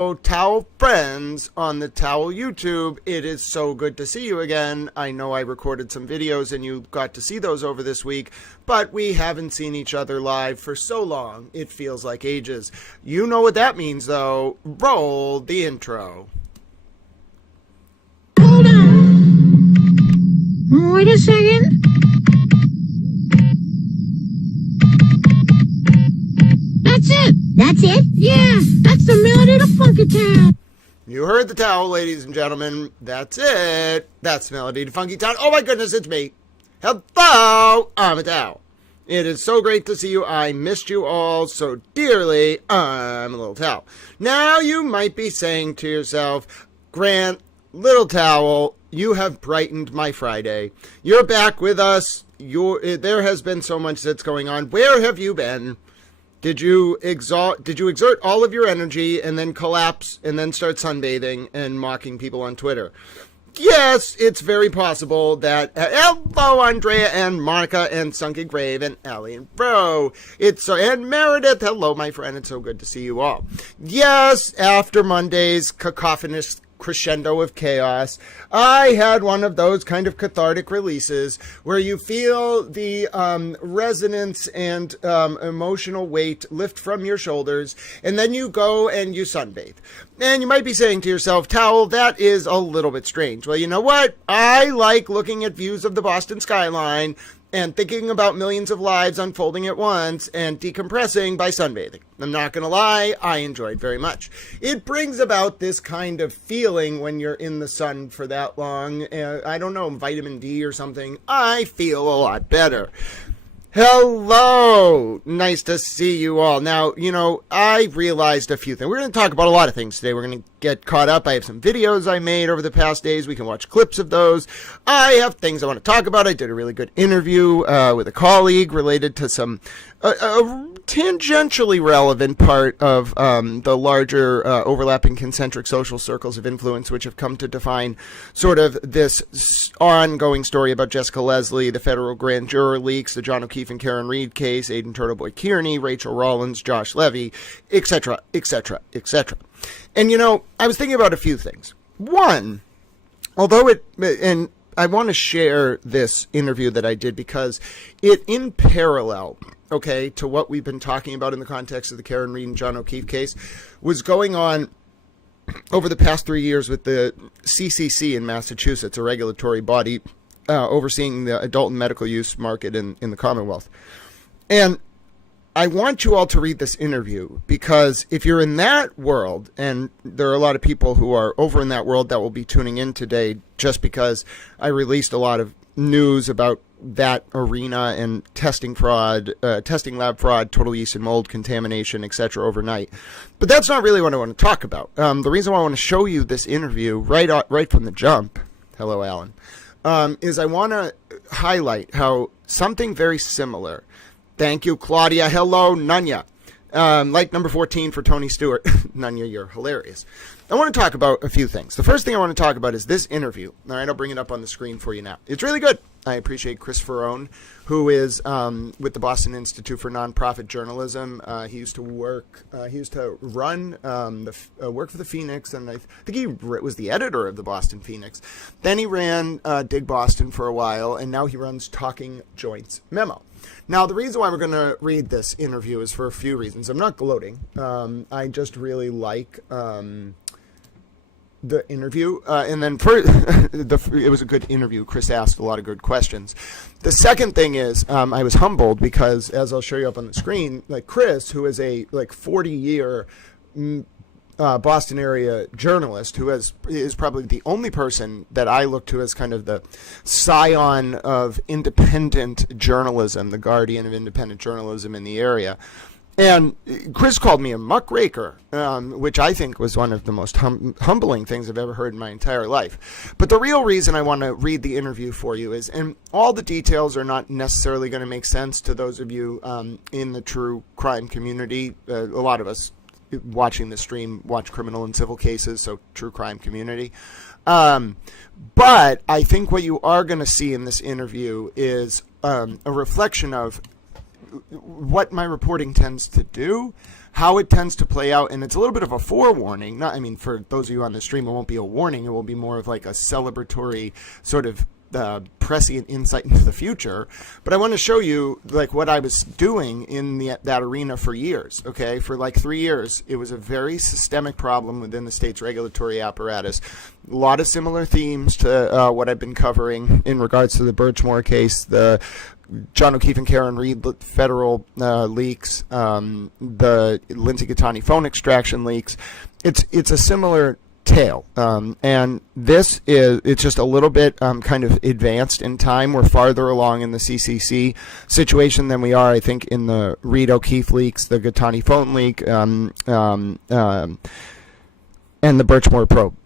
Towel friends on the Towel YouTube. It is so good to see you again. I know I recorded some videos and you got to see those over this week, but we haven't seen each other live for so long. It feels like ages. You know what that means, though. Roll the intro. Hold on. Wait a second. That's it. That's it? Yeah, that's the melody of the Funky Town. You heard the Towel, ladies and gentlemen. That's it. That's the melody to Funky Town. Oh my goodness, it's me. Hello, I'm a Towel. It is so great to see you. I missed you all so dearly. I'm a Little Towel. Now you might be saying to yourself, Grant, Little Towel, you have brightened my Friday. You're back with us. There has been so much that's going on. Where have you been? Did you exert all of your energy and then collapse and then start sunbathing and mocking people on Twitter? Yes, it's very possible that hello, Andrea and Monica and Sunken Grave and Allie and Bro. And Meredith. Hello, my friend. It's so good to see you all. Yes, after Monday's cacophonous crescendo of chaos, I had one of those kind of cathartic releases where you feel the resonance and emotional weight lift from your shoulders, and then you go and you sunbathe. And you might be saying to yourself, Towel, that is a little bit strange. Well, you know what? I like looking at views of the Boston skyline and thinking about millions of lives unfolding at once and decompressing by sunbathing. I'm not going to lie, I enjoyed very much. It brings about this kind of feeling when you're in the sun for that long. I don't know, vitamin D or something. I feel a lot better. Hello! Nice to see you all. Now, I realized a few things. We're going to talk about a lot of things today. We're going to get caught up. I have some videos I made over the past days. We can watch clips of those. I have things I want to talk about. I did a really good interview with a colleague related to some tangentially relevant part of the larger overlapping concentric social circles of influence, which have come to define sort of this ongoing story about Jessica Leslie, the federal grand juror leaks, the John O'Keefe and Karen Reed case, Aidan Turtleboy Kearney, Rachel Rollins, Josh Levy, etc., etc., etc. And, I was thinking about a few things. One, and I want to share this interview that I did because it, in parallel, to what we've been talking about in the context of the Karen Reed and John O'Keefe case, was going on over the past 3 years with the CCC in Massachusetts, a regulatory body overseeing the adult and medical use market in the Commonwealth. And I want you all to read this interview because if you're in that world, and there are a lot of people who are over in that world that will be tuning in today just because I released a lot of news about that arena and testing fraud, testing lab fraud, total yeast and mold contamination, etc. overnight. But that's not really what I want to talk about. The reason why I want to show you this interview right from the jump, hello, Alan, is I want to highlight how something very similar. Thank you, Claudia. Hello, Nunya. Like number 14 for Tony Stewart. Nunya, you're hilarious. I want to talk about a few things. The first thing I want to talk about is this interview. All right, I'll bring it up on the screen for you now. It's really good. I appreciate Chris Ferrone, who is with the Boston Institute for Nonprofit Journalism. He used to work, run, work for the Phoenix, and I think he was the editor of the Boston Phoenix. Then he ran Dig Boston for a while, and now he runs Talking Joints Memo. Now, the reason why we're going to read this interview is for a few reasons. I'm not gloating. I just really like the interview, and then it was a good interview. Chris asked a lot of good questions. The second thing is I was humbled because, as I'll show you up on the screen, like Chris, who is a 40-year Boston area journalist, who is probably the only person that I look to as kind of the scion of independent journalism, the guardian of independent journalism in the area. And Chris called me a muckraker, which I think was one of the most humbling things I've ever heard in my entire life. But the real reason I want to read the interview for you is, and all the details are not necessarily going to make sense to those of you in the true crime community. A lot of us watching the stream watch criminal and civil cases, so true crime community. But I think what you are going to see in this interview is a reflection of what my reporting tends to do, how it tends to play out. And it's a little bit of a forewarning. Not, I mean, for those of you on the stream, it won't be a warning. It will be more of like a celebratory sort of prescient insight into the future. But I want to show you like what I was doing in that arena for years. Okay, for like 3 years, it was a very systemic problem within the state's regulatory apparatus. A lot of similar themes to what I've been covering in regards to the Birchmore case, the John O'Keefe and Karen Reed federal leaks, the Lindsay Gattani phone extraction leaks. It's a similar tale, and it's just a little bit kind of advanced in time. We're farther along in the CCC situation than we are, I think, in the Reed O'Keefe leaks, the Gattani phone leak, and the Birchmore probe,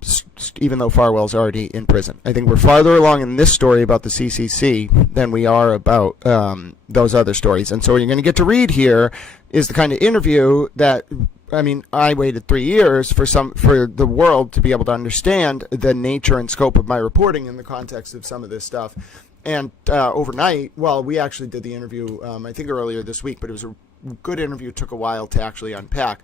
even though Farwell's already in prison. I think we're farther along in this story about the CCC than we are about those other stories. And so what you're going to get to read here is the kind of interview that, I mean, I waited 3 years for the world to be able to understand the nature and scope of my reporting in the context of some of this stuff. And overnight, well, we actually did the interview, I think earlier this week, but it was a good interview. Took a while to actually unpack.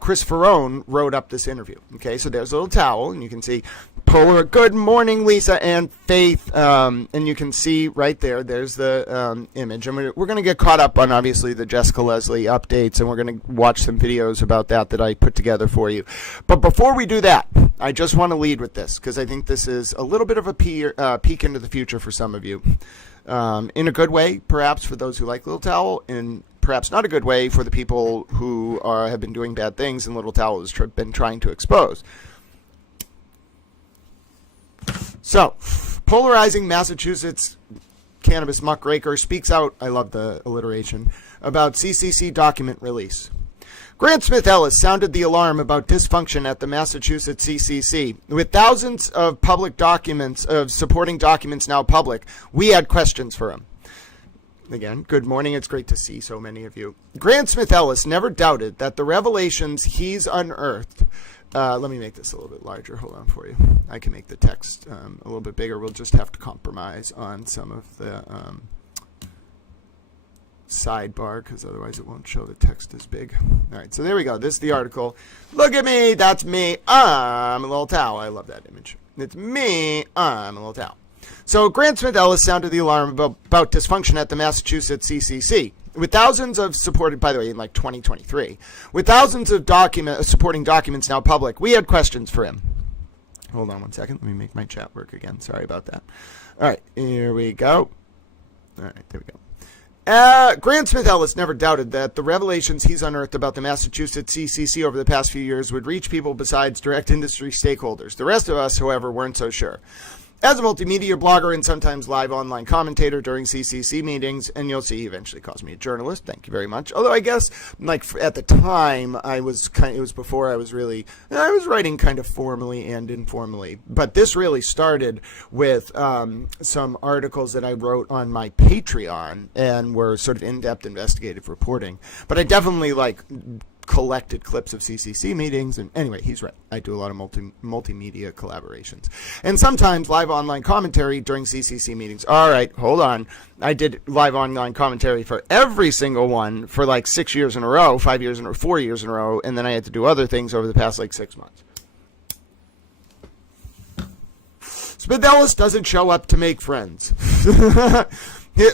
Chris Ferrone wrote up this interview. Okay, so there's a little towel, and you can see Polar. Good morning, Lisa and Faith. And you can see right there's the image. And we're going to get caught up on, obviously, the Jessica Leslie updates, and we're going to watch some videos about that I put together for you. But before we do that, I just want to lead with this, because I think this is a little bit of a peek into the future for some of you. In a good way, perhaps, for those who like Little Towel, and perhaps not a good way for the people who have been doing bad things and Little Towel has been trying to expose. So, polarizing Massachusetts cannabis muckraker speaks out, I love the alliteration, about CCC document release. Grant Smith Ellis sounded the alarm about dysfunction at the Massachusetts CCC. With thousands of public documents, of supporting documents now public, we had questions for him. Again, good morning. It's great to see so many of you. Grant Smith Ellis never doubted that the revelations he's unearthed. Let me make this a little bit larger. Hold on for you. I can make the text a little bit bigger. We'll just have to compromise on some of the sidebar, because otherwise it won't show the text as big. All right, so there we go. This is the article. Look at me. That's me. I'm a little towel. I love that image. It's me. I'm a little towel. So Grant Smith Ellis sounded the alarm about dysfunction at the Massachusetts CCC. With thousands of supported, by the way, in like 2023, with thousands of supporting documents now public, we had questions for him. Hold on one second. Let me make my chat work again. Sorry about that. All right, here we go. All right, there we go. Grant Smith Ellis never doubted that the revelations he's unearthed about the Massachusetts CCC over the past few years would reach people besides direct industry stakeholders. The rest of us, however, weren't so sure. As a multimedia blogger and sometimes live online commentator during CCC meetings, and you'll see he eventually calls me a journalist. Thank you very much. Although I guess, like at the time, it was before I was writing kind of formally and informally. But this really started with some articles that I wrote on my Patreon and were sort of in-depth investigative reporting. But I definitely collected clips of CCC meetings, and anyway, he's right. I do a lot of multimedia collaborations, and sometimes live online commentary during CCC meetings. All right, hold on. I did live online commentary for every single one for like 6 years in a row, 5 years in a row, 4 years in a row, and then I had to do other things over the past 6 months. Smith Ellis doesn't show up to make friends.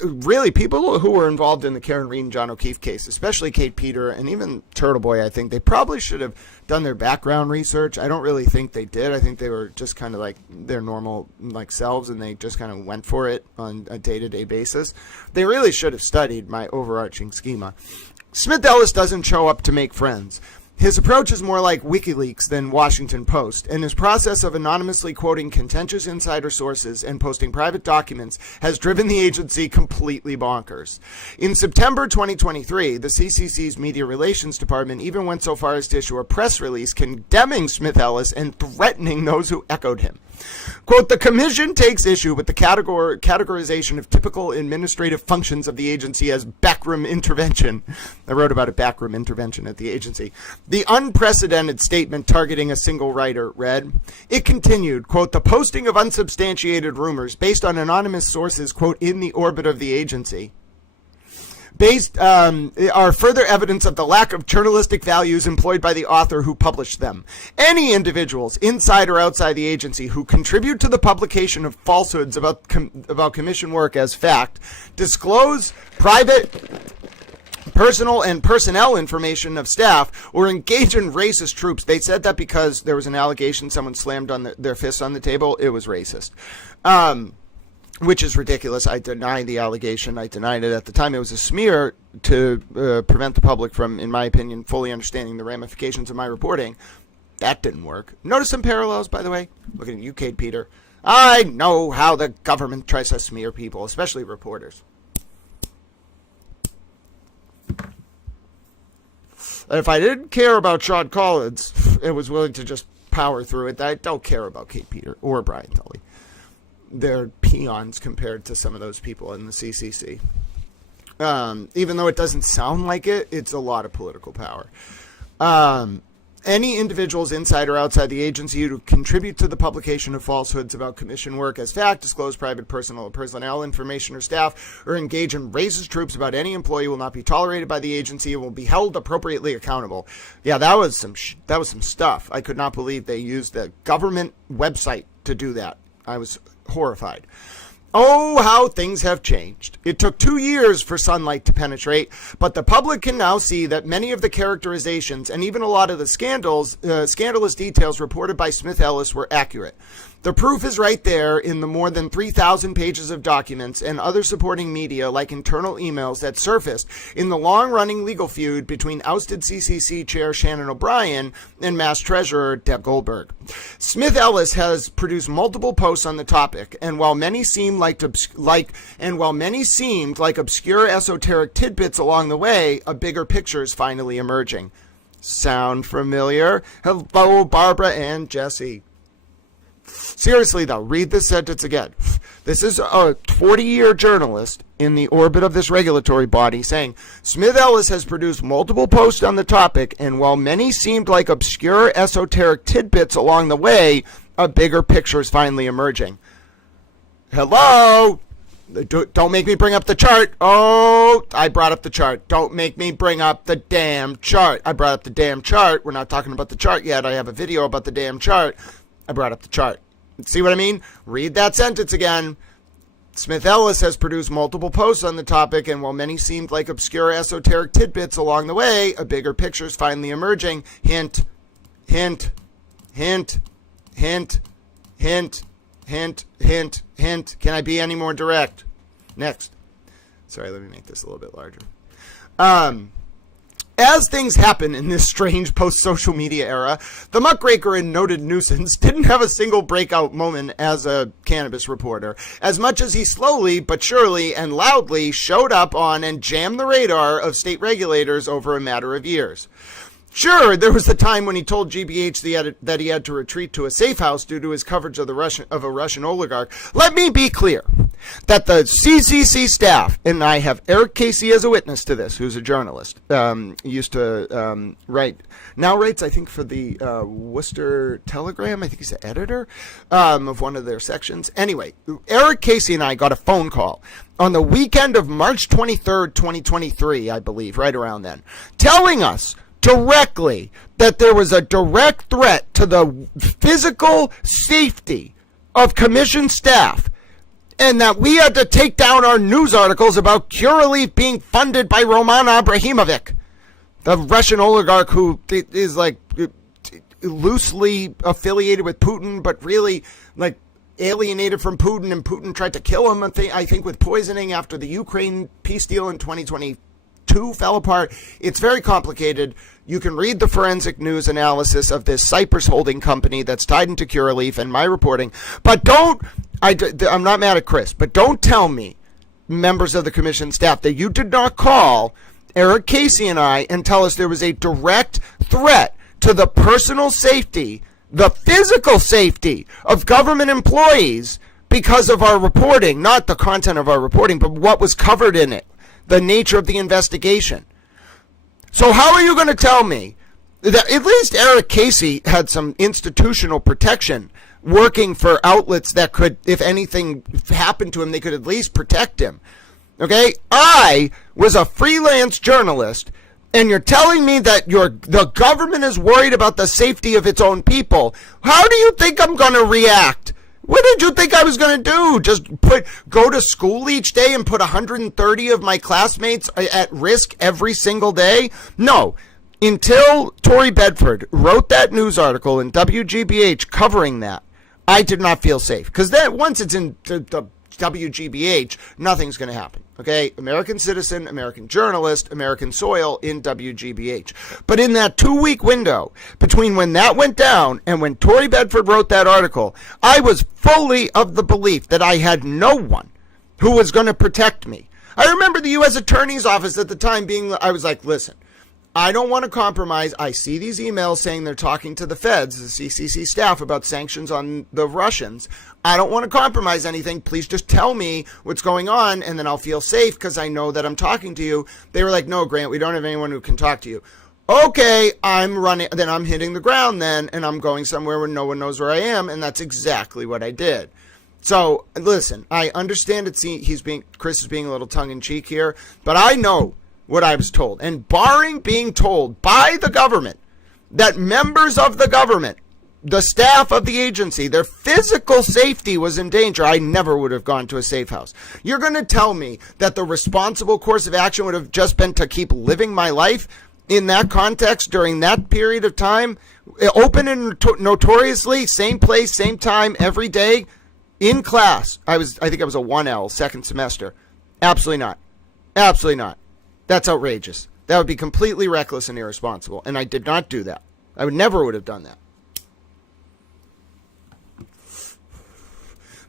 Really, people who were involved in the Karen Reed and John O'Keefe case, especially Kate Peter and even Turtle Boy, I think they probably should have done their background research. I don't really think they did. I think they were just kind of like their normal selves, and they just kind of went for it on a day-to-day basis. They really should have studied my overarching schema. Smith Ellis doesn't show up to make friends. His approach is more like WikiLeaks than Washington Post, and his process of anonymously quoting contentious insider sources and posting private documents has driven the agency completely bonkers. In September 2023, the CCC's Media Relations Department even went so far as to issue a press release condemning Smith Ellis and threatening those who echoed him. Quote, the commission takes issue with the categorization of typical administrative functions of the agency as backroom intervention. I wrote about a backroom intervention at the agency. The unprecedented statement targeting a single writer read, it continued, quote, the posting of unsubstantiated rumors based on anonymous sources, quote, in the orbit of the agency. are further evidence of the lack of journalistic values employed by the author who published them. Any individuals, inside or outside the agency, who contribute to the publication of falsehoods about commission work as fact, disclose private, personal, and personnel information of staff, or engage in racist troops. They said that because there was an allegation someone slammed on their fists on the table. It was racist. Which is ridiculous. I deny the allegation. I denied it at the time. It was a smear to prevent the public from, in my opinion, fully understanding the ramifications of my reporting. That didn't work. Notice some parallels, by the way. Looking at you, Kate Peter. I know how the government tries to smear people, especially reporters. If I didn't care about Sean Collins and was willing to just power through it, I don't care about Kate Peter or Brian Tully. They're peons compared to some of those people in the CCC. Even though it doesn't sound like it, it's a lot of political power. Any individuals inside or outside the agency who contribute to the publication of falsehoods about commission work as fact, disclose private, personal, or personnel information or staff, or engage in racist troops about any employee will not be tolerated by the agency and will be held appropriately accountable. Yeah, that was some stuff. I could not believe they used the government website to do that. I was horrified. Oh, how things have changed. It took 2 years for sunlight to penetrate, but the public can now see that many of the characterizations and even a lot of the scandalous details reported by Smith Ellis were accurate. The proof is right there in the more than 3,000 pages of documents and other supporting media like internal emails that surfaced in the long-running legal feud between ousted CCC Chair Shannon O'Brien and Mass Treasurer Deb Goldberg. Smith Ellis has produced multiple posts on the topic, and while many seemed like obscure esoteric tidbits along the way, a bigger picture is finally emerging. Sound familiar? Hello, Barbara and Jesse. Seriously, though, read this sentence again. This is a 40-year journalist in the orbit of this regulatory body saying, Smith Ellis has produced multiple posts on the topic, and while many seemed like obscure esoteric tidbits along the way, a bigger picture is finally emerging. Hello? Don't make me bring up the chart. Oh, I brought up the chart. Don't make me bring up the damn chart. I brought up the damn chart. We're not talking about the chart yet. I have a video about the damn chart. I brought up the chart. See what I mean? Read that sentence again. Smith Ellis has produced multiple posts on the topic, and while many seemed like obscure esoteric tidbits along the way, a bigger picture is finally emerging. Hint, hint, hint, hint, hint, hint, hint, hint. Can I be any more direct? Next. Sorry, let me make this a little bit larger. As things happen in this strange post-social media era, the muckraker and noted nuisance didn't have a single breakout moment as a cannabis reporter, as much as he slowly but surely and loudly showed up on and jammed the radar of state regulators over a matter of years. Sure, there was a time when he told GBH that he had to retreat to a safe house due to his coverage of a Russian oligarch. Let me be clear that the CCC staff, and I have Eric Casey as a witness to this, who's a journalist, used to writes, I think, for the Worcester Telegram. I think he's the editor of one of their sections. Anyway, Eric Casey and I got a phone call on the weekend of March 23rd, 2023, I believe, right around then, telling us directly that there was a direct threat to the physical safety of commission staff and that we had to take down our news articles about Curaleaf being funded by Roman Abramovich, the Russian oligarch who is like loosely affiliated with Putin, but really like alienated from Putin, and Putin tried to kill him, I think, with poisoning after the Ukraine peace deal in 2022 fell apart. It's very complicated. You can read the forensic news analysis of this Cyprus holding company that's tied into Curaleaf and my reporting. But I'm not mad at Chris, but don't tell me, members of the commission staff, that you did not call Eric Casey and I and tell us there was a direct threat to the personal safety, the physical safety of government employees because of our reporting, not the content of our reporting, but what was covered in it, the nature of the investigation. So how are you going to tell me that at least Eric Casey had some institutional protection working for outlets that could, if anything happened to him, they could at least protect him? Okay? I was a freelance journalist, and you're telling me that the government is worried about the safety of its own people. How do you think I'm going to react? What did you think I was going to do? Just go to school each day and put 130 of my classmates at risk every single day? No. Until Tory Bedford wrote that news article in WGBH covering that, I did not feel safe. Because then once it's in the WGBH, nothing's going to happen. Okay? American citizen, American journalist, American soil in WGBH. But in that 2-week window between when that went down and when Tory Bedford wrote that article, I was fully of the belief that I had no one who was going to protect me. I remember the U.S. Attorney's Office at the time I was like, listen, I don't want to compromise. I see these emails saying they're talking to the feds, the CCC staff, about sanctions on the Russians. I don't want to compromise anything. Please just tell me what's going on, and then I'll feel safe because I know that I'm talking to you. They were like, no, Grant, we don't have anyone who can talk to you. Okay, I'm running. Then I'm hitting the ground then, and I'm going somewhere where no one knows where I am, and that's exactly what I did. So, listen, I understand Chris is being a little tongue-in-cheek here, but I know what I was told. And barring being told by the government that members of the government, the staff of the agency, their physical safety was in danger, I never would have gone to a safe house. You're going to tell me that the responsible course of action would have just been to keep living my life in that context during that period of time, open and notoriously, same place, same time, every day, in class? I think I was a 1L second semester. Absolutely not. Absolutely not. That's outrageous. That would be completely reckless and irresponsible. And I did not do that. I never would have done that.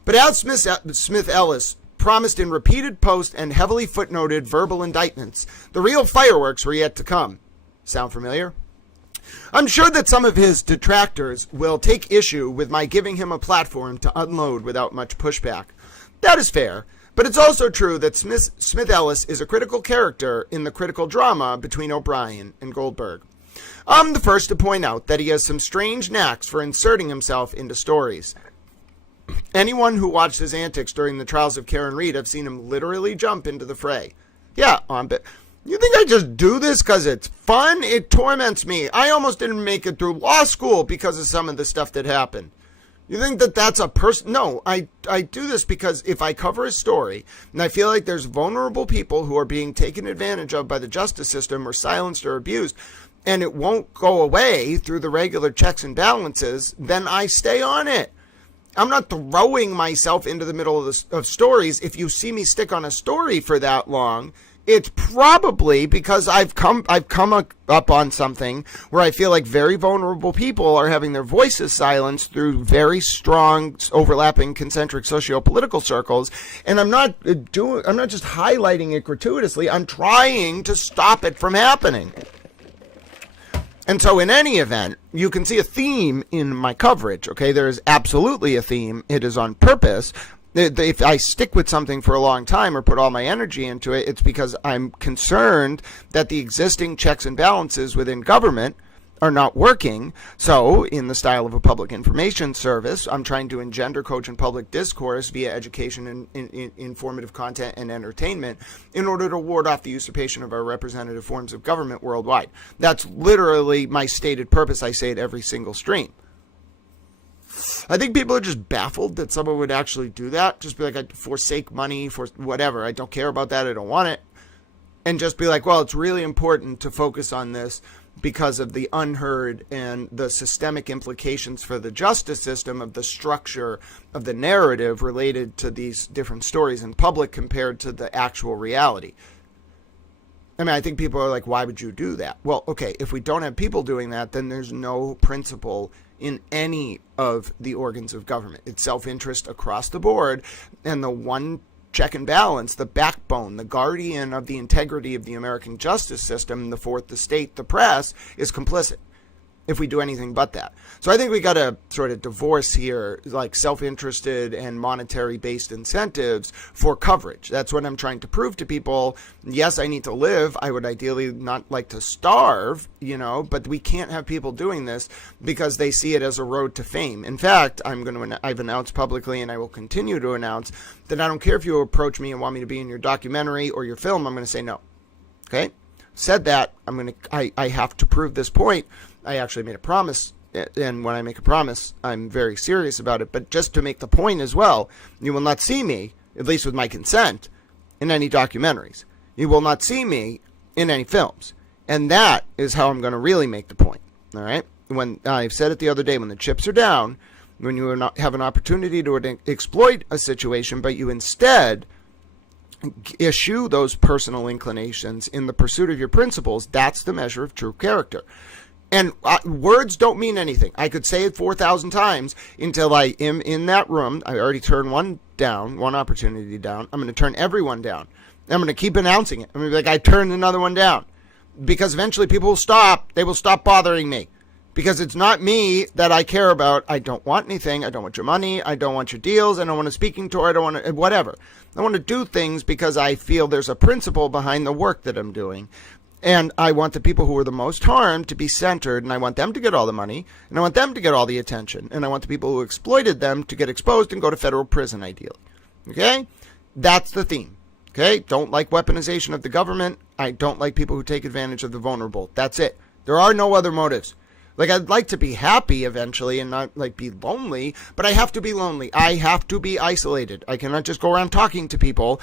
But as Smith Ellis promised in repeated post and heavily footnoted verbal indictments, the real fireworks were yet to come. Sound familiar? I'm sure that some of his detractors will take issue with my giving him a platform to unload without much pushback. That is fair. But it's also true that Smith Ellis is a critical character in the critical drama between O'Brien and Goldberg. I'm the first to point out that he has some strange knacks for inserting himself into stories. Anyone who watched his antics during the trials of Karen Reed have seen him literally jump into the fray. Yeah, but you think I just do this because it's fun? It torments me. I almost didn't make it through law school because of some of the stuff that happened. You think that that's a person? No, I do this because if I cover a story and I feel like there's vulnerable people who are being taken advantage of by the justice system or silenced or abused, and it won't go away through the regular checks and balances, then I stay on it. I'm not throwing myself into the middle of stories. If you see me stick on a story for that long, it's probably because I've come up on something where I feel like very vulnerable people are having their voices silenced through very strong overlapping concentric socio-political circles, and I'm not just highlighting it gratuitously. I'm trying to stop it from happening. And so in any event, you can see a theme in my coverage. Okay, there is absolutely a theme. It is on purpose. If I stick with something for a long time or put all my energy into it, it's because I'm concerned that the existing checks and balances within government are not working. So, in the style of a public information service, I'm trying to engender cogent public discourse via education and informative content and entertainment in order to ward off the usurpation of our representative forms of government worldwide. That's literally my stated purpose. I say it every single stream. I think people are just baffled that someone would actually do that. Just be like, I forsake money for whatever. I don't care about that. I don't want it. And just be like, well, it's really important to focus on this because of the unheard and the systemic implications for the justice system of the structure of the narrative related to these different stories in public compared to the actual reality. I mean, I think people are like, why would you do that? Well, okay, if we don't have people doing that, then there's no principle in any of the organs of government. It's self-interest across the board, and the one check and balance, the backbone, the guardian of the integrity of the American justice system, the fourth, the state, the press, is complicit. if we do anything but that. So I think we got to sort of divorce here, like self-interested and monetary-based incentives for coverage. That's what I'm trying to prove to people. Yes, I need to live. I would ideally not like to starve, but we can't have people doing this because they see it as a road to fame. In fact, I've announced publicly, and I will continue to announce, that I don't care if you approach me and want me to be in your documentary or your film, I'm going to say no. Okay? Said that, I have to prove this point. I actually made a promise, and when I make a promise, I'm very serious about it. But just to make the point as well, you will not see me, at least with my consent, in any documentaries. You will not see me in any films. And that is how I'm going to really make the point. All right? When I've said it the other day, when the chips are down, when you have an opportunity to exploit a situation, but you instead eschew those personal inclinations in the pursuit of your principles, that's the measure of true character. And words don't mean anything. I could say it 4,000 times until I am in that room. I already turned one opportunity down. I'm going to turn everyone down. I'm going to keep announcing it. I'm going to be like, I turned another one down. Because eventually people will stop. They will stop bothering me. Because it's not me that I care about. I don't want anything. I don't want your money. I don't want your deals. I don't want a speaking tour. I don't want to, whatever. I want to do things because I feel there's a principle behind the work that I'm doing. And I want the people who are the most harmed to be centered, and I want them to get all the money, and I want them to get all the attention, and I want the people who exploited them to get exposed and go to federal prison, ideally. Okay? That's the theme. Okay? Don't like weaponization of the government. I don't like people who take advantage of the vulnerable. That's it. There are no other motives. Like, I'd like to be happy eventually and not, like, be lonely, but I have to be lonely. I have to be isolated. I cannot just go around talking to people.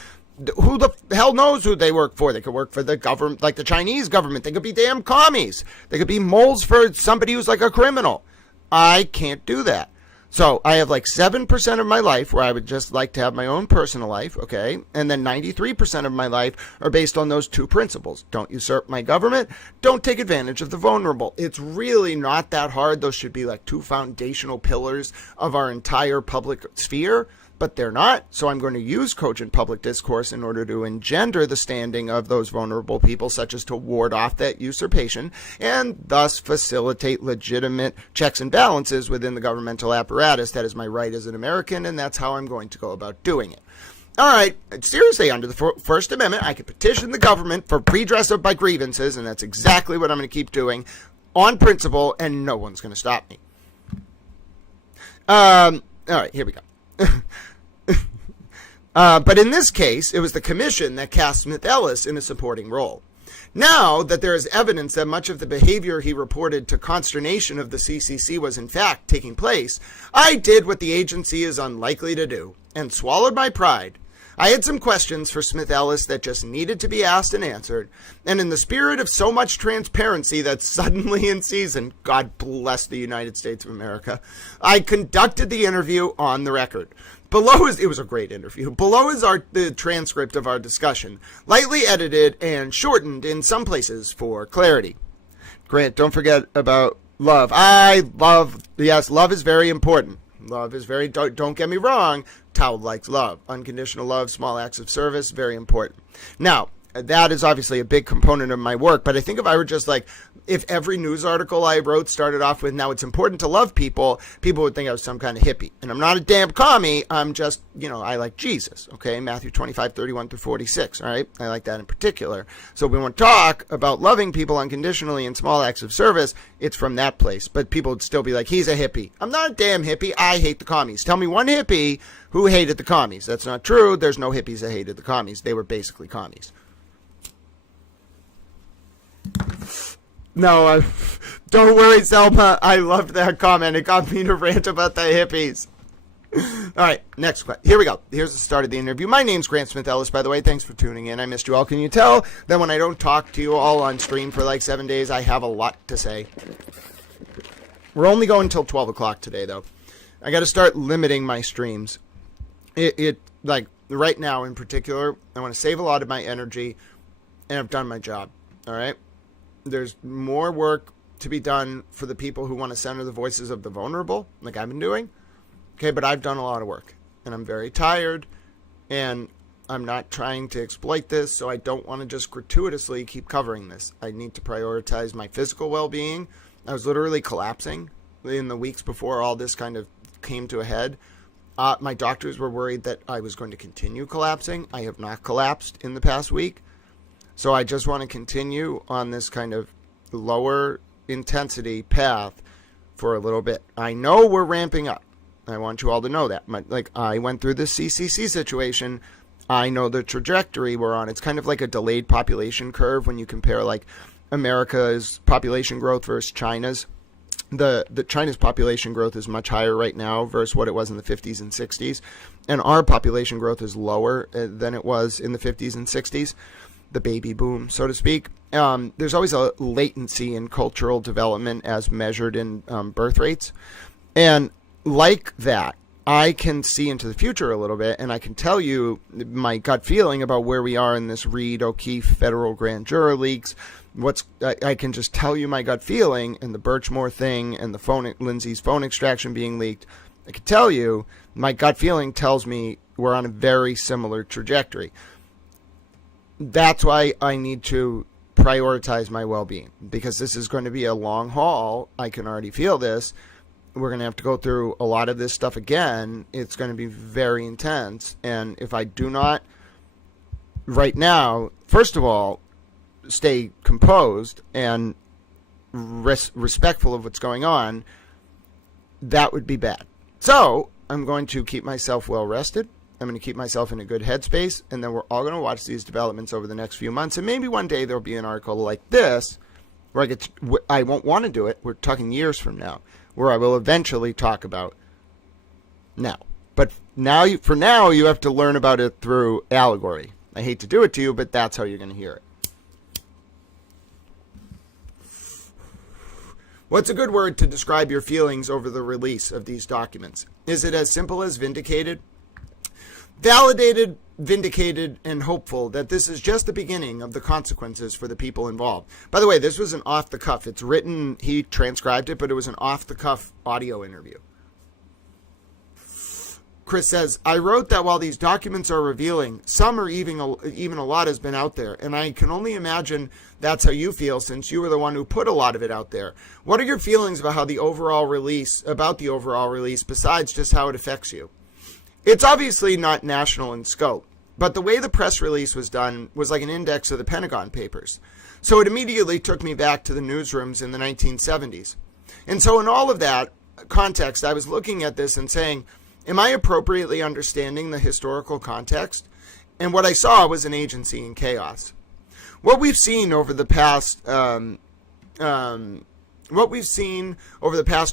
Who the hell knows who they work for? They could work for the government, like the Chinese government. They could be damn commies. They could be moles for somebody who's like a criminal. I can't do that. So I have like 7% of my life where I would just like to have my own personal life, okay? And then 93% of my life are based on those two principles. Don't usurp my government. Don't take advantage of the vulnerable. It's really not that hard. Those should be like two foundational pillars of our entire public sphere. But they're not, so I'm going to use cogent public discourse in order to engender the standing of those vulnerable people, such as to ward off that usurpation, and thus facilitate legitimate checks and balances within the governmental apparatus. That is my right as an American, and that's how I'm going to go about doing it. All right, seriously, under the First Amendment, I could petition the government for redress of my grievances, and that's exactly what I'm going to keep doing on principle, and no one's going to stop me. All right, here we go. But in this case, it was the commission that cast Smith-Ellis in a supporting role. Now that there is evidence that much of the behavior he reported to consternation of the CCC was in fact taking place, I did what the agency is unlikely to do, and swallowed my pride. I had some questions for Smith-Ellis that just needed to be asked and answered, and in the spirit of so much transparency that's suddenly in season, God bless the United States of America, I conducted the interview on the record. It was a great interview. Below is the transcript of our discussion, lightly edited and shortened in some places for clarity. Grant, don't forget about love. Yes, love is very important. Love is don't get me wrong, Tao likes love. Unconditional love, small acts of service, very important. Now, that is obviously a big component of my work, but I think if I were just like, if every news article I wrote started off with, now it's important to love people, people would think I was some kind of hippie. And I'm not a damn commie, I'm just, I like Jesus, okay? Matthew 25:31-46, all right? I like that in particular. So we want to talk about loving people unconditionally and small acts of service, it's from that place. But people would still be like, he's a hippie. I'm not a damn hippie, I hate the commies. Tell me one hippie who hated the commies. That's not true, there's no hippies that hated the commies. They were basically commies. No, don't worry, Selma. I loved that comment. It got me to rant about the hippies. All right, next question. Here we go. Here's the start of the interview. My name's Grant Smith-Ellis, by the way. Thanks for tuning in. I missed you all. Can you tell that when I don't talk to you all on stream for like 7 days, I have a lot to say? We're only going until 12 o'clock today, though. I got to start limiting my streams. Like right now in particular, I want to save a lot of my energy, and I've done my job. All right? There's more work to be done for the people who want to center the voices of the vulnerable, like I've been doing. Okay, but I've done a lot of work, and I'm very tired, and I'm not trying to exploit this, so I don't want to just gratuitously keep covering this. I need to prioritize my physical well-being I was literally collapsing in the weeks before all this kind of came to a head. My doctors were worried that I was going to continue collapsing. I have not collapsed in the past week. So I just want to continue on this kind of lower intensity path for a little bit. I know we're ramping up. I want you all to know that. Like, I went through this CCC situation. I know the trajectory we're on. It's kind of like a delayed population curve when you compare like America's population growth versus China's. The China's population growth is much higher right now versus what it was in the 50s and 60s. And our population growth is lower than it was in the 50s and 60s. The baby boom, so to speak. There's always a latency in cultural development as measured in birth rates. And like that, I can see into the future a little bit, and I can tell you my gut feeling about where we are in this Reed O'Keefe federal grand juror leaks. I can just tell you my gut feeling, and the Birchmore thing, and the Lindsay's phone extraction being leaked. I can tell you my gut feeling tells me we're on a very similar trajectory. That's why I need to prioritize my well-being, because this is going to be a long haul. I can already feel this. We're going to have to go through a lot of this stuff again. It's going to be very intense. And if I do not right now, first of all, stay composed and respectful of what's going on, that would be bad. So I'm going to keep myself well rested. I'm going to keep myself in a good headspace. And then we're all going to watch these developments over the next few months. And maybe one day there'll be an article like this where I won't want to do it. We're talking years from now, where I will eventually talk about now. But for now, you have to learn about it through allegory. I hate to do it to you, but that's how you're going to hear it. What's a good word to describe your feelings over the release of these documents? Is it as simple as vindicated? Validated, vindicated, and hopeful that this is just the beginning of the consequences for the people involved. By the way, this was an off-the-cuff. It's written, he transcribed it, but it was an off-the-cuff audio interview. Chris says, I wrote that while these documents are revealing, some or even a lot has been out there, and I can only imagine that's how you feel since you were the one who put a lot of it out there. What are your feelings about the overall release, besides just how it affects you? It's obviously not national in scope, but the way the press release was done was like an index of the Pentagon Papers. So it immediately took me back to the newsrooms in the 1970s. And so in all of that context, I was looking at this and saying, am I appropriately understanding the historical context? And what I saw was an agency in chaos. What we've seen over the past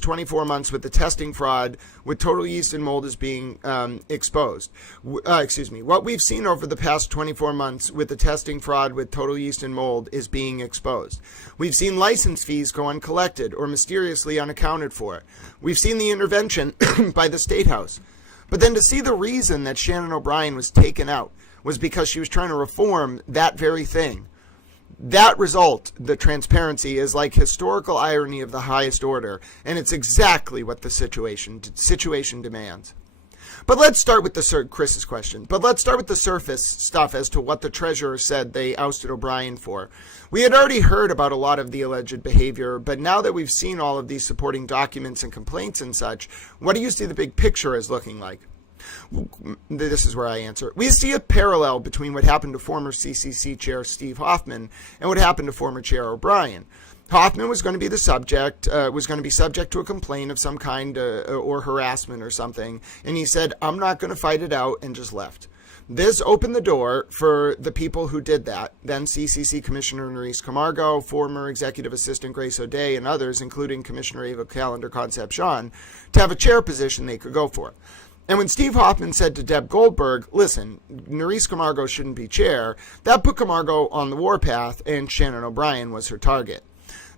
24 months with the testing fraud with total yeast and mold is being exposed. What we've seen over the past 24 months with the testing fraud with total yeast and mold is being exposed. We've seen license fees go uncollected or mysteriously unaccounted for. We've seen the intervention by the State House. But then to see the reason that Shannon O'Brien was taken out was because she was trying to reform that very thing. That result, the transparency, is like historical irony of the highest order, and it's exactly what the situation demands. But let's start with Chris's question. But let's start with the surface stuff as to what the treasurer said they ousted O'Brien for. We had already heard about a lot of the alleged behavior, but now that we've seen all of these supporting documents and complaints and such, what do you see the big picture as looking like? This is where I answer. We see a parallel between what happened to former CCC chair Steve Hoffman and what happened to former chair O'Brien. Hoffman was going to be subject to a complaint of some kind or harassment or something, and he said, I'm not going to fight it out, and just left. This opened the door for the people who did that, then CCC Commissioner Nerys Camargo, former Executive Assistant Grace O'Day, and others, including Commissioner Ava Callender-Concepcion, to have a chair position they could go for. And when Steve Hoffman said to Deb Goldberg, listen, Nerys Camargo shouldn't be chair, that put Camargo on the warpath, and Shannon O'Brien was her target.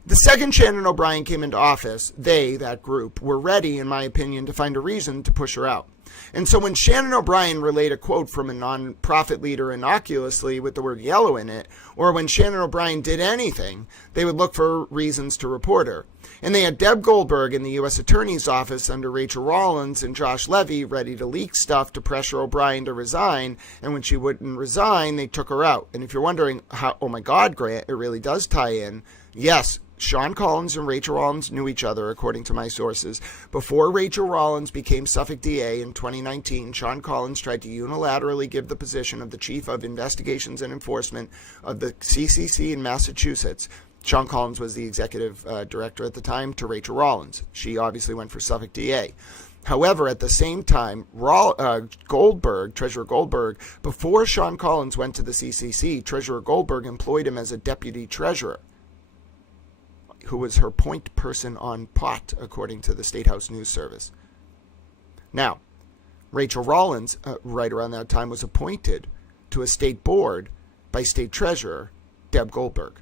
The second Shannon O'Brien came into office, that group, were ready, in my opinion, to find a reason to push her out. And so when Shannon O'Brien relayed a quote from a nonprofit leader innocuously with the word yellow in it, or when Shannon O'Brien did anything, they would look for reasons to report her. And they had Deb Goldberg in the U.S. Attorney's Office under Rachel Rollins and Josh Levy ready to leak stuff to pressure O'Brien to resign. And when she wouldn't resign, they took her out. And if you're wondering how, oh my God, Grant, it really does tie in. Yes, Sean Collins and Rachel Rollins knew each other, according to my sources. Before Rachel Rollins became Suffolk DA in 2019, Sean Collins tried to unilaterally give the position of the Chief of Investigations and Enforcement of the CCC in Massachusetts. Sean Collins was the executive director at the time, to Rachel Rollins. She obviously went for Suffolk DA. However, at the same time, Treasurer Goldberg, before Sean Collins went to the CCC, Treasurer Goldberg employed him as a deputy treasurer, who was her point person on pot, according to the State House News Service. Now, Rachel Rollins, right around that time, was appointed to a state board by State Treasurer Deb Goldberg.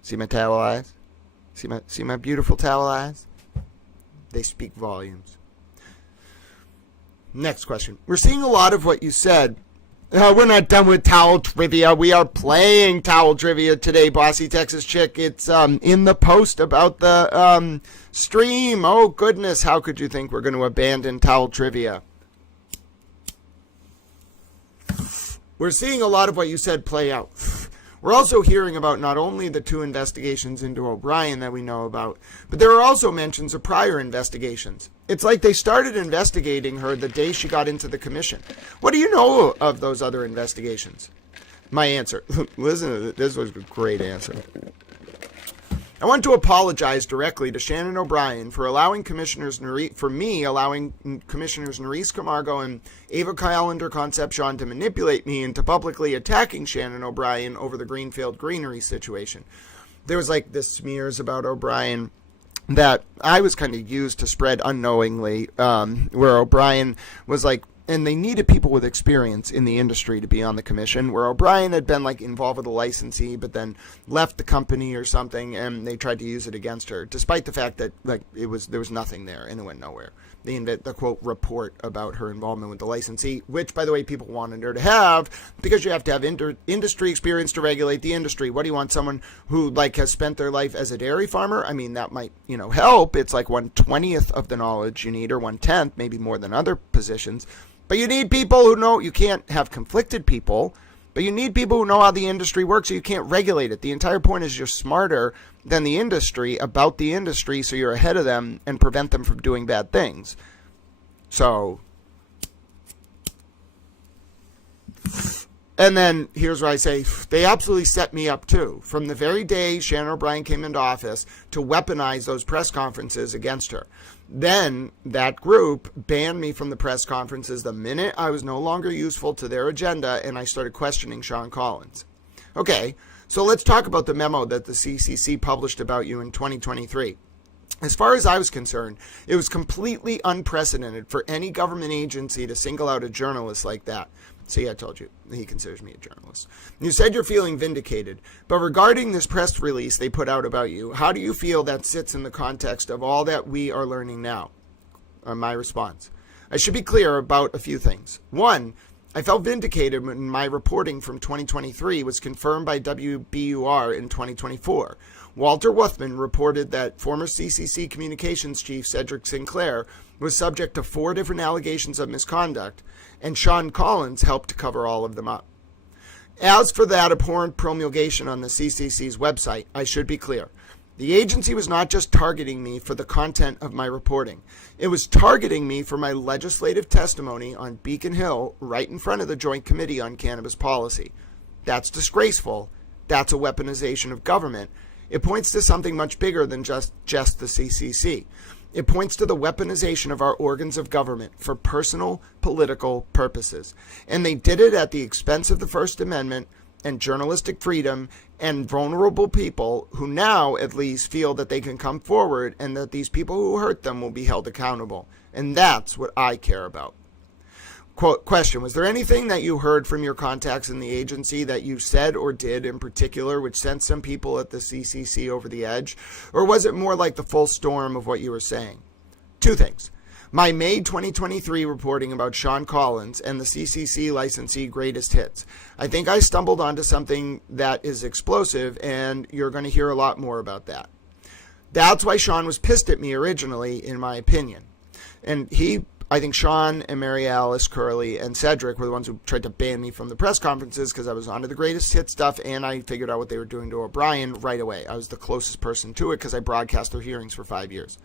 See my towel eyes? See my beautiful towel eyes? They speak volumes. Next question. We're seeing a lot of what you said. We're not done with towel trivia. We are playing towel trivia today, Bossy Texas Chick. It's in the post about the stream. Oh, goodness. How could you think we're going to abandon towel trivia? We're seeing a lot of what you said play out. We're also hearing about not only the 2 investigations into O'Brien that we know about, but there are also mentions of prior investigations. It's like they started investigating her the day she got into the commission. What do you know of those other investigations? My answer. Listen to this. This was a great answer. I want to apologize directly to Shannon O'Brien for allowing Commissioners Nerys Camargo and Ava Callender Concepcion to manipulate me into publicly attacking Shannon O'Brien over the Greenfield Greenery situation. There was like this smears about O'Brien that I was kind of used to spread unknowingly, where O'Brien was like, and they needed people with experience in the industry to be on the commission, where O'Brien had been like involved with a licensee but then left the company or something, and they tried to use it against her, despite the fact that like there was nothing there and it went nowhere. They invent the quote report about her involvement with the licensee, which by the way people wanted her to have, because you have to have industry experience to regulate the industry. What do you want, someone who like has spent their life as a dairy farmer? I mean, that might help. It's like 1/20th of the knowledge you need, or 1/10, maybe more than other positions. But you need people who know. You can't have conflicted people, but you need people who know how the industry works, so you can't regulate it. The entire point is you're smarter than the industry about the industry, so you're ahead of them and prevent them from doing bad things. So, and then here's where I say they absolutely set me up too. From the very day Shannon O'Brien came into office to weaponize those press conferences against her. Then that group banned me from the press conferences the minute I was no longer useful to their agenda and I started questioning Sean Collins. Okay, so let's talk about the memo that the CCC published about you in 2023. As far as I was concerned, it was completely unprecedented for any government agency to single out a journalist like that. See, I told you, he considers me a journalist. You said you're feeling vindicated, but regarding this press release they put out about you, how do you feel that sits in the context of all that we are learning now? My response. I should be clear about a few things. One, I felt vindicated when my reporting from 2023 was confirmed by WBUR in 2024. Walter Wuthman reported that former CCC Communications Chief Cedric Sinclair was subject to 4 different allegations of misconduct, and Sean Collins helped to cover all of them up. As for that abhorrent promulgation on the CCC's website, I should be clear. The agency was not just targeting me for the content of my reporting. It was targeting me for my legislative testimony on Beacon Hill right in front of the Joint Committee on Cannabis Policy. That's disgraceful. That's a weaponization of government. It points to something much bigger than just the CCC. It points to the weaponization of our organs of government for personal, political purposes. And they did it at the expense of the First Amendment and journalistic freedom and vulnerable people who now at least feel that they can come forward and that these people who hurt them will be held accountable. And that's what I care about. Question, was there anything that you heard from your contacts in the agency that you said or did in particular which sent some people at the CCC over the edge? Or was it more like the full storm of what you were saying? 2 things. My May 2023 reporting about Sean Collins and the CCC licensee greatest hits. I think I stumbled onto something that is explosive, and you're going to hear a lot more about that. That's why Sean was pissed at me originally, in my opinion. And he I think Sean and Mary Alice, Curly, and Cedric were the ones who tried to ban me from the press conferences because I was onto the greatest hit stuff, and I figured out what they were doing to O'Brien right away. I was the closest person to it because I broadcast their hearings for 5 years.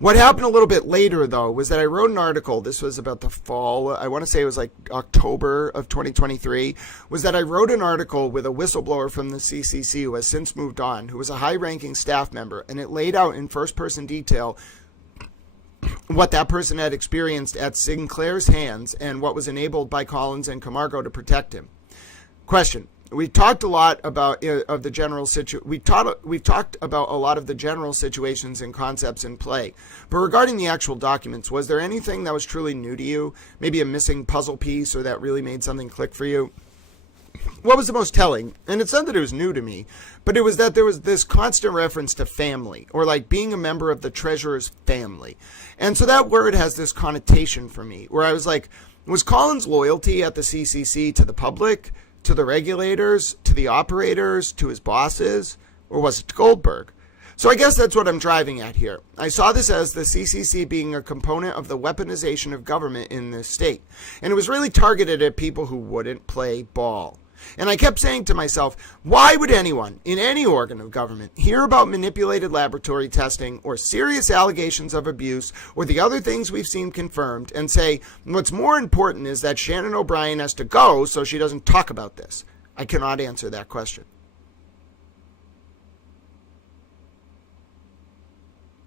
What happened a little bit later, though, was that I wrote an article. This was about the fall. I want to say it was like October of 2023. Was that I wrote an article with a whistleblower from the CCC who has since moved on, who was a high-ranking staff member, and it laid out in first-person detail what that person had experienced at Sinclair's hands and what was enabled by Collins and Camargo to protect him. Question. We've talked a lot about of the general we've talked about a lot of the general situations and concepts in play. But regarding the actual documents, was there anything that was truly new to you? Maybe a missing puzzle piece or that really made something click for you? What was the most telling? And it's not that it was new to me, but it was that there was this constant reference to family, or like being a member of the treasurer's family. And so that word has this connotation for me, where I was like, was Collins' loyalty at the CCC to the public, to the regulators, to the operators, to his bosses, or was it to Goldberg? So I guess that's what I'm driving at here. I saw this as the CCC being a component of the weaponization of government in this state. And it was really targeted at people who wouldn't play ball. And I kept saying to myself, why would anyone in any organ of government hear about manipulated laboratory testing or serious allegations of abuse or the other things we've seen confirmed and say, what's more important is that Shannon O'Brien has to go so she doesn't talk about this? I cannot answer that question.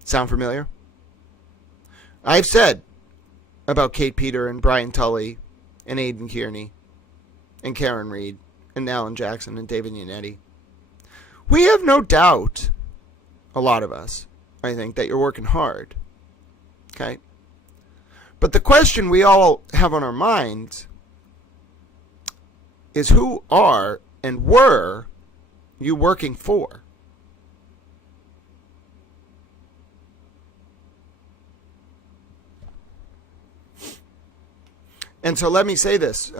Sound familiar? I've said about Kate Peter and Brian Tully and Aidan Kearney and Karen Reed and Alan Jackson and David Yannetti. We have no doubt, a lot of us, I think, that you're working hard. Okay? But the question we all have on our minds is who are and were you working for? And so let me say this.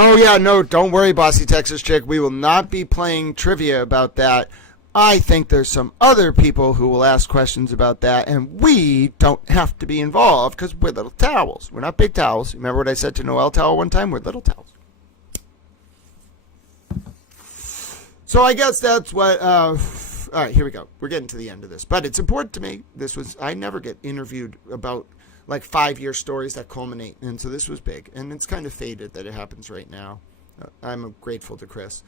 Oh, yeah, no, don't worry, Bossy Texas Chick. We will not be playing trivia about that. I think there's some other people who will ask questions about that, and we don't have to be involved because we're little towels. We're not big towels. Remember what I said to Noel Towel one time? We're little towels. So I guess that's what... all right, here we go. We're getting to the end of this. But it's important to me. I never get interviewed about like 5-year stories that culminate. And so this was big. And it's kind of faded that it happens right now. I'm grateful to Chris.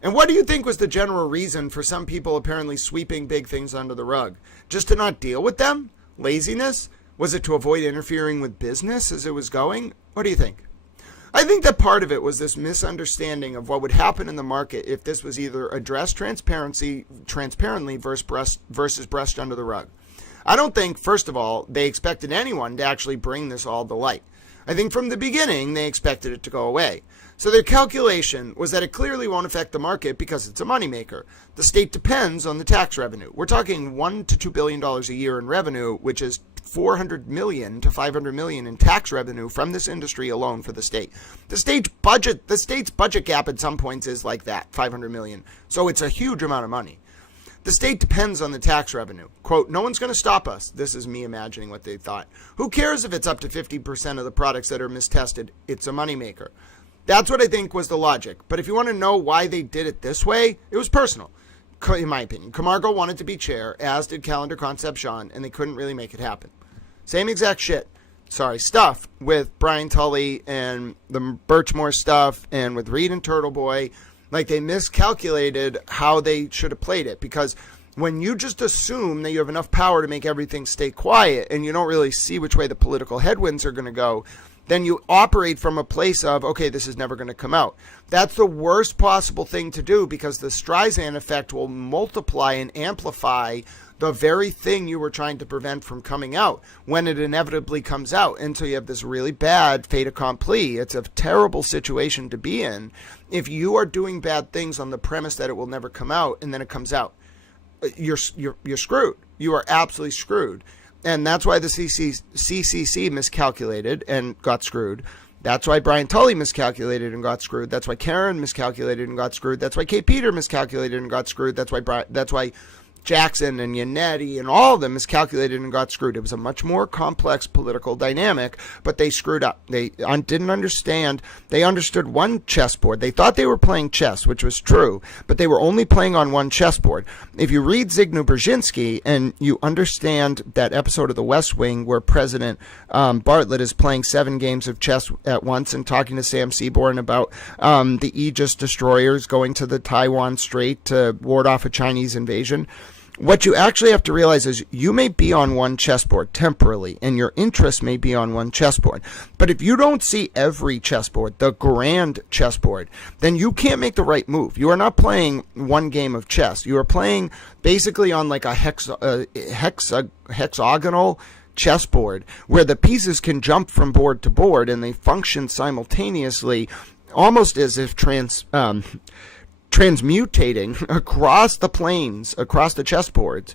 And what do you think was the general reason for some people apparently sweeping big things under the rug? Just to not deal with them? Laziness? Was it to avoid interfering with business as it was going? What do you think? I think that part of it was this misunderstanding of what would happen in the market if this was either addressed transparently versus brushed under the rug. I don't think, first of all, they expected anyone to actually bring this all to light. I think from the beginning, they expected it to go away. So their calculation was that it clearly won't affect the market because it's a moneymaker. The state depends on the tax revenue. We're talking $1 to $2 billion a year in revenue, which is $400 million to $500 million in tax revenue from this industry alone for the state. The state's budget gap at some points is like that, $500 million. So it's a huge amount of money. The state depends on the tax revenue. Quote, no one's going to stop us. This is me imagining what they thought. Who cares if it's up to 50% of the products that are mistested? It's a moneymaker. That's what I think was the logic. But if you want to know why they did it this way, it was personal, in my opinion. Camargo wanted to be chair, as did Calendar Concept Sean, and they couldn't really make it happen. Same exact stuff with Brian Tully and the Birchmore stuff and with Reed and Turtle Boy. Like, they miscalculated how they should have played it, because when you just assume that you have enough power to make everything stay quiet and you don't really see which way the political headwinds are going to go, then you operate from a place of, okay, this is never going to come out. That's the worst possible thing to do, because the Streisand effect will multiply and amplify the very thing you were trying to prevent from coming out when it inevitably comes out. And so you have this really bad fait accompli. It's a terrible situation to be in if you are doing bad things on the premise that it will never come out, and then it comes out. You're screwed. You are absolutely screwed. And that's why the CCC miscalculated and got screwed. That's why Brian Tully miscalculated and got screwed. That's why Karen miscalculated and got screwed. That's why Kate Peter miscalculated and got screwed. That's why Jackson and Yannetti and all of them miscalculated and got screwed. It was a much more complex political dynamic, but they screwed up. They didn't understand. They understood one chessboard. They thought they were playing chess, which was true, but they were only playing on one chessboard. If you read Zygmunt Brzezinski and you understand that episode of The West Wing where President Bartlett is playing 7 games of chess at once and talking to Sam Seaborn about the Aegis destroyers going to the Taiwan Strait to ward off a Chinese invasion, what you actually have to realize is you may be on one chessboard temporarily, and your interest may be on one chessboard. But if you don't see every chessboard, the grand chessboard, then you can't make the right move. You are not playing one game of chess. You are playing basically on like a hexagonal chessboard where the pieces can jump from board to board and they function simultaneously, almost as if transmutating across the planes, across the chessboards,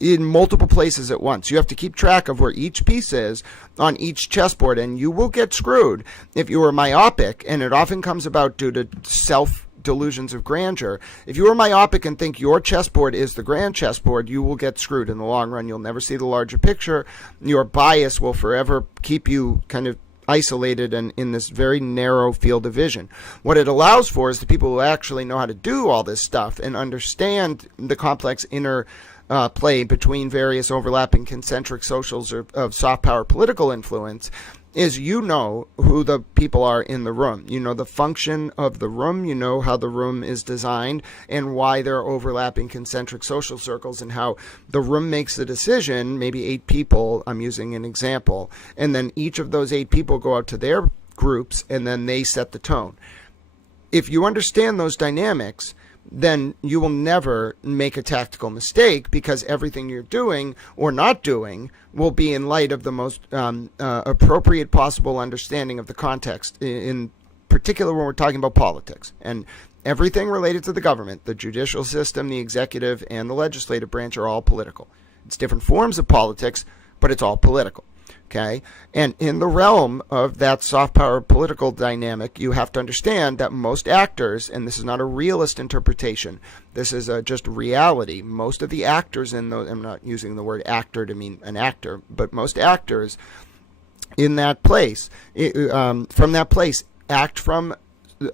in multiple places at once. You have to keep track of where each piece is on each chessboard, and you will get screwed if you are myopic, and it often comes about due to self-delusions of grandeur. If you are myopic and think your chessboard is the grand chessboard, you will get screwed in the long run. You'll never see the larger picture. Your bias will forever keep you kind of isolated and in this very narrow field of vision. What it allows for is the people who actually know how to do all this stuff and understand the complex inner play between various overlapping concentric socials of soft power political influence is you know who the people are in the room. You know the function of the room. You know how the room is designed and why there are overlapping concentric social circles and how the room makes the decision, maybe 8 people, I'm using an example, and then each of those 8 people go out to their groups and then they set the tone. If you understand those dynamics, then you will never make a tactical mistake because everything you're doing or not doing will be in light of the most appropriate possible understanding of the context, in particular when we're talking about politics. And everything related to the government, the judicial system, the executive, and the legislative branch are all political. It's different forms of politics, but it's all political. Okay, and in the realm of that soft power political dynamic, you have to understand that most actors, and this is not a realist interpretation, this is just reality. Most of the actors in those, I'm not using the word actor to mean an actor, but most actors in that place, from that place, act from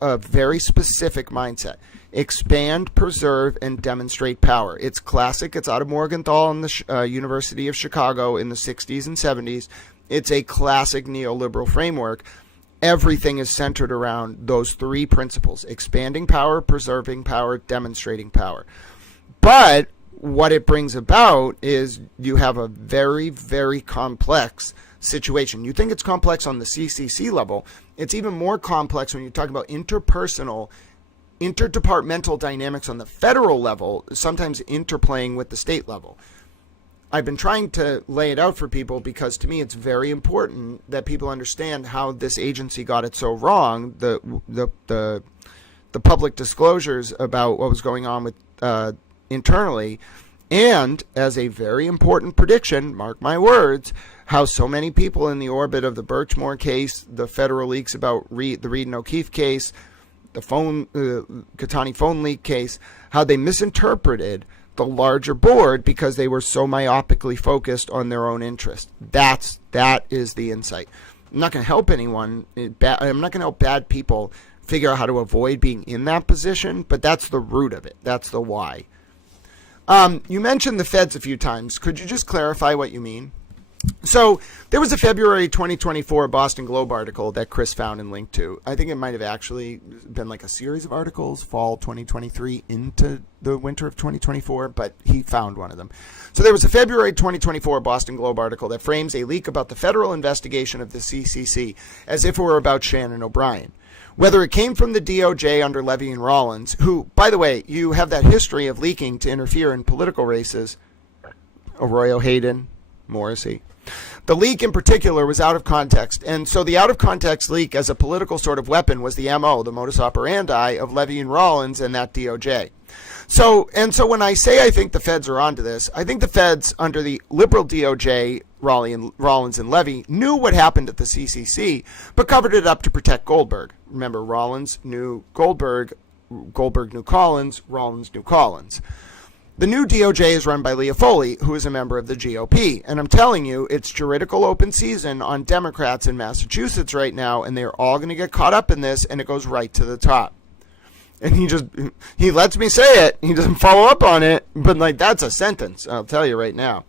a very specific mindset. Expand, preserve, and demonstrate power. It's classic. It's out of Morgenthau and the University of Chicago in the 60s and 70s. It's a classic neoliberal framework. Everything is centered around those 3 principles: expanding power, preserving power, demonstrating power. But what it brings about is you have a very, very complex situation. You think it's complex on the CCC level. It's even more complex when you talk about interdepartmental dynamics on the federal level, sometimes interplaying with the state level. I've been trying to lay it out for people because to me it's very important that people understand how this agency got it so wrong. The public disclosures about what was going on with internally, and as a very important prediction, mark my words, how so many people in the orbit of the Birchmore case, the federal leaks about the Reed and O'Keefe case, the Katani phone leak case, how they misinterpreted the larger board because they were so myopically focused on their own interest. That is the insight. I'm not going to help anyone. I'm not going to help bad people figure out how to avoid being in that position, but that's the root of it. That's the why. You mentioned the feds a few times. Could you just clarify what you mean? So there was a February 2024 Boston Globe article that Chris found and linked to. I think it might have actually been like a series of articles, fall 2023 into the winter of 2024, but he found one of them. So there was a February 2024 Boston Globe article that frames a leak about the federal investigation of the CCC as if it were about Shannon O'Brien. Whether it came from the DOJ under Levy and Rollins, who, by the way, you have that history of leaking to interfere in political races, Arroyo Hayden, Morrissey. The leak in particular was out of context, and so the out-of-context leak as a political sort of weapon was the MO, the modus operandi of Levy and Rollins and that DOJ. So when I say I think the feds are onto this, I think the feds under the liberal DOJ, Rollins and Levy, knew what happened at the CCC, but covered it up to protect Goldberg. Remember, Rollins knew Goldberg, Goldberg knew Collins, Rollins knew Collins. The new DOJ is run by Leah Foley, who is a member of the GOP. And I'm telling you, it's juridical open season on Democrats in Massachusetts right now, and they're all going to get caught up in this, and it goes right to the top. And he lets me say it. He doesn't follow up on it, but like that's a sentence, I'll tell you right now.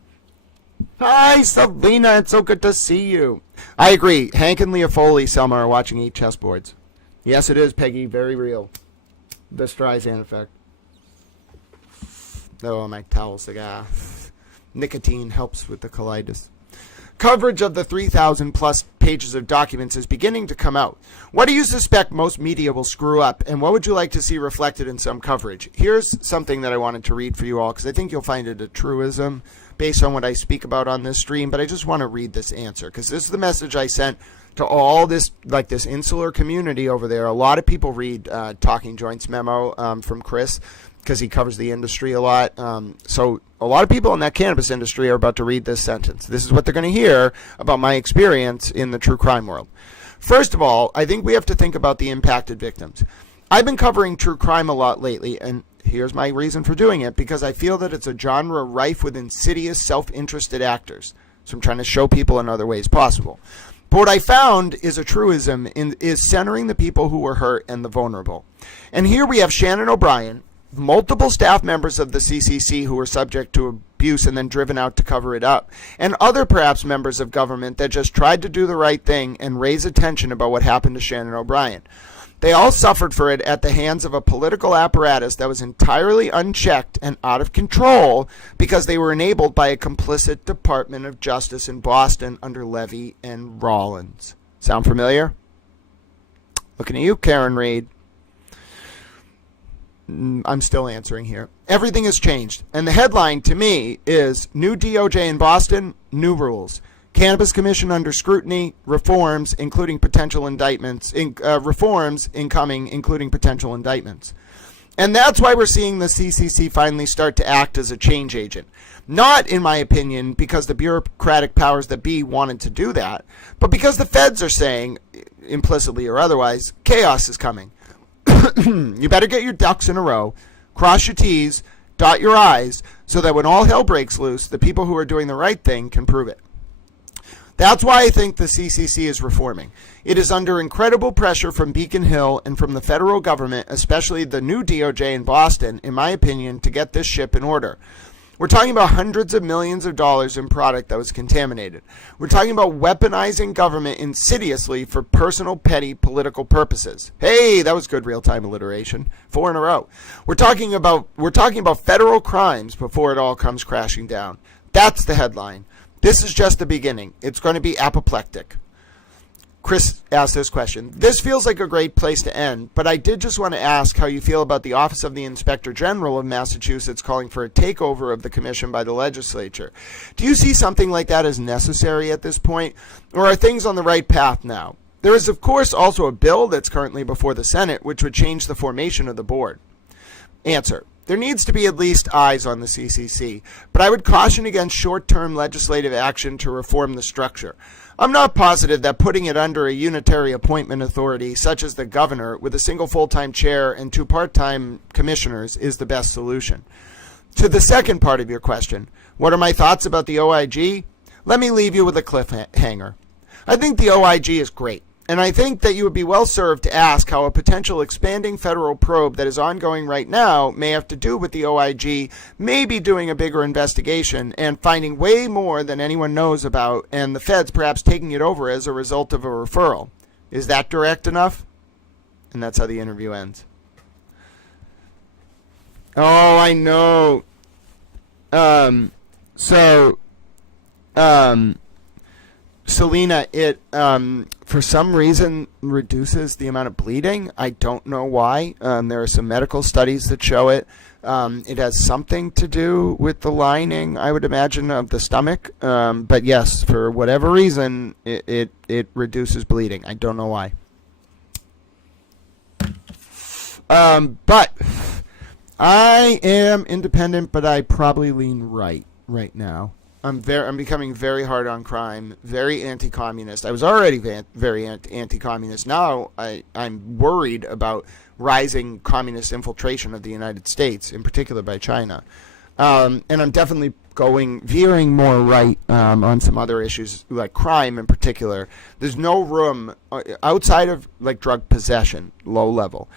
Hi, Selena, it's so good to see you. I agree. Hank and Leah Foley, Selma, are watching eat chessboards. Yes, it is, Peggy. Very real. The Streisand effect. Oh, my towels, the guy. Nicotine helps with the colitis. Coverage of the 3,000 plus pages of documents is beginning to come out. What do you suspect most media will screw up, and what would you like to see reflected in some coverage? Here's something that I wanted to read for you all, because I think you'll find it a truism based on what I speak about on this stream, but I just want to read this answer, because this is the message I sent to all this, like this insular community over there. A lot of people read Talking Joints memo from Chris, because he covers the industry a lot. So a lot of people in that cannabis industry are about to read this sentence. This is what they're going to hear about my experience in the true crime world. First of all, I think we have to think about the impacted victims. I've been covering true crime a lot lately, and here's my reason for doing it, because I feel that it's a genre rife with insidious, self-interested actors. So I'm trying to show people in other ways possible. But what I found is a truism is centering the people who were hurt and the vulnerable. And here we have Shannon O'Brien, multiple staff members of the CCC who were subject to abuse and then driven out to cover it up, and other perhaps members of government that just tried to do the right thing and raise attention about what happened to Shannon O'Brien. They all suffered for it at the hands of a political apparatus that was entirely unchecked and out of control because they were enabled by a complicit Department of Justice in Boston under Levy and Rollins. Sound familiar? Looking at you, Karen Reed. I'm still answering here. Everything has changed. And the headline to me is New DOJ in Boston, New Rules. Cannabis Commission under scrutiny, reforms, including potential indictments, reforms incoming, including potential indictments. And that's why we're seeing the CCC finally start to act as a change agent. Not, in my opinion, because the bureaucratic powers that be wanted to do that, but because the feds are saying, implicitly or otherwise, chaos is coming. You better get your ducks in a row, cross your T's, dot your I's, so that when all hell breaks loose, the people who are doing the right thing can prove it. That's why I think the CCC is reforming. It is under incredible pressure from Beacon Hill and from the federal government, especially the new DOJ in Boston, in my opinion, to get this ship in order. We're talking about hundreds of millions of dollars in product that was contaminated. We're talking about weaponizing government insidiously for personal, petty, political purposes. Hey, that was good real-time alliteration. 4 in a row. We're talking about federal crimes before it all comes crashing down. That's the headline. This is just the beginning. It's going to be apoplectic. Chris asked this question. This feels like a great place to end, but I did just want to ask how you feel about the Office of the Inspector General of Massachusetts calling for a takeover of the commission by the legislature. Do you see something like that as necessary at this point, or are things on the right path now? There is, of course, also a bill that's currently before the Senate, which would change the formation of the board. Answer. There needs to be at least eyes on the CCC, but I would caution against short-term legislative action to reform the structure. I'm not positive that putting it under a unitary appointment authority, such as the governor, with a single full-time chair and 2 part-time commissioners, is the best solution. To the second part of your question, what are my thoughts about the OIG? Let me leave you with a cliffhanger. I think the OIG is great. And I think that you would be well served to ask how a potential expanding federal probe that is ongoing right now may have to do with the OIG maybe doing a bigger investigation and finding way more than anyone knows about, and the feds perhaps taking it over as a result of a referral. Is that direct enough? And that's how the interview ends. Oh, I know. Selena, it for some reason reduces the amount of bleeding. I don't know why. There are some medical studies that show it. It has something to do with the lining, I would imagine, of the stomach. But yes, for whatever reason, it reduces bleeding. I don't know why. But I am independent, but I probably lean right now. I'm becoming very hard on crime, very anti-communist. I was already very anti-communist. Now I'm worried about rising communist infiltration of the United States, in particular by China. And I'm definitely veering more right on some other issues like crime in particular. There's no room outside of like drug possession, low level.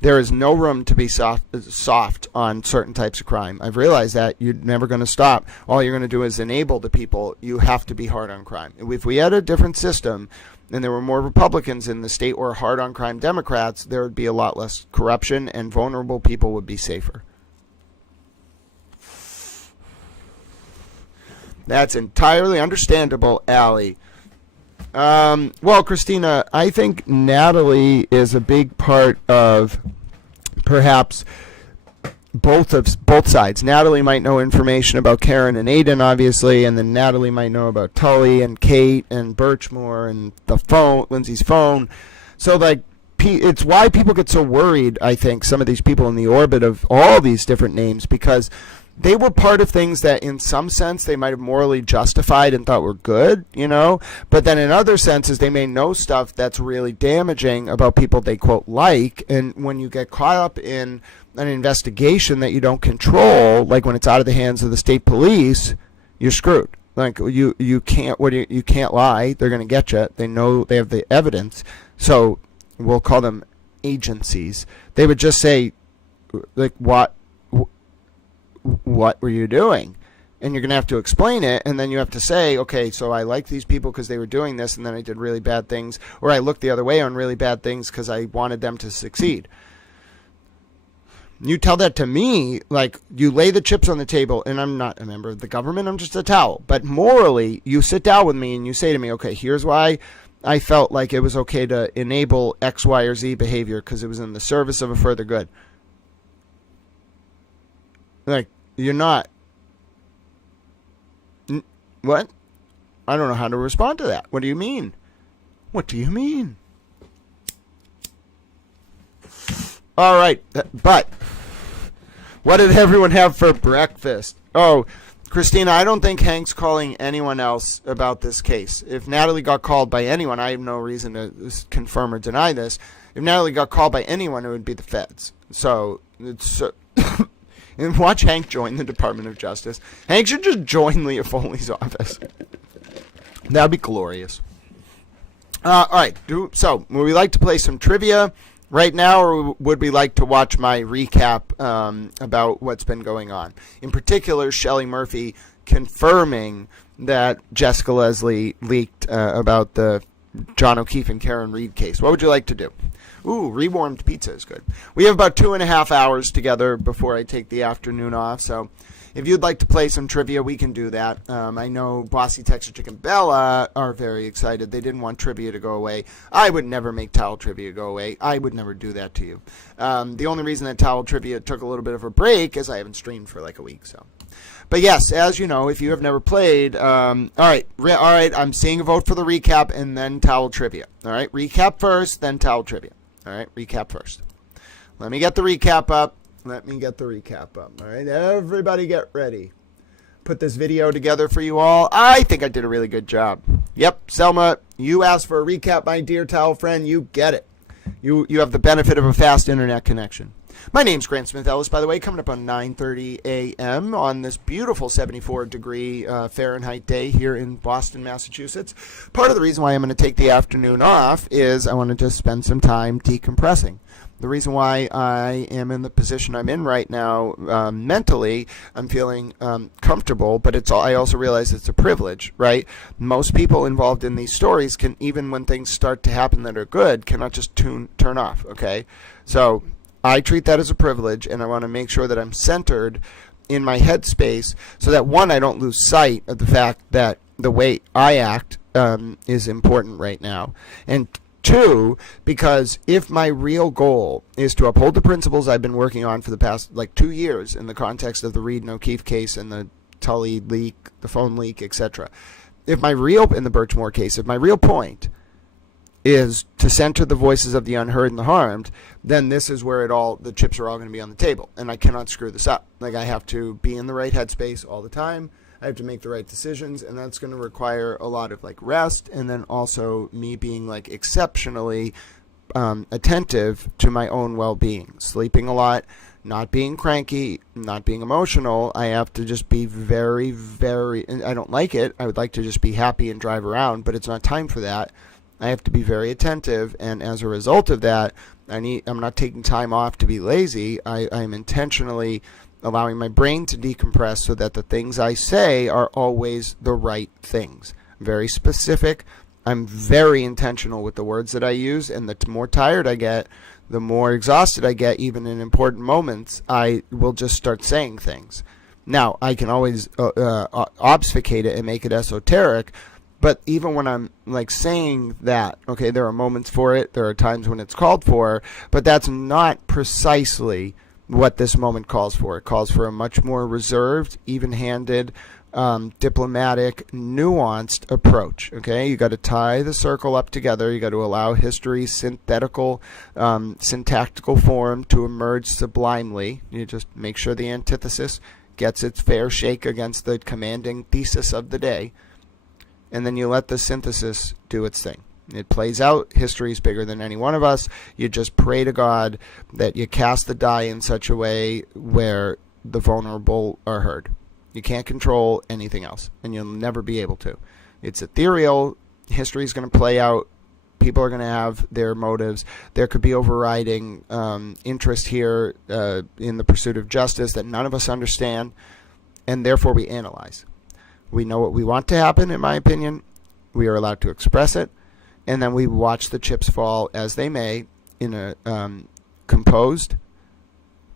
There is no room to be soft on certain types of crime. I've realized that you're never going to stop. All you're going to do is enable the people. You have to be hard on crime. If we had a different system and there were more Republicans in the state or hard on crime Democrats, there would be a lot less corruption and vulnerable people would be safer. That's entirely understandable, Allie. Well, Christina, I think Natalie is a big part of perhaps both sides. Natalie might know information about Karen and Aiden, obviously, and then Natalie might know about Tully and Kate and Birchmore and Lindsay's phone. So, like, it's why people get so worried, I think, some of these people in the orbit of all these different names, because they were part of things that in some sense they might have morally justified and thought were good, but then in other senses they may know stuff that's really damaging about people they quote like, and when you get caught up in an investigation that you don't control, like when it's out of the hands of the state police, you're screwed. Like you can't you can't lie. They're going to get you. They know they have the evidence. So we'll call them agencies. They would just say like what were you doing? And you're going to have to explain it, and then you have to say, okay, so I like these people because they were doing this, and then I did really bad things, or I looked the other way on really bad things because I wanted them to succeed. You tell that to me, like, you lay the chips on the table, and I'm not a member of the government, I'm just a towel. But morally, you sit down with me and you say to me, okay, here's why I felt like it was okay to enable X, Y, or Z behavior because it was in the service of a further good. Like, you're not. What? I don't know how to respond to that. What do you mean? What do you mean? All right, but what did everyone have for breakfast? Oh, Christina, I don't think Hank's calling anyone else about this case. If Natalie got called by anyone, I have no reason to confirm or deny this. If Natalie got called by anyone, it would be the feds. So it's and watch Hank join the Department of Justice. Hank should just join Leah Foley's office. That'd be glorious. All right. So would we like to play some trivia right now, or would we like to watch my recap about what's been going on? In particular, Shelley Murphy confirming that Jessica Leslie leaked about the John O'Keefe and Karen Reed case. What would you like to do? Ooh, rewarmed pizza is good. We have about 2.5 hours together before I take the afternoon off, so if you'd like to play some trivia, we can do that. I know Bossy, Texas Chicken, Bella are very excited. They didn't want trivia to go away. I would never make towel trivia go away. I would never do that to you. The only reason that towel trivia took a little bit of a break is I haven't streamed for like a week, so. But yes, as you know, if you have never played, all right, I'm seeing a vote for the recap and then towel trivia. All right, recap first, then towel trivia. All right, recap first. Let me get the recap up. All right, everybody get ready. Put this video together for you all. I think I did a really good job. Yep, Selma, you asked for a recap, my dear towel friend. You get it. You have the benefit of a fast internet connection. My name's Grant Smith Ellis, by the way, coming up on 9:30 a.m. on this beautiful 74-degree Fahrenheit day here in Boston, Massachusetts. Part of the reason why I'm going to take the afternoon off is I want to just spend some time decompressing. The reason why I am in the position I'm in right now, mentally, I'm feeling comfortable, but I also realize it's a privilege, right? Most people involved in these stories can, even when things start to happen that are good, cannot just turn off, okay? So I treat that as a privilege, and I want to make sure that I'm centered in my headspace so that, one, I don't lose sight of the fact that the way I act is important right now, and two, because if my real goal is to uphold the principles I've been working on for the past 2 years in the context of the Reed and O'Keefe case and the Tully leak, the phone leak, etc., in the Birchmore case, if my real point is to center the voices of the unheard and the harmed, then this is where the chips are all going to be on the table, and I cannot screw this up. I have to be in the right headspace all the time. I have to make the right decisions, and that's going to require a lot of rest, and then also me being exceptionally attentive to my own well-being, sleeping a lot, not being cranky, not being emotional. I have to just be very, very, and I don't like it. I would like to just be happy and drive around, but it's not time for that. I have to be very attentive, and as a result of that, I'm not taking time off to be lazy. I'm intentionally allowing my brain to decompress so that the things I say are always the right things. I'm very specific. I'm very intentional with the words that I use, and the more tired I get, the more exhausted I get, even in important moments, I will just start saying things. Now, I can always obfuscate it and make it esoteric, but even when I'm like saying that, okay, there are moments for it, there are times when it's called for, but that's not precisely what this moment calls for. It calls for a much more reserved, even-handed, diplomatic, nuanced approach. Okay, you got to tie the circle up together. You got to allow history's syntactical form to emerge sublimely. You just make sure the antithesis gets its fair shake against the commanding thesis of the day, and then you let the synthesis do its thing. It plays out. History is bigger than any one of us. You just pray to God that you cast the die in such a way where the vulnerable are heard. You can't control anything else, and you'll never be able to. It's ethereal. History is going to play out. People are going to have their motives. There could be overriding interest here in the pursuit of justice that none of us understand, and therefore we analyze. We know what we want to happen, in my opinion. We are allowed to express it, and then we watch the chips fall as they may in a composed,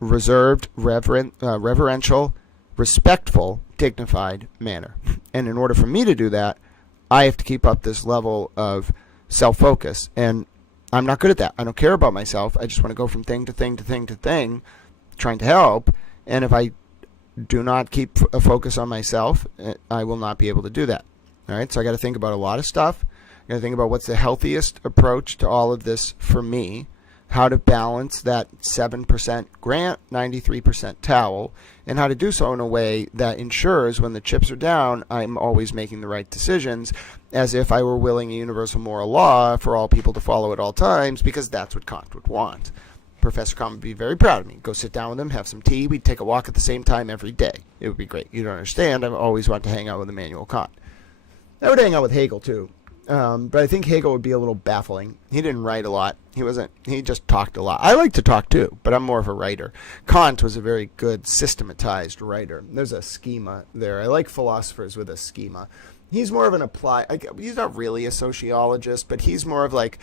reserved, reverential, respectful, dignified manner. And in order for me to do that, I have to keep up this level of self-focus. And I'm not good at that. I don't care about myself. I just want to go from thing to thing to thing to thing, trying to help. And if I do not keep a focus on myself, I will not be able to do that. All right, so I got to think about a lot of stuff. I got to think about what's the healthiest approach to all of this for me, how to balance that 7% grant, 93% towel, and how to do so in a way that ensures when the chips are down, I'm always making the right decisions, as if I were willing a universal moral law for all people to follow at all times, because that's what Kant would want. Professor Kant would be very proud of me. Go sit down with him, have some tea, we'd take a walk at the same time every day. It would be great. You don't understand, I've always wanted to hang out with Immanuel Kant. I would hang out with Hegel too. But I think Hegel would be a little baffling. He didn't write a lot. He just talked a lot. I like to talk too, but I'm more of a writer. Kant was a very good systematized writer. There's a schema there. I like philosophers with a schema. He's more of an he's not really a sociologist, but he's more of like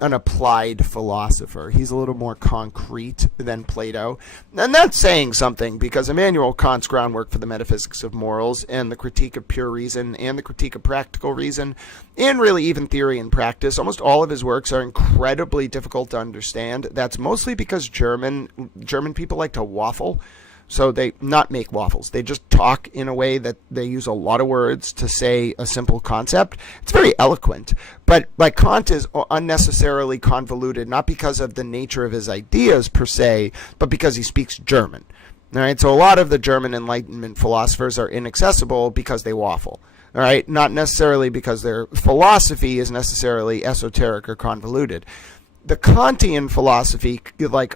an applied philosopher. He's a little more concrete than Plato. And that's saying something, because Immanuel Kant's groundwork for the metaphysics of morals and the critique of pure reason and the critique of practical reason, and really even theory and practice, almost all of his works are incredibly difficult to understand. That's mostly because German people like to waffle. So they not make waffles. They just talk in a way that they use a lot of words to say a simple concept. It's very eloquent. But like Kant is unnecessarily convoluted, not because of the nature of his ideas per se, but because he speaks German. All right. So a lot of the German Enlightenment philosophers are inaccessible because they waffle. All right. Not necessarily because their philosophy is necessarily esoteric or convoluted. The Kantian philosophy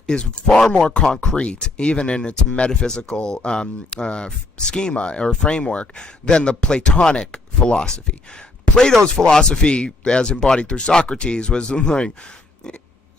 is far more concrete, even in its metaphysical schema or framework, than the Platonic philosophy. Plato's philosophy, as embodied through Socrates, was like,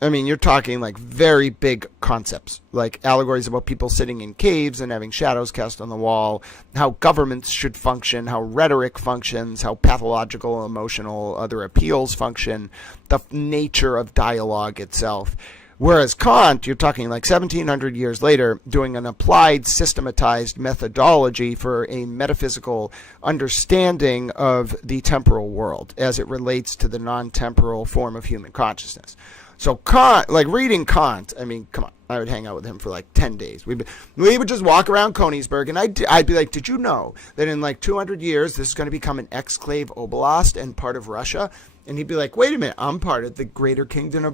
you're talking like very big concepts, like allegories about people sitting in caves and having shadows cast on the wall, how governments should function, how rhetoric functions, how pathological, emotional, other appeals function, the nature of dialogue itself. Whereas Kant, you're talking like 1700 years later, doing an applied, systematized methodology for a metaphysical understanding of the temporal world as it relates to the non-temporal form of human consciousness. So Kant, like reading Kant, come on, I would hang out with him for like 10 days. We would just walk around Königsberg, and I'd be like, did you know that in like 200 years, this is going to become an exclave oblast and part of Russia? And he'd be like, wait a minute, I'm part of the greater kingdom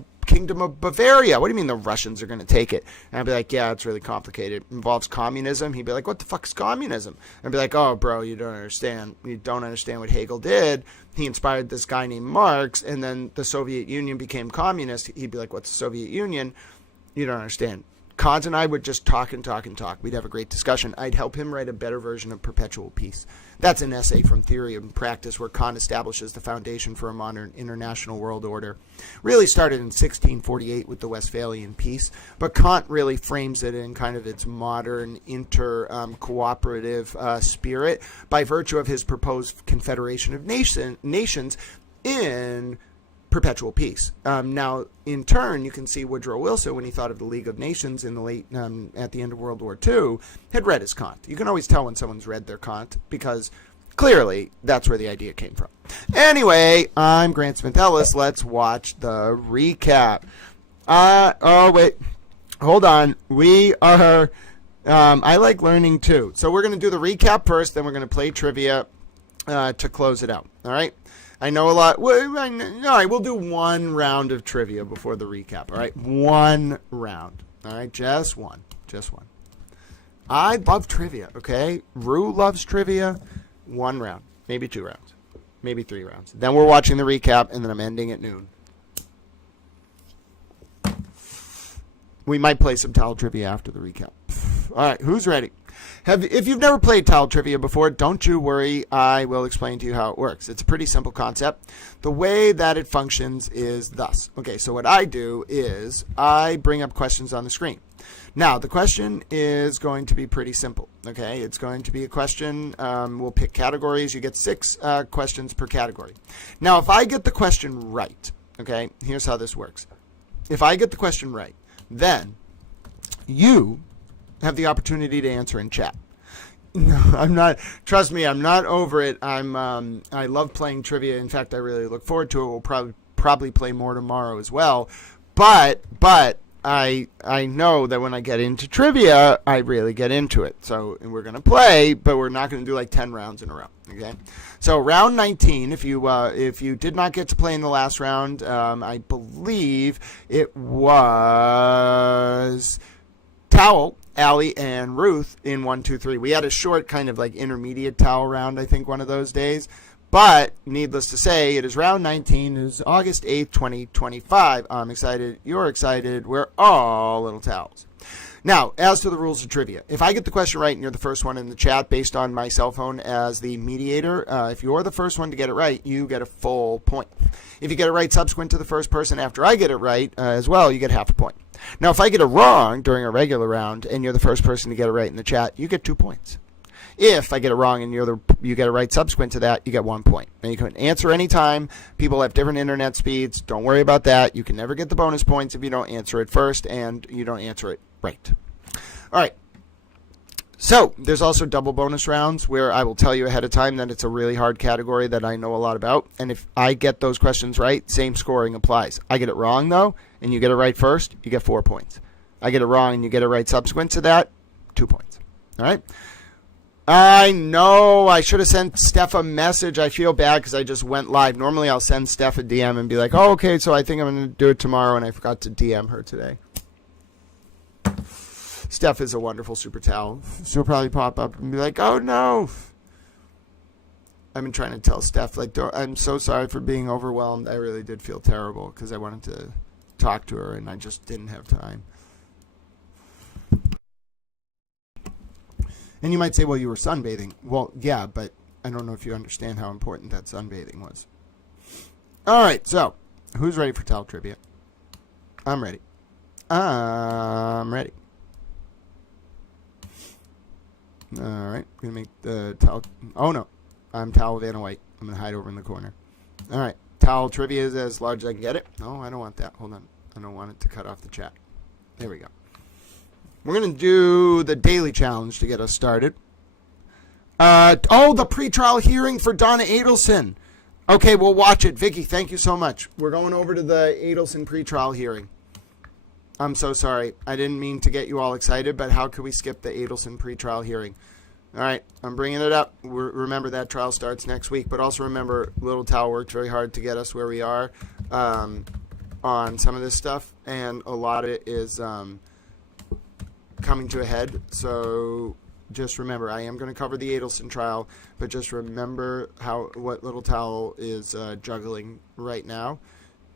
of Bavaria. What do you mean the Russians are going to take it? And I'd be like, yeah, it's really complicated. It involves communism. He'd be like, what the fuck is communism? I'd be like, oh, bro, you don't understand. You don't understand what Hegel did. He inspired this guy named Marx, and then the Soviet Union became communist. He'd be like, what's the Soviet Union? You don't understand. Kant and I would just talk and talk and talk. We'd have a great discussion. I'd help him write a better version of Perpetual Peace. That's an essay from Theory and Practice where Kant establishes the foundation for a modern international world order. Really started in 1648 with the Westphalian Peace, but Kant really frames it in kind of its modern cooperative spirit by virtue of his proposed Confederation of Nations in Perpetual Peace. Now, in turn, you can see Woodrow Wilson, when he thought of the League of Nations in the late, at the end of World War II, had read his Kant. You can always tell when someone's read their Kant because clearly that's where the idea came from. Anyway, I'm Grant Smith Ellis. Let's watch the recap. Oh wait, hold on. We are. I like learning too. So we're going to do the recap first, then we're going to play trivia to close it out. All right. I know a lot. All right, we'll do one round of trivia before the recap. All right, one round. All right, just one. Just one. I love trivia, okay? Rue loves trivia. One round, maybe 2 rounds, maybe 3 rounds. Then we're watching the recap, and then I'm ending at noon. We might play some towel trivia after the recap. All right, who's ready? If you've never played towel trivia before, don't you worry. I will explain to you how it works. It's a pretty simple concept. The way that it functions is thus. Okay, so what I do is I bring up questions on the screen. Now, the question is going to be pretty simple. Okay, it's going to be a question. We'll pick categories. You get 6 questions per category. Now, if I get the question right, okay, here's how this works. If I get the question right, then you have the opportunity to answer in chat. No, I'm not. Trust me, I'm not over it. I love playing trivia. In fact, I really look forward to it. We'll probably play more tomorrow as well. But I know that when I get into trivia, I really get into it. So we're gonna play, but we're not gonna do like 10 rounds in a row. Okay. So round 19. If you did not get to play in the last round, I believe it was Towel, Allie, and Ruth in 1, 2, 3. We had a short kind of like intermediate towel round, I think, one of those days. But needless to say, it is round 19. It is August 8th, 2025. I'm excited. You're excited. We're all little towels. Now, as to the rules of trivia, if I get the question right and you're the first one in the chat based on my cell phone as the mediator, if you're the first one to get it right, you get a full point. If you get it right subsequent to the first person after I get it right as well, you get half a point. Now, if I get it wrong during a regular round and you're the first person to get it right in the chat, you get 2 points. If I get it wrong and you get it right subsequent to that, you get 1 point. And you can answer anytime. People have different internet speeds. Don't worry about that. You can never get the bonus points if you don't answer it first and you don't answer it right. All right. So there's also double bonus rounds where I will tell you ahead of time that it's a really hard category that I know a lot about. And if I get those questions right, same scoring applies. I get it wrong, though, and you get it right first, you get 4 points. I get it wrong and you get it right subsequent to that, 2 points. All right. I know I should have sent Steph a message. I feel bad because I just went live. Normally I'll send Steph a DM and be like, oh, okay, so I think I'm going to do it tomorrow, and I forgot to DM her today. Steph is a wonderful super towel. She'll probably pop up and be like, oh, no. I've been trying to tell Steph, like, I'm so sorry for being overwhelmed. I really did feel terrible because I wanted to talk to her, and I just didn't have time. And you might say, well, you were sunbathing. Well, yeah, but I don't know if you understand how important that sunbathing was. All right, so who's ready for towel trivia? I'm ready. I'm ready. All right, I'm going to make the towel. Oh, no. I'm Towel Vanna White. I'm going to hide over in the corner. All right, towel trivia is as large as I can get it. No, I don't want that. Hold on. I don't want it to cut off the chat. There we go. We're going to do the daily challenge to get us started. The pretrial hearing for Donna Adelson. Okay, we'll watch it. Vicky, thank you so much. We're going over to the Adelson pretrial hearing. I'm so sorry. I didn't mean to get you all excited, but how could we skip the Adelson pretrial hearing? All right, I'm bringing it up. Remember that trial starts next week, but also remember Little Towel worked very hard to get us where we are on some of this stuff, and a lot of it is coming to a head. So just remember, I am going to cover the Adelson trial, but just remember what Little Towel is juggling right now.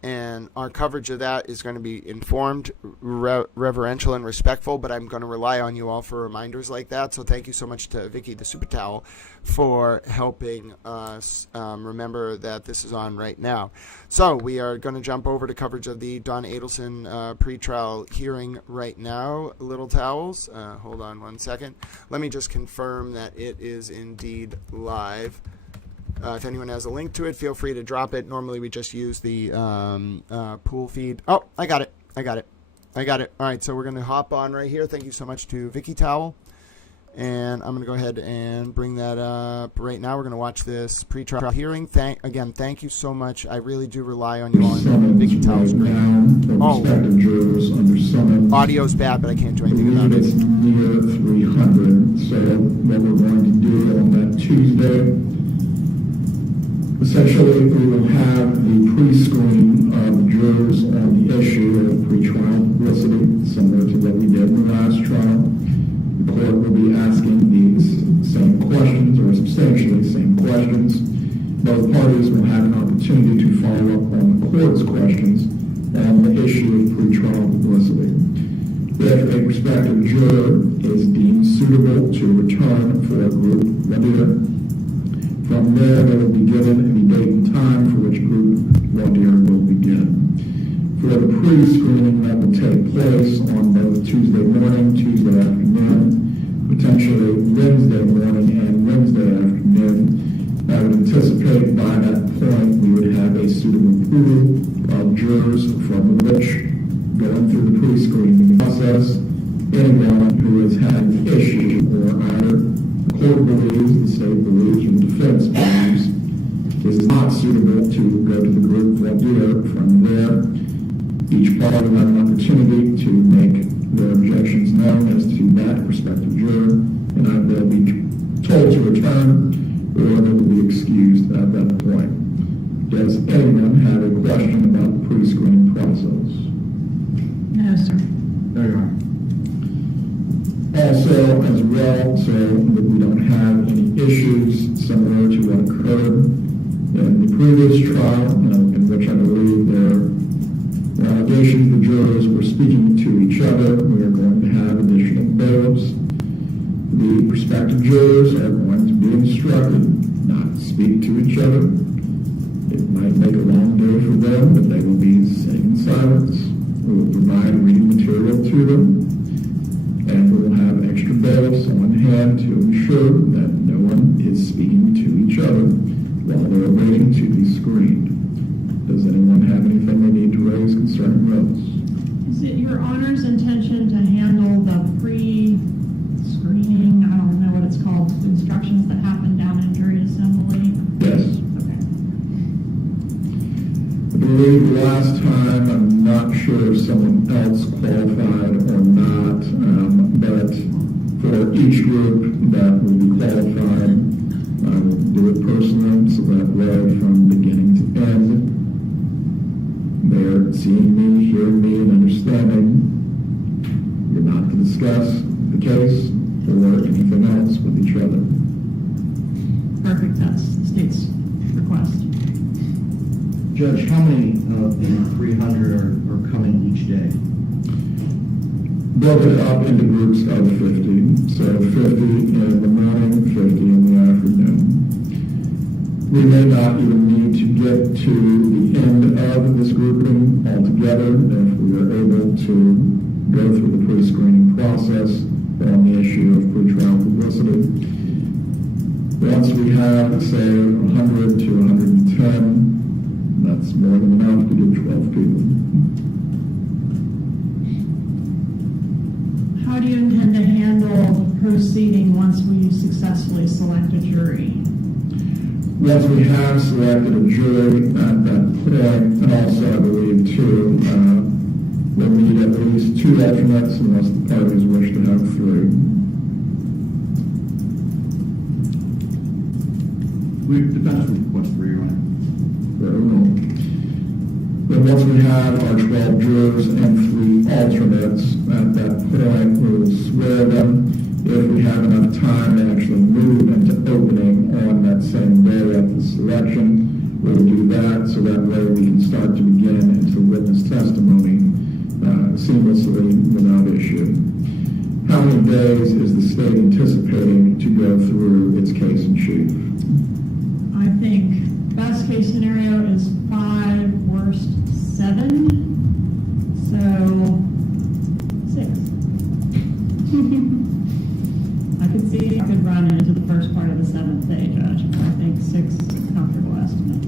and our coverage of that is going to be informed, reverential, and respectful, but I'm going to rely on you all for reminders like that. So thank you so much to Vicky the Super Towel for helping us remember that this is on right now. So we are going to jump over to coverage of the Donna Adelson pretrial hearing right now. Little Towels, hold on one second. Let me just confirm that it is indeed live. If anyone has a link to it, feel free to drop it. Normally, we just use the pool feed. Oh, I got it. All right, so we're going to hop on right here. Thank you so much to Vicky Towel. And I'm going to go ahead and bring that up right now. We're going to watch this pretrial hearing. Thank you so much. I really do rely on you on Vicky Towel's screen. Oh, audio's bad, but I can't do anything about it. It's near 300. So what we're going to do on that Tuesday, essentially, we will have the pre-screen of jurors on the issue of pretrial publicity, similar to what we did in the last trial. The court will be asking these same questions, or substantially same questions. Both parties will have an opportunity to follow up on the court's questions on the issue of pretrial publicity. If a prospective juror is deemed suitable to return for a group rendezvous, from there, they will be given the date and time for which group rendezvous will begin. For the pre-screening that will take place on both Tuesday morning, Tuesday afternoon, potentially Wednesday morning and Wednesday afternoon, I would anticipate by that point we would have a suitable pool of jurors from which, going through the pre-screening process, anyone who has had an issue or either the court believes, the state believes, or the defense believes is not suitable to go to the group rendezvous. From there, each party will have an opportunity to make their objections known as to that prospective juror, and they'll be told to return, or they will be excused at that point. Does anyone have a question about the pre-screening process? No, sir. There you are. Also, as well, so that we don't have any issues similar to what occurred in the previous trial, in which I believe there were allegations the jurors were speaking to each other. We are going to have additional bailiffs. The prospective jurors are going to be instructed not to speak to each other. It might make a long day for them, but they will be sitting in silence. We will provide reading material to them, and we will have extra bailiffs on hand to ensure that no one is speaking to each other while they're waiting to be screened. Does anyone have anything they need to raise concerning those? Is it your Honor's intention to handle the pre-screening, I don't know what it's called, instructions that happen down in jury assembly? Yes. Okay. I believe last time, I'm not sure if someone else qualified or not, but for each group that will be qualified, I will do it personally, so that way from beginning to end, they're seeing me, hearing me, and understanding you're not to discuss the case or anything else with each other. Perfect, that's the state's request. Judge, how many of the 300 are coming each day? Broke it up into groups of 50. So 50 in the morning, 50 in the afternoon. We may not even need to get to the end of this grouping altogether if we are able to go through the pre-screening process on the issue of pretrial publicity. Once we have, say, 100 to 110, that's more than enough to get 12 people. How do you intend to handle proceeding once we successfully select a jury? Once we have selected a jury at that point, and also I believe too, we'll need at least 2 alternates unless the parties wish to have 3. Defense request 3, Your Honor. Very well. Then once we have our 12 jurors and 3 alternates, at that point we will swear them. If we have enough time to actually move into opening on that same day at the selection, we'll do that so that way we can start to begin seamlessly without issue. How many days is the state anticipating to go through its case in chief? I think best case scenario is 5, worst 7. So 6. I could see I could run into the first part of the 7th day, Judge. I think 6 is a comfortable estimate.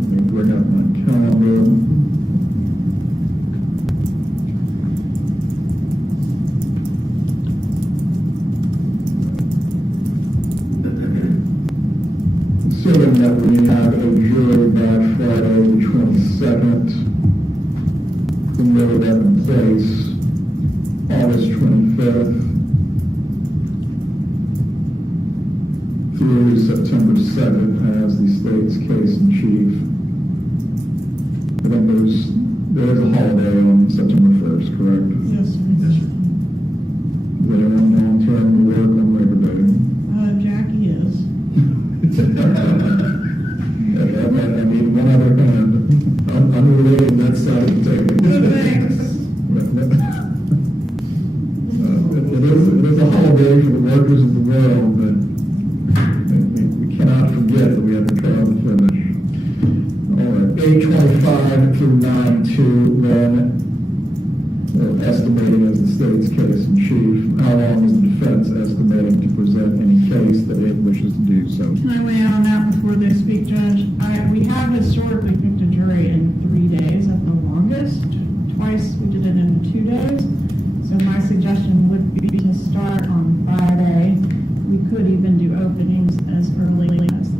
Let me bring up my calendar. Assuming that we have a jury by Friday the 22nd, we know that in place August 25th through September 7th as the state's case in chief. I think there is a holiday on September 1st, correct? Yes, sir. Yes, sir. Is anyone volunteering to work on Labor Day? Jackie is. I need one other hand. I'm related that side of the table. Thanks. It is a holiday for the workers of the world, but we cannot forget that we have a trial to finish. All right, 8:25 through 9:02, then we're estimating as the state's case in chief. How long is the defense estimating to present any case that it wishes to do so? Can I weigh in on that before they speak, Judge? We have historically picked a jury in 3 days at the longest. Twice we did it in 2 days. So my suggestion would be to start on Friday. We could even do openings as early as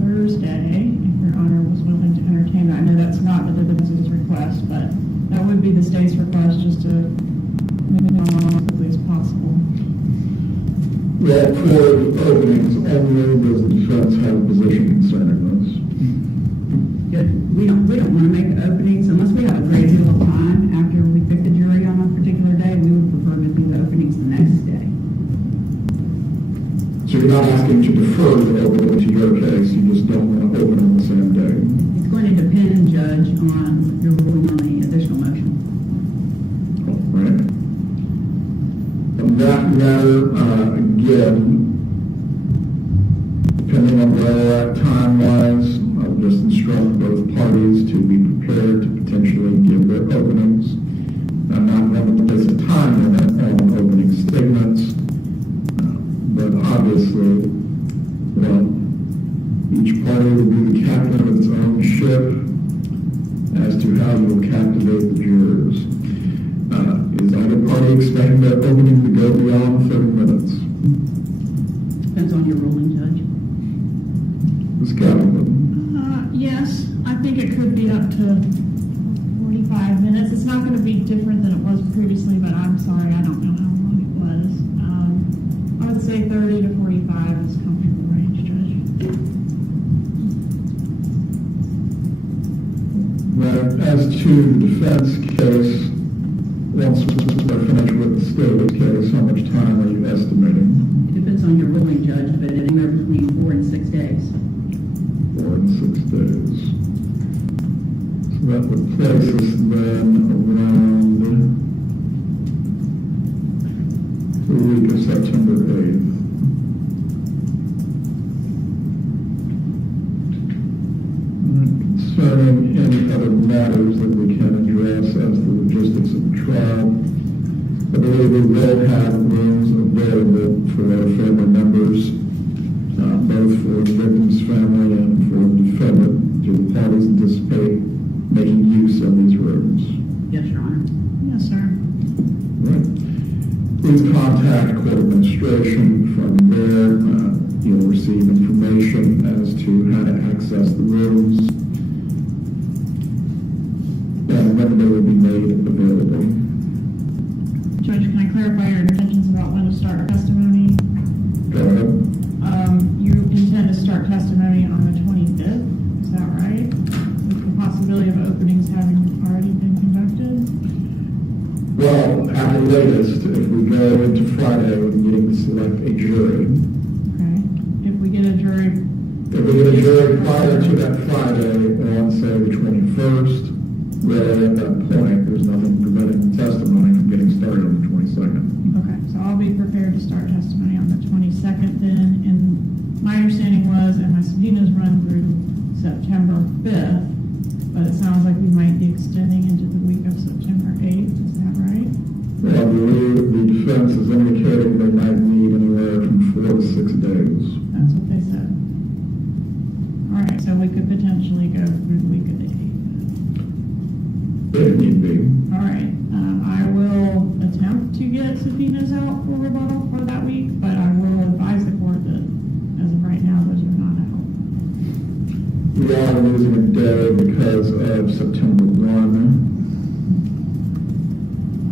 Thursday, if Your Honor was willing to entertain that. I know that's not the defense's request, but that would be the state's request, just to make it as quickly as possible. Well, for the openings, only does the defense have a position concerning this. Good. We don't want to make openings unless we have a great deal of time after we pick the jury on a particular day. We would prefer to do the openings the next day. So you're not asking to defer the opening to your case, you just don't want to open on the same day? It's going to depend, Judge, on your ruling on the additional motion. All right. On that matter, again, depending on where we're at time-wise, I'll just instruct both parties to be prepared to potentially give their openings. I'm not going to place a time limit on opening statements, but obviously, well, each party will be the captain of its own ship as to how you will captivate the jurors. Is either party expecting their opening to go beyond 30 minutes? Depends on your ruling, Judge. Ms. Capital? Yes, I think it could be up to 45 minutes. It's not going to be different than it was previously, but I'm sorry, I don't know how long it was. I would say 30 to 45 is comfortable range, Judge. Now, as to the defense case, once we're finished with the state's case, how much time are you estimating? It depends on your ruling, Judge, but anywhere between 4 and 6 days. 4 and 6 days. So that would place us then around the week of September 8th. Concerning any other matters that we can address as the logistics of the trial, I believe we will have rooms available for our family members, both for the victim's family and for the defendant. Do the parties anticipate making use of these rooms? Yes, Your Honor. Yes, sir. Right. Please contact court administration. From there, you'll receive information as to how to access the rooms and when they will be made available. Judge, can I clarify your intentions about when to start testimony? Go ahead. You intend to start testimony on the 25th, is that right? With the possibility of openings having already been conducted? Well, at the latest, if we go into Friday with needing to select a jury, Okay. If we get a jury, if we get a jury prior to that Friday, on say the 21st, really at that point, there's nothing preventing potentially go through the week of the 8th. If need be. All right, I will attempt to get subpoenas out for rebuttal for that week, but I will advise the court that as of right now, those are not out. We are losing a day because of September 1.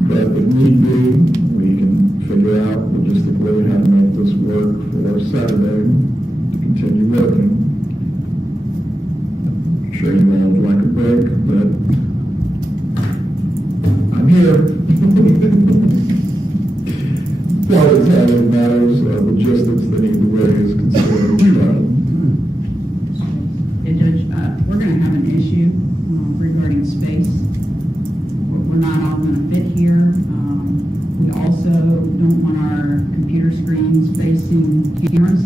But if need be, we can figure out logistically how to make this work for Saturday to continue working. I'm sure you all would like a break, but I'm here. Quality time matters, logistics that need to be raised, considered trial. Yeah, Judge, we're going to have an issue regarding space. We're not all going to fit here. We also don't want our computer screens facing cameras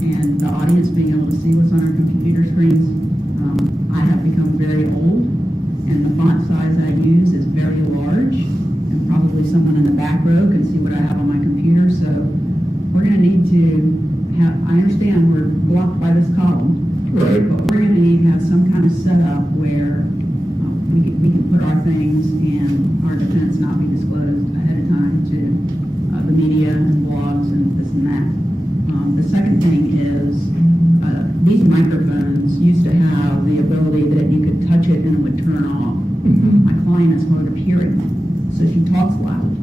and the audience being able to see what's on our computer screens. I have become very old, and the font size I use is very large, and probably someone in the back row can see what I have on my computer. So we're going to need to have, I understand we're blocked by this column, Right. but we're going to need to have some kind of setup where we can put our things and our defense not be disclosed ahead of time to the media and blogs and this and that. The second thing is these microphones used to have the ability that you could touch it and it would turn off. My client is hard of hearing, so she talks loud.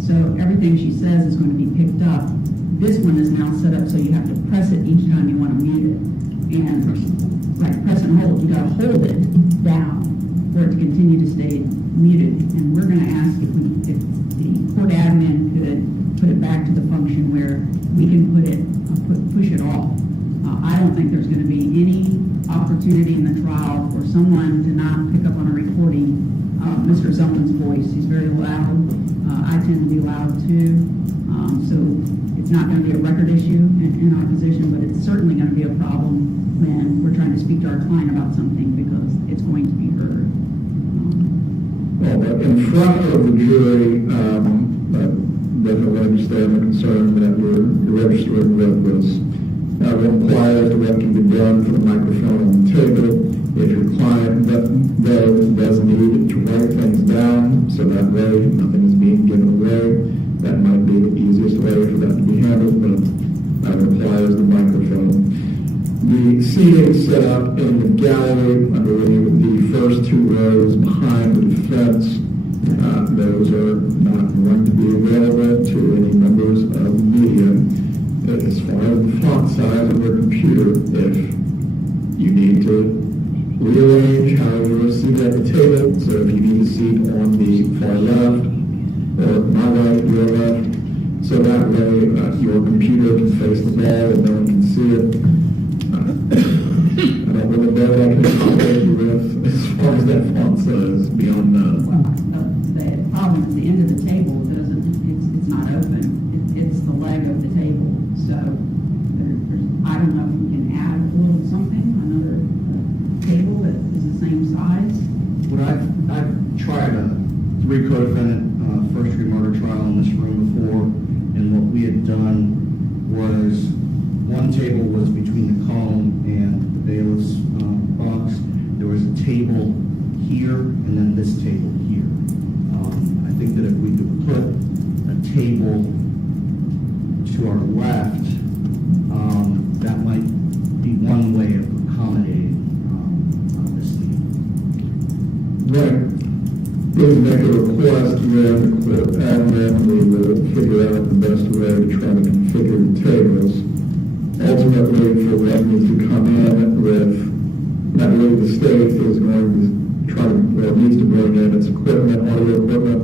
So everything she says is going to be picked up. This one is now set up so you have to press it each time you want to mute it. And right, press and hold. You got to hold it down for it to continue to stay muted. And we're going to ask if the court admin could put it back to the function where we can push it off. I don't think there's going to be any opportunity in the trial for someone to not pick up on a recording Mr. Zellman's voice. He's very loud. I tend to be loud too. So it's not going to be a record issue in our position, but it's certainly going to be a problem when we're trying to speak to our client about something because it's going to be heard. Well, but in front of the jury, definitely understand the concern that you're registering with this. That will imply that what can be done for the microphone on the table. If your client does need to write things down, so that way nothing is being given away, that might be the easiest way for that to be handled, but that requires the microphone. The seating set up in the gallery, I believe the first two rows behind the defense, those are not going to be available to any members of the media. As far as the font size of your computer, if you need to rearrange how you're seated at the table, so if you need a seat on the far left, or my right, your left, so that way your computer can face the wall and no one can see it. I don't really know what I can accommodate you with as far as that font size beyond that. Well, the problem is the end of the table it's not open. It's the leg of the table. So I don't know if we can add a little something, another table that is the same size. What I've tried a 3 co-defendant first degree murder trial in this room before, and what we had done was one table was between the column and the bailiff's box. There was a table here and then this table here. I think that if we could put a table to our left, that might be one way of accommodating this need. Right. Please make a request with the admin. We will figure out the best way to try to configure the tables. Ultimately, for revenues to come in with, I believe the state is going to try to, well, needs to bring in its equipment, audio equipment.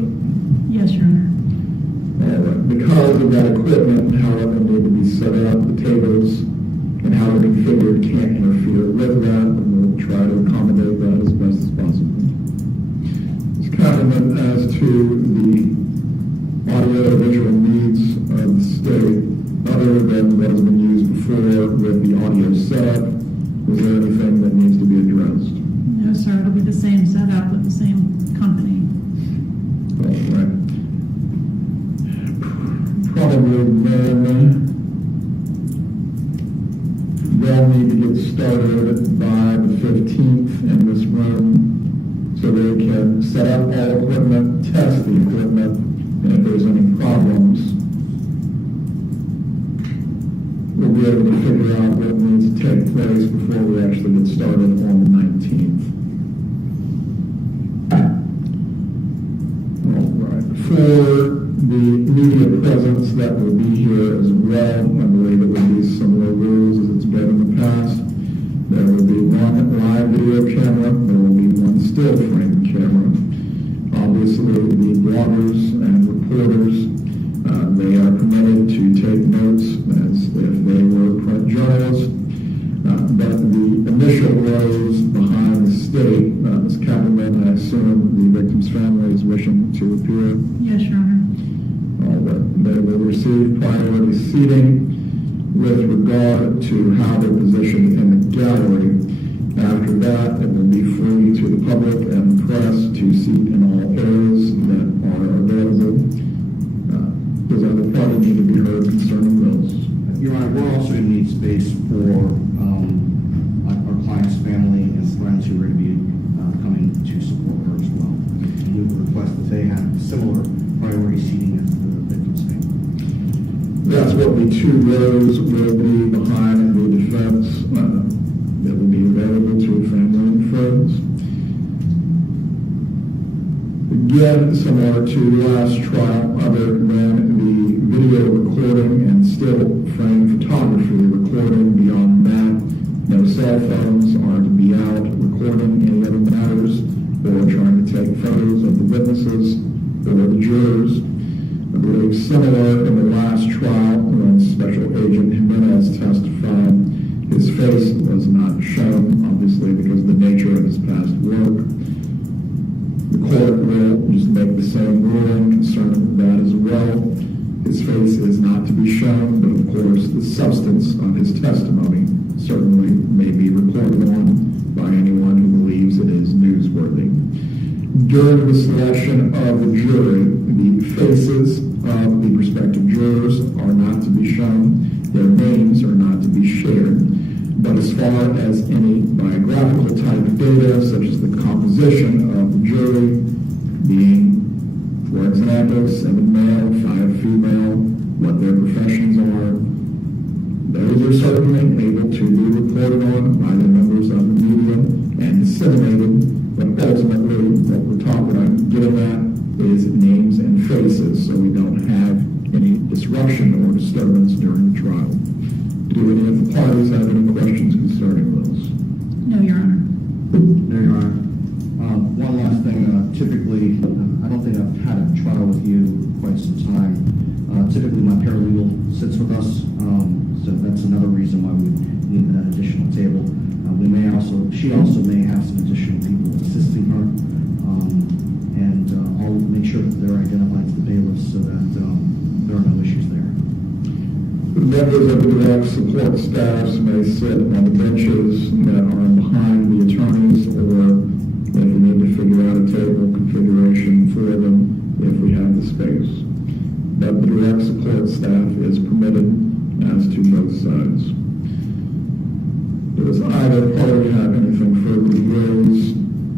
Yes, Your Honor. Because of that equipment and how they need to be set up, the tables and how they're configured can't interfere with that, and we'll try to accommodate that as best as possible. It's comment as to the audio visual needs of the state, other than what has been used before with the audio setup. Is there anything that needs to be addressed? No, sir, it'll be the same setup with the same company. All right. Probably then they'll need to get started by the 15th in this room so they can set up all equipment, test the equipment, and if there's any problems, we'll be able to figure out what needs to take place before we actually get started on the 19th. All right. For the media presence that will be here as well, I believe it would be similar rules as it's been in the past. There will be one live video camera. There will be one still frame camera. Obviously, the bloggers and reporters, they are permitted to take notes as if they were print journalists. But the initial rows behind the state, Ms. Kappelman, I assume the victim's family is wishing to appear. Yes, Your Honor. They will receive priority seating with regard to how they're positioned in the gallery. After that, it will be free to the public and the press to seat in all areas that are available. Does other party need to be heard concerning those? Your Honor, we're also going to need space for our client's family and friends who are going to be coming to support her as well. We would request that they have similar priority seating as the victim's family. That's what the two rows will be behind the defense. That will be available to family and friends. Again, similar to the last trial, other than the video recording and still frame photography recording. Beyond that, no cell phones are to be out recording any other matters or trying to take photos of the witnesses or the jurors. I believe similar in the last trial when Special Agent Jimenez testified, his face was not shown, obviously because of the nature of his past work. The court will just make the same ruling concerning that as well. His face is not to be shown, but of course the substance of his testimony certainly may be reported on by anyone who believes it is newsworthy. During the selection of the jury, the faces of the prospective jurors are not to be shown. Their names are not to be shared. But as far as any biographical type data, such as the composition of the jury, being, for example, 7 male, 5 female, what their professions are, those are certainly able to be reported on by the members of the media and disseminated. But ultimately, what we're talking about getting at is names and faces, so we don't have any disruption or disturbance during the trial. Do any of the parties have any questions concerning those? No, Your Honor. No, Your Honor. One last thing. Typically, I don't think I've had a trial with you quite some time. Typically, my paralegal sits with us, so that's another reason why we need that additional table. She also may have some additional people assisting her, and I'll make sure that they're identified to the bailiffs so that there are no issues there. The members of the direct support staffs may sit on the benches that are behind the attorneys, or if we need to figure out a table configuration for them, if we have the space. But the direct support staff is permitted as to both sides. Does either party have anything further to raise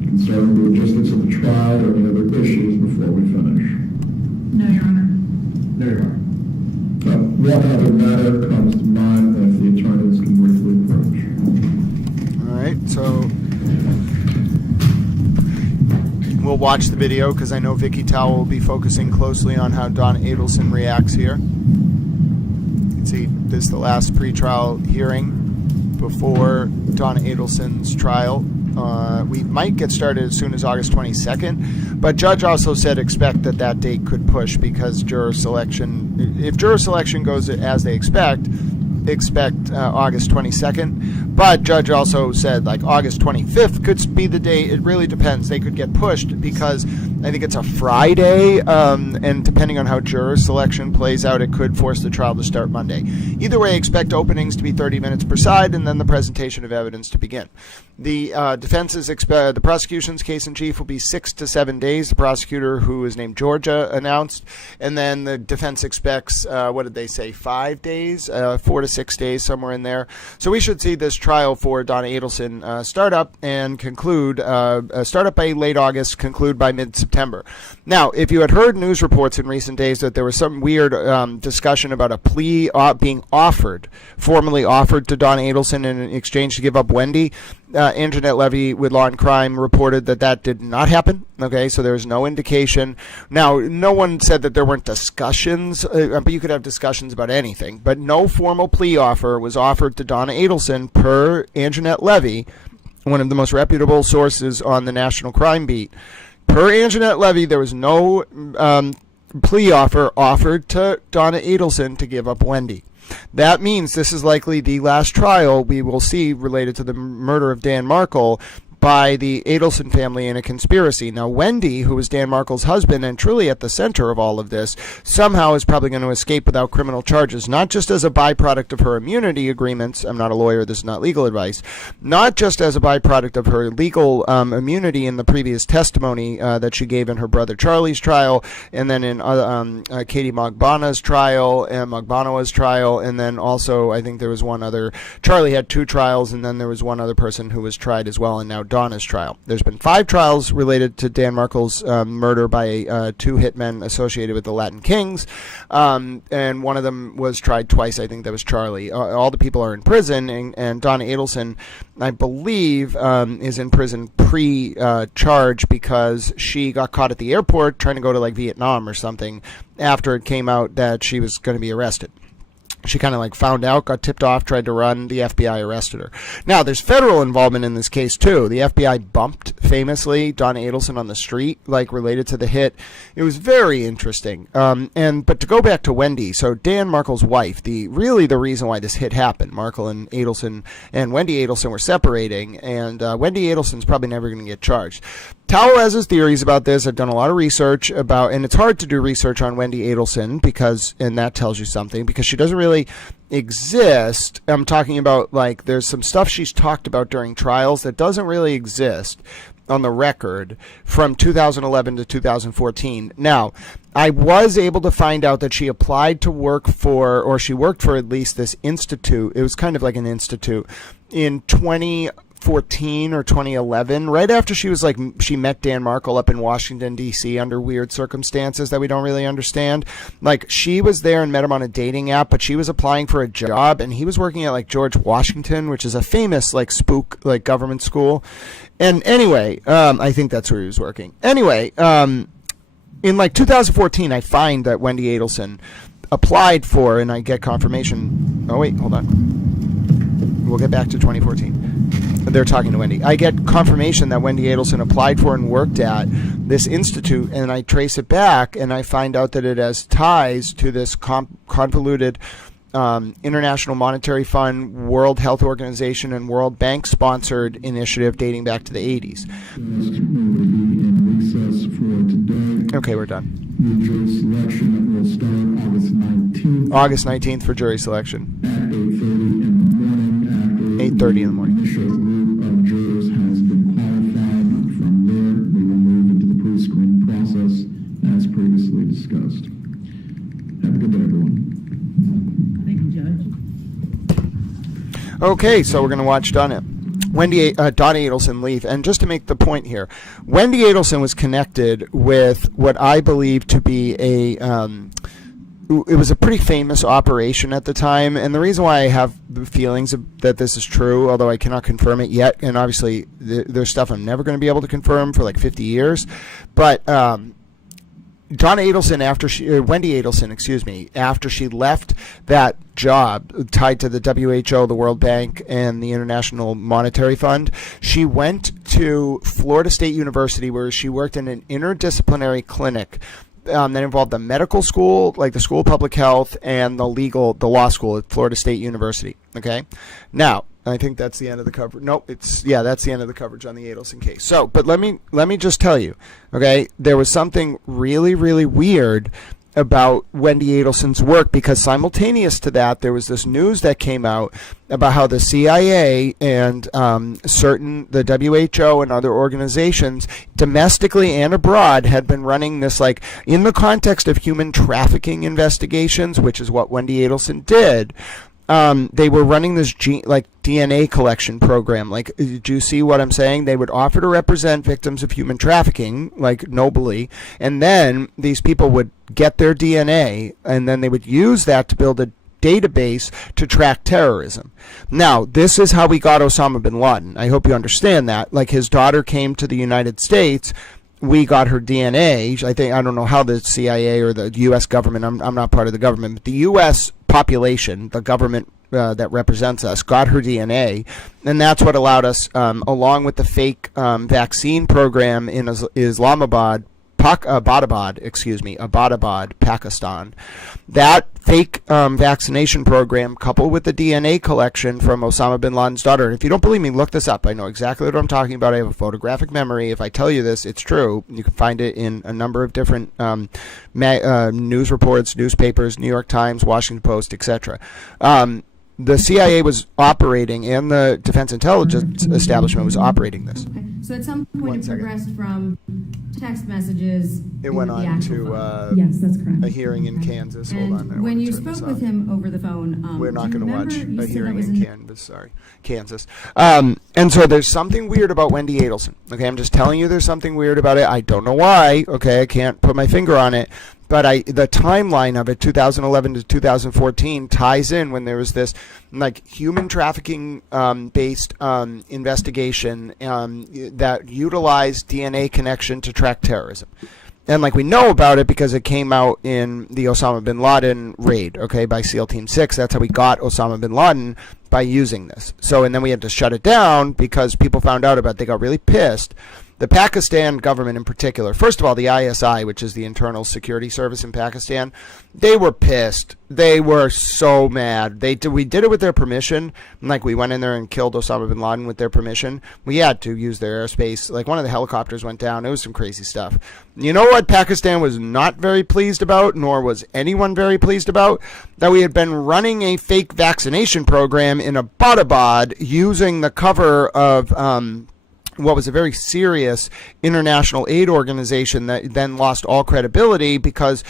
concerning the logistics of the trial or any other issues before we finish? No, Your Honor. There you are. What other matter comes to mind if the attorneys can briefly approach? All right, so we'll watch the video because I know Vicky Tao will be focusing closely on how Donna Adelson reacts here. You can see this is the last pretrial hearing before Donna Adelson's trial. We might get started as soon as August 22nd, but judge also said expect that date could push because juror selection, if juror selection goes as they expect August 22nd, but judge also said like August 25th could be the date. It really depends. They could get pushed because I think it's a Friday, and depending on how juror selection plays out, it could force the trial to start Monday. Either way, expect openings to be 30 minutes per side, and then the presentation of evidence to begin. The the prosecution's case in chief will be 6 to 7 days. The prosecutor, who is named Georgia, announced, and then the defense expects, what did they say, 5 days, 4 to 6 days, somewhere in there. So we should see this trial for Donna Adelson start up and conclude, start up by late August, conclude by mid-September. Now, if you had heard news reports in recent days that there was some weird discussion about a plea being formally offered to Donna Adelson in exchange to give up Wendy, Anjanette Levy with Law and Crime reported that did not happen. Okay, so there's no indication. Now, no one said that there weren't discussions, but you could have discussions about anything. But no formal plea offer was offered to Donna Adelson per Anjanette Levy, one of the most reputable sources on the National Crime Beat. Per Anjanette Levy, there was no plea offer offered to Donna Adelson to give up Wendy. That means this is likely the last trial we will see related to the murder of Dan Markle by the Adelson family in a conspiracy. Now, Wendy, who was Dan Markle's husband and truly at the center of all of this, somehow is probably going to escape without criminal charges, not just as a byproduct of her immunity agreements. I'm not a lawyer. This is not legal advice. Not just as a byproduct of her legal immunity in the previous testimony that she gave in her brother Charlie's trial, and then in Katie Mogbana's trial, and Mogbana's trial, and then also I think there was one other. Charlie had 2 trials, and then there was one other person who was tried as well, and now Donna's trial. There's been 5 trials related to Dan Markle's murder by 2 hitmen associated with the Latin Kings, and one of them was tried twice. I think that was Charlie. All the people are in prison, and Donna Adelson, I believe, is in prison pre-charge because she got caught at the airport trying to go to like Vietnam or something after it came out that she was going to be arrested. She kind of found out, got tipped off, tried to run. The FBI arrested her. Now, there's federal involvement in this case, too. The FBI bumped, famously, Donna Adelson on the street, related to the hit. It was very interesting. But to go back to Wendy, so Dan Markle's wife, really the reason why this hit happened, Markle and Adelson and Wendy Adelson were separating, and Wendy Adelson's probably never going to get charged. Towell has his theories about this. I've done a lot of research about, and it's hard to do research on Wendy Adelson and that tells you something, because she doesn't really exist. I'm talking about, there's some stuff she's talked about during trials that doesn't really exist on the record from 2011 to 2014. Now, I was able to find out that she applied to work for, or she worked for at least this institute. It was kind of like an institute in 2014 or 2011, right after she met Dan Markle up in Washington, D.C. under weird circumstances that we don't really understand. She was there and met him on a dating app, but she was applying for a job, and he was working at George Washington, which is a famous spook government school. And anyway, I think that's where he was working. Anyway, in 2014, I find that Wendy Adelson applied for, and I get confirmation. Oh, wait, hold on. We'll get back to 2014. They're talking to Wendy. I get confirmation that Wendy Adelson applied for and worked at this institute, and I trace it back, and I find out that it has ties to this convoluted International Monetary Fund, World Health Organization, and World Bank sponsored initiative dating back to the 80s. Okay, we're done. The jury selection will start August 19th. August 19th for jury selection. At 8:30 in the morning. 8:30 in the morning. Initial group of jurors has been qualified. From there, we will move into the pre-screening process as previously discussed. Have a good day, everyone. Thank you, Judge. Okay, so we're going to watch Donna Adelson leave. And just to make the point here, Wendy Adelson was connected with what I believe to be it was a pretty famous operation at the time. And the reason why I have the feelings that this is true, although I cannot confirm it yet, and obviously there's stuff I'm never going to be able to confirm for 50 years, but Wendy Adelson, after she left that job tied to the WHO, the World Bank, and the International Monetary Fund, she went to Florida State University, where she worked in an interdisciplinary clinic that involved the medical school, the School of Public Health, and the law school at Florida State University. Okay, now I think that's the end of the coverage. Nope, that's the end of the coverage on the Adelson case. So, but let me just tell you, okay, there was something really, really weird about Wendy Adelson's work, because simultaneous to that, there was this news that came out about how the CIA and the WHO and other organizations domestically and abroad had been running this, like, in the context of human trafficking investigations, which is what Wendy Adelson did. They were running this DNA collection program. Like, do you see what I'm saying? They would offer to represent victims of human trafficking, like, nobly, and then these people would get their DNA, and then they would use that to build a database to track terrorism. Now, this is how we got Osama bin Laden. I hope you understand that. Like, his daughter came to the United States. We got her DNA. I don't know how the CIA or the U.S. government, I'm not part of the government, but the U.S. population, the government that represents us, got her DNA, and that's what allowed us, along with the fake vaccine program in Abbottabad, Pakistan. That fake vaccination program, coupled with the DNA collection from Osama bin Laden's daughter. And if you don't believe me, look this up. I know exactly what I'm talking about. I have a photographic memory. If I tell you this, it's true. You can find it in a number of different news reports, newspapers, New York Times, Washington Post, etc. The CIA was operating, and the Defense Intelligence Establishment was operating this. Okay. So at some point it progressed from text messages. It went on to Yes, that's correct. a hearing in Kansas. And Hold on. I when wanna you turn this spoke with off. him over the phone, We're not do you going to watch remember you a said hearing that was in Kansas. And so there's something weird about Wendy Adelson. Okay, I'm just telling you there's something weird about it. I don't know why. Okay, I can't put my finger on it. But the timeline of it, 2011 to 2014, ties in when there was this, like, human trafficking based investigation that utilized DNA connection to track terrorism. And, like, we know about it because it came out in the Osama bin Laden raid, okay, by SEAL Team 6. That's how we got Osama bin Laden, by using this. So, and then we had to shut it down because people found out about it. They got really pissed. The Pakistan government in particular, first of all, the ISI, which is the Internal Security Service in Pakistan, they were pissed. They were so mad. We did it with their permission. Like, we went in there and killed Osama bin Laden with their permission. We had to use their airspace. Like, one of the helicopters went down. It was some crazy stuff. You know what Pakistan was not very pleased about, nor was anyone very pleased about? That we had been running a fake vaccination program in Abbottabad using the cover of what was a very serious international aid organization that then lost all credibility because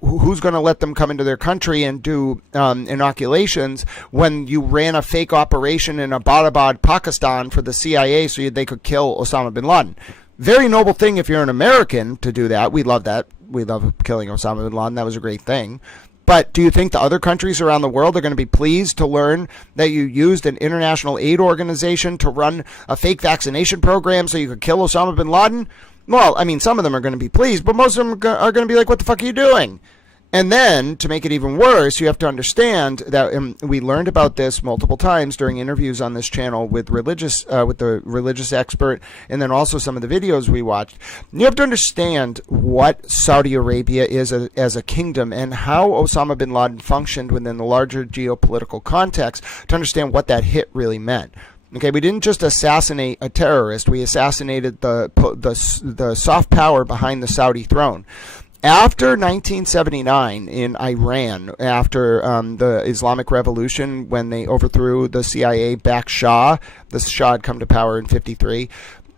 who's going to let them come into their country and do inoculations when you ran a fake operation in Abbottabad, Pakistan for the CIA so they could kill Osama bin Laden. Very noble thing if you're an American to do that. We love that. We love killing Osama bin Laden. That was a great thing. But do you think the other countries around the world are going to be pleased to learn that you used an international aid organization to run a fake vaccination program so you could kill Osama bin Laden? Well, I mean, some of them are going to be pleased, but most of them are going to be like, what the fuck are you doing? And then, to make it even worse, you have to understand that we learned about this multiple times during interviews on this channel with the religious expert, and then also some of the videos we watched. You have to understand what Saudi Arabia is as a kingdom and how Osama bin Laden functioned within the larger geopolitical context to understand what that hit really meant. Okay, we didn't just assassinate a terrorist; we assassinated the soft power behind the Saudi throne. After 1979 in Iran, after the Islamic Revolution, when they overthrew the CIA-backed Shah, the Shah had come to power in 1953.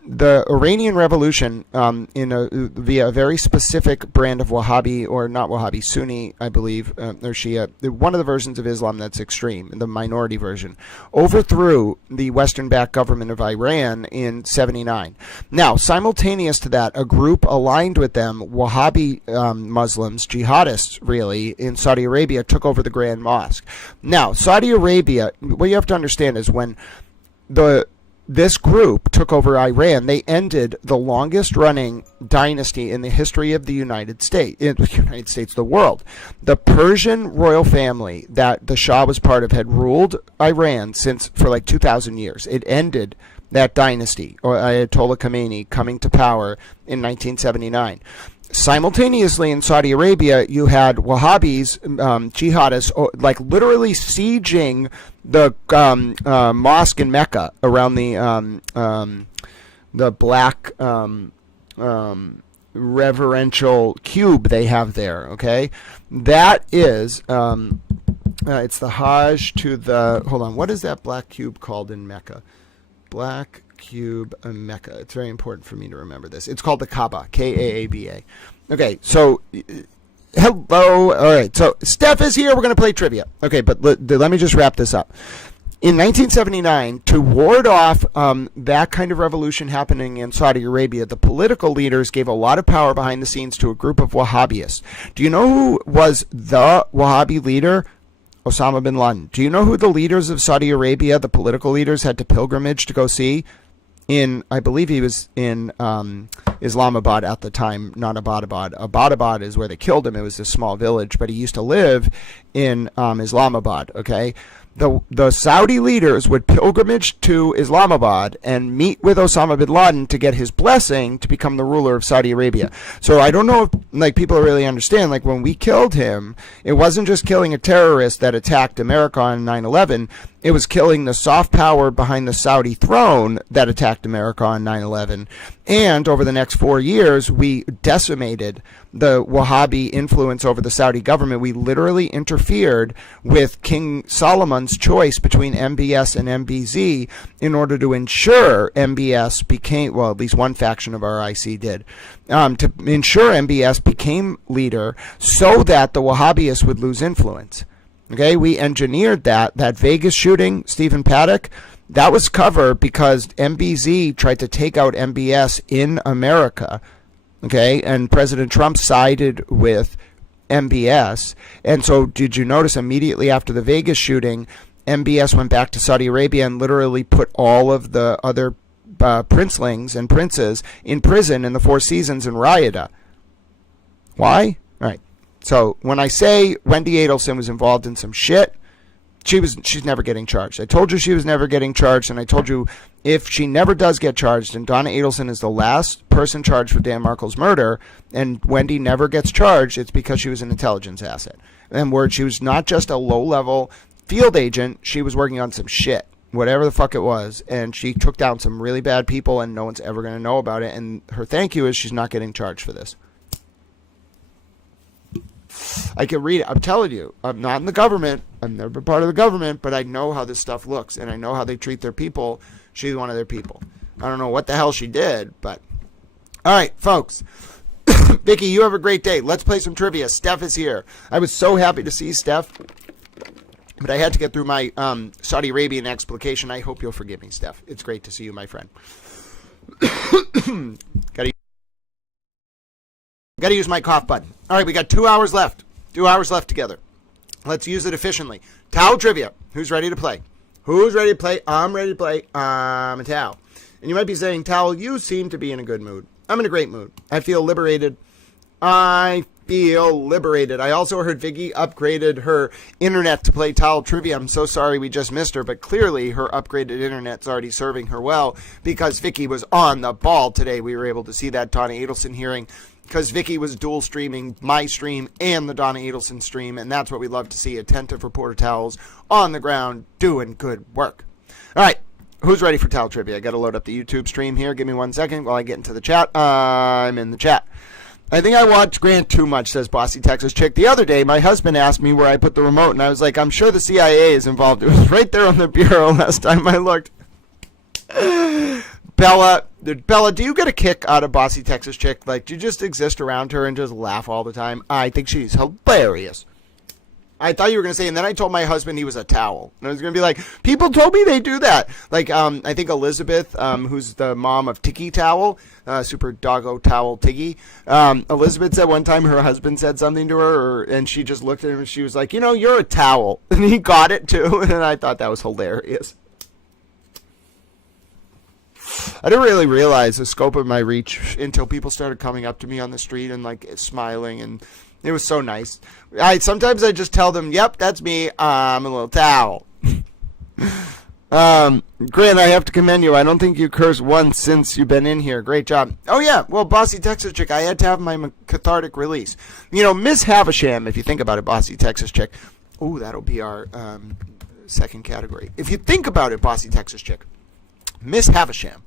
The Iranian Revolution, via a very specific brand of Wahhabi, or not Wahhabi, Sunni, I believe, or Shia, one of the versions of Islam that's extreme, the minority version, overthrew the Western-backed government of Iran in 1979. Now, simultaneous to that, a group aligned with them, Wahhabi Muslims, jihadists really, in Saudi Arabia, took over the Grand Mosque. Now, Saudi Arabia, what you have to understand is when this group took over Iran, they ended the longest running dynasty in the history of the United States, the world. The Persian royal family that the Shah was part of had ruled Iran for like 2,000 years. It ended that dynasty, or Ayatollah Khomeini coming to power in 1979. simultaneously in Saudi Arabia, you had Wahhabis, jihadists, like literally sieging the mosque in Mecca around the black reverential cube they have there. Okay, that is it's the Hajj to the, hold on, what is that black cube called in Mecca? Black cube in Mecca. It's very important for me to remember this. It's called the Kaaba, Kaaba. Okay, so hello. All right, so Steph is here. We're going to play trivia. Okay, but let me just wrap this up. In 1979, to ward off that kind of revolution happening in Saudi Arabia, the political leaders gave a lot of power behind the scenes to a group of Wahhabists. Do you know who was the Wahhabi leader? Osama bin Laden. Do you know who the leaders of Saudi Arabia, the political leaders, had to pilgrimage to go see? I believe he was in Islamabad at the time, not Abbottabad. Abbottabad is where they killed him. It was a small village, but he used to live in Islamabad, okay? The Saudi leaders would pilgrimage to Islamabad and meet with Osama bin Laden to get his blessing to become the ruler of Saudi Arabia. So I don't know if people really understand, like when we killed him, it wasn't just killing a terrorist that attacked America on 9/11. It was killing the soft power behind the Saudi throne that attacked America on 9/11. And over the next 4 years, we decimated the Wahhabi influence over the Saudi government. We literally interfered with King Solomon's choice between MBS and MBZ in order to ensure MBS became, well, at least one faction of our IC did, to ensure MBS became leader so that the Wahhabists would lose influence. Okay, we engineered that Vegas shooting, Stephen Paddock, that was cover because MBZ tried to take out MBS in America. Okay, and President Trump sided with MBS. And so did you notice immediately after the Vegas shooting, MBS went back to Saudi Arabia and literally put all of the other princelings and princes in prison in the Four Seasons in Riyadh. Why? All right. So when I say Wendy Adelson was involved in some shit, she's never getting charged. I told you she was never getting charged, and I told you if she never does get charged, and Donna Adelson is the last person charged for Dan Markle's murder, and Wendy never gets charged, it's because she was an intelligence asset. And word, she was not just a low-level field agent, she was working on some shit, whatever the fuck it was, and she took down some really bad people, and no one's ever going to know about it, and her thank you is she's not getting charged for this. I can read it. I'm telling you, I'm not in the government. I've never been part of the government, but I know how this stuff looks, and I know how they treat their people. She's one of their people. I don't know what the hell she did, but... All right, folks. Vicky, you have a great day. Let's play some trivia. Steph is here. I was so happy to see Steph, but I had to get through my Saudi Arabian explication. I hope you'll forgive me, Steph. It's great to see you, my friend. Got to use my cough button. All right, we got 2 hours left. 2 hours left together. Let's use it efficiently. Towel trivia. Who's ready to play? Who's ready to play? I'm ready to play. I'm a towel. And you might be saying, Towel, you seem to be in a good mood. I'm in a great mood. I feel liberated. I also heard Vicky upgraded her internet to play Towel trivia. I'm so sorry we just missed her, but clearly her upgraded internet's already serving her well because Vicky was on the ball today. We were able to see that Donna Adelson hearing because Vicky was dual streaming my stream and the Donna Adelson stream, and that's what we love to see, attentive reporter towels on the ground doing good work. All right, who's ready for towel trivia? I got to load up the YouTube stream here. Give me 1 second while I get into the chat. I'm in the chat. I think I watched Grant too much, says Bossy Texas Chick. The other day, my husband asked me where I put the remote, and I was like, I'm sure the CIA is involved. It was right there on the bureau last time I looked. Bella, do you get a kick out of Bossy Texas Chick? Like, do you just exist around her and just laugh all the time? I think she's hilarious. I thought you were going to say, and then I told my husband he was a towel. And I was going to be like, people told me they do that. Like, I think Elizabeth, who's the mom of Tiki Towel, Super Doggo Towel Tiggy. Elizabeth said one time her husband said something to her, and she just looked at him and she was like, you know, you're a towel. And he got it too, and I thought that was hilarious. I didn't really realize the scope of my reach until people started coming up to me on the street and like smiling, and it was so nice. Sometimes I just tell them, yep, that's me. I'm a little towel. Grant, I have to commend you. I don't think you cursed once since you've been in here. Great job. Oh, yeah. Well, Bossy Texas Chick, I had to have my cathartic release. You know, Miss Havisham, if you think about it, Bossy Texas Chick. Ooh, that'll be our second category. If you think about it, Bossy Texas Chick, Miss Havisham,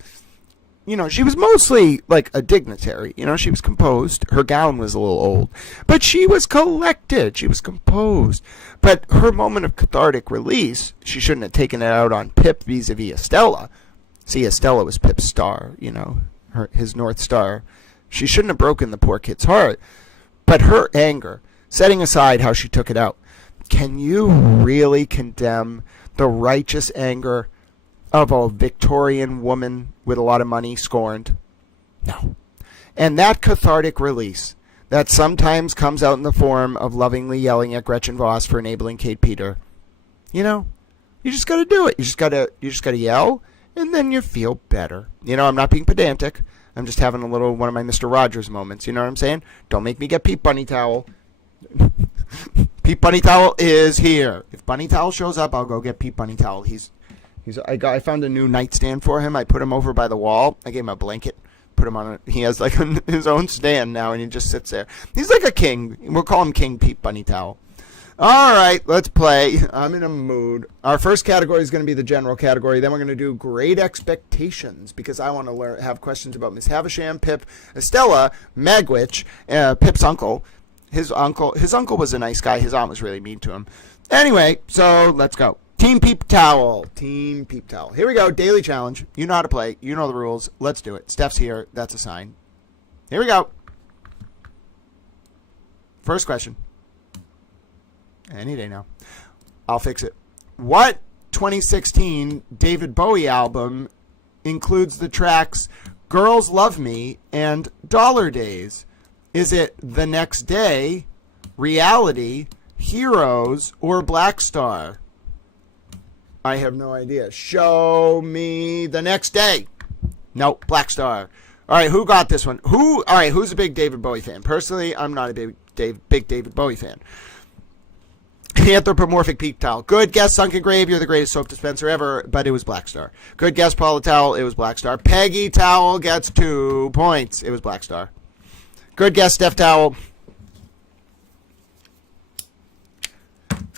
you know, she was mostly like a dignitary. You know, she was composed. Her gown was a little old, but she was collected. She was composed. But her moment of cathartic release, she shouldn't have taken it out on Pip vis-a-vis Estella. See, Estella was Pip's star, you know, his North Star. She shouldn't have broken the poor kid's heart. But her anger, setting aside how she took it out, can you really condemn the righteous anger of a Victorian woman with a lot of money scorned? No. And that cathartic release that sometimes comes out in the form of lovingly yelling at Gretchen Voss for enabling Kate Peter, you know, you just got to do it. You just got to yell, and then you feel better. You know, I'm not being pedantic. I'm just having a little one of my Mr. Rogers moments. You know what I'm saying? Don't make me get Pete Bunny Towel. Pete Bunny Towel is here. If Bunny Towel shows up, I'll go get Pete Bunny Towel. I found a new nightstand for him. I put him over by the wall. I gave him a blanket. Put him on it. He has like his own stand now, and he just sits there. He's like a king. We'll call him King Pete Bunny Towel. All right, let's play. I'm in a mood. Our first category is going to be the general category. Then we're going to do Great Expectations, because I want to have questions about Miss Havisham, Pip, Estella, Magwitch, Pip's uncle. His uncle was a nice guy. His aunt was really mean to him. Anyway, so let's go. Team Peep Towel. Team Peep Towel. Here we go. Daily challenge. You know how to play. You know the rules. Let's do it. Steph's here. That's a sign. Here we go. First question. Any day now. I'll fix it. What 2016 David Bowie album includes the tracks Girls Love Me and Dollar Days? Is it The Next Day, Reality, Heroes, or Black Star? I have no idea. Show me The Next Day. Nope, Black Star. All right, who got this one? All right, who's a big David Bowie fan? Personally, I'm not a big David Bowie fan. Anthropomorphic Peep Towel. Good guess, Sunken Grave. You're the greatest soap dispenser ever, but it was Black Star. Good guess, Paula Towel. It was Black Star. Peggy Towel gets 2 points. It was Black Star. Good guess, Steph Towel.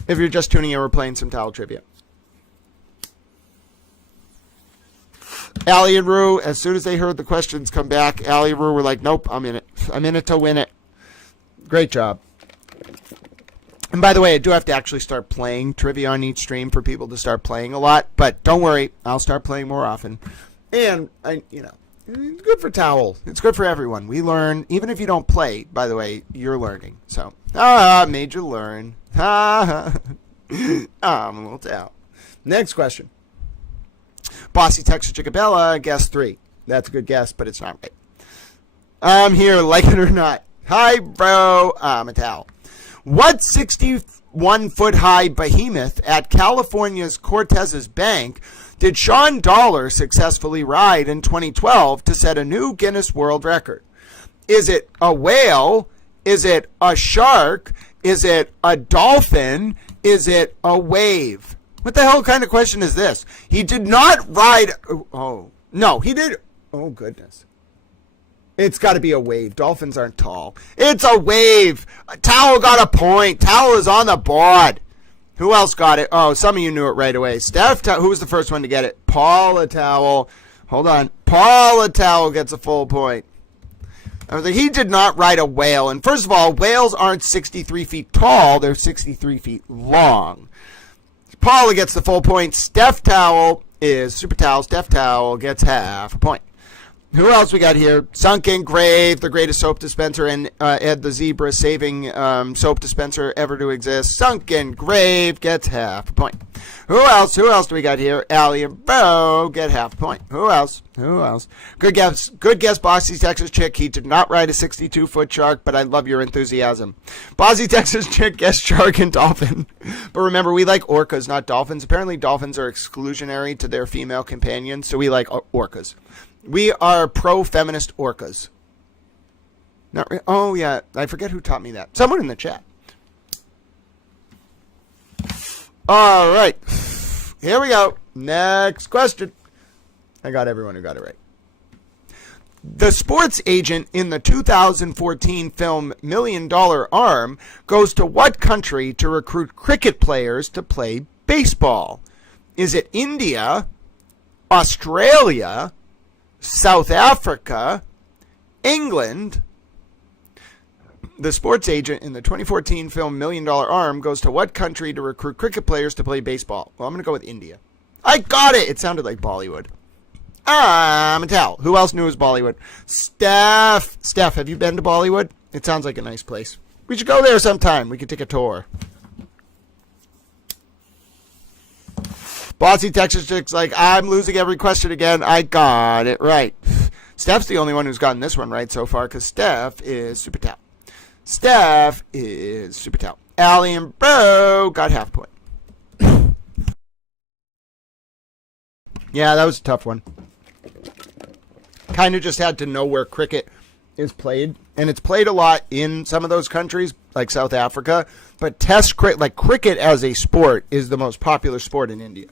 If you're just tuning in, we're playing some towel trivia. Allie and Rue, as soon as they heard the questions come back, Allie and Rue were like, nope, I'm in it. I'm in it to win it. Great job. And by the way, I do have to actually start playing trivia on each stream for people to start playing a lot. But don't worry, I'll start playing more often. And, it's good for Towel. It's good for everyone. We learn, even if you don't play, by the way, you're learning. So, made you learn. I'm a little towel. Next question. Bossy Texas Chickabella, guess 3. That's a good guess, but it's not right. I'm here, like it or not. Hi, bro. I'm a towel. What 61-foot-high behemoth at California's Cortez's Bank did Sean Dollar successfully ride in 2012 to set a new Guinness World Record? Is it a whale? Is it a shark? Is it a dolphin? Is it a wave? What the hell kind of question is this? He did not ride... Oh, no, he did... Oh, goodness. It's got to be a wave. Dolphins aren't tall. It's a wave. Towel got a point. Towel is on the board. Who else got it? Oh, some of you knew it right away. Steph, who was the first one to get it? Paula Towel. Hold on. Paula Towel gets a full point. I was like, he did not ride a whale. And first of all, whales aren't 63 feet tall. They're 63 feet long. Paula gets the full point. Steph Towel is Super Towel. Steph Towel gets half a point. Who else we got here? Sunken Grave, the greatest soap dispenser, and Ed the Zebra saving soap dispenser ever to exist. Sunken Grave gets half a point. Who else? Who else do we got here? Allie and Bo get half a point. Who else? Who else? Good guess. Good guess, Bossy Texas Chick. He did not ride a 62-foot shark, but I love your enthusiasm. Bossy Texas Chick guessed shark and dolphin. But remember, we like orcas, not dolphins. Apparently, dolphins are exclusionary to their female companions, so we like orcas. We are pro-feminist orcas. Oh, yeah. I forget who taught me that. Someone in the chat. All right. Here we go. Next question. I got everyone who got it right. The sports agent in the 2014 film $1 Million Arm goes to what country to recruit cricket players to play baseball? Is it India, Australia, South Africa, England? The sports agent in the 2014 film $1 Million Arm goes to what country to recruit cricket players to play baseball? Well, I'm going to go with India. I got it! It sounded like Bollywood. I'm a towel. Who else knew it was Bollywood? Steph, have you been to Bollywood? It sounds like a nice place. We should go there sometime. We could take a tour. Bossy Texas Chick's like, I'm losing every question again. I got it right. Steph's the only one who's gotten this one right so far because Steph is super towel. Allie and Bro got half a point. Yeah, that was a tough one. Kind of just had to know where cricket is played. And it's played a lot in some of those countries, like South Africa. But test cricket, like cricket as a sport, is the most popular sport in India.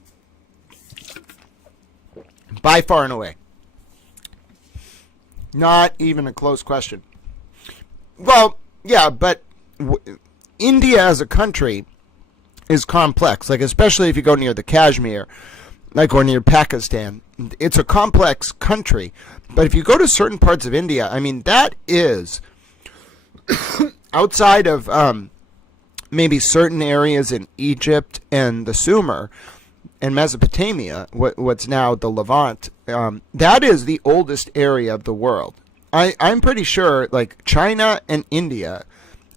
By far and away. Not even a close question. Well, yeah, but India as a country is complex. Like, especially if you go near the Kashmir, like, or near Pakistan. It's a complex country. But if you go to certain parts of India, I mean, that is outside of maybe certain areas in Egypt and the Sumer and Mesopotamia, what's now the Levant, that is the oldest area of the world. I'm pretty sure, like, China and India,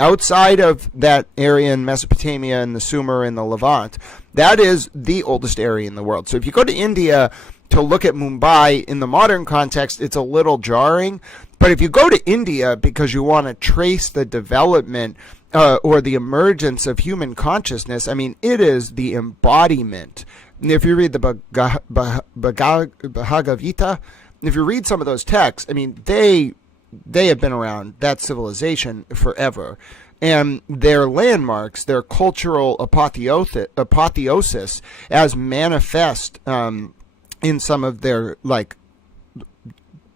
outside of that area in Mesopotamia and the Sumer and the Levant, that is the oldest area in the world. So if you go to India to look at Mumbai in the modern context, it's a little jarring. But if you go to India because you want to trace the development or the emergence of human consciousness, I mean, it is the embodiment. If you read the Bhagavad Gita, if you read some of those texts, I mean, they have been around, that civilization, forever. And their landmarks, their cultural apotheosis as manifest in some of their, like,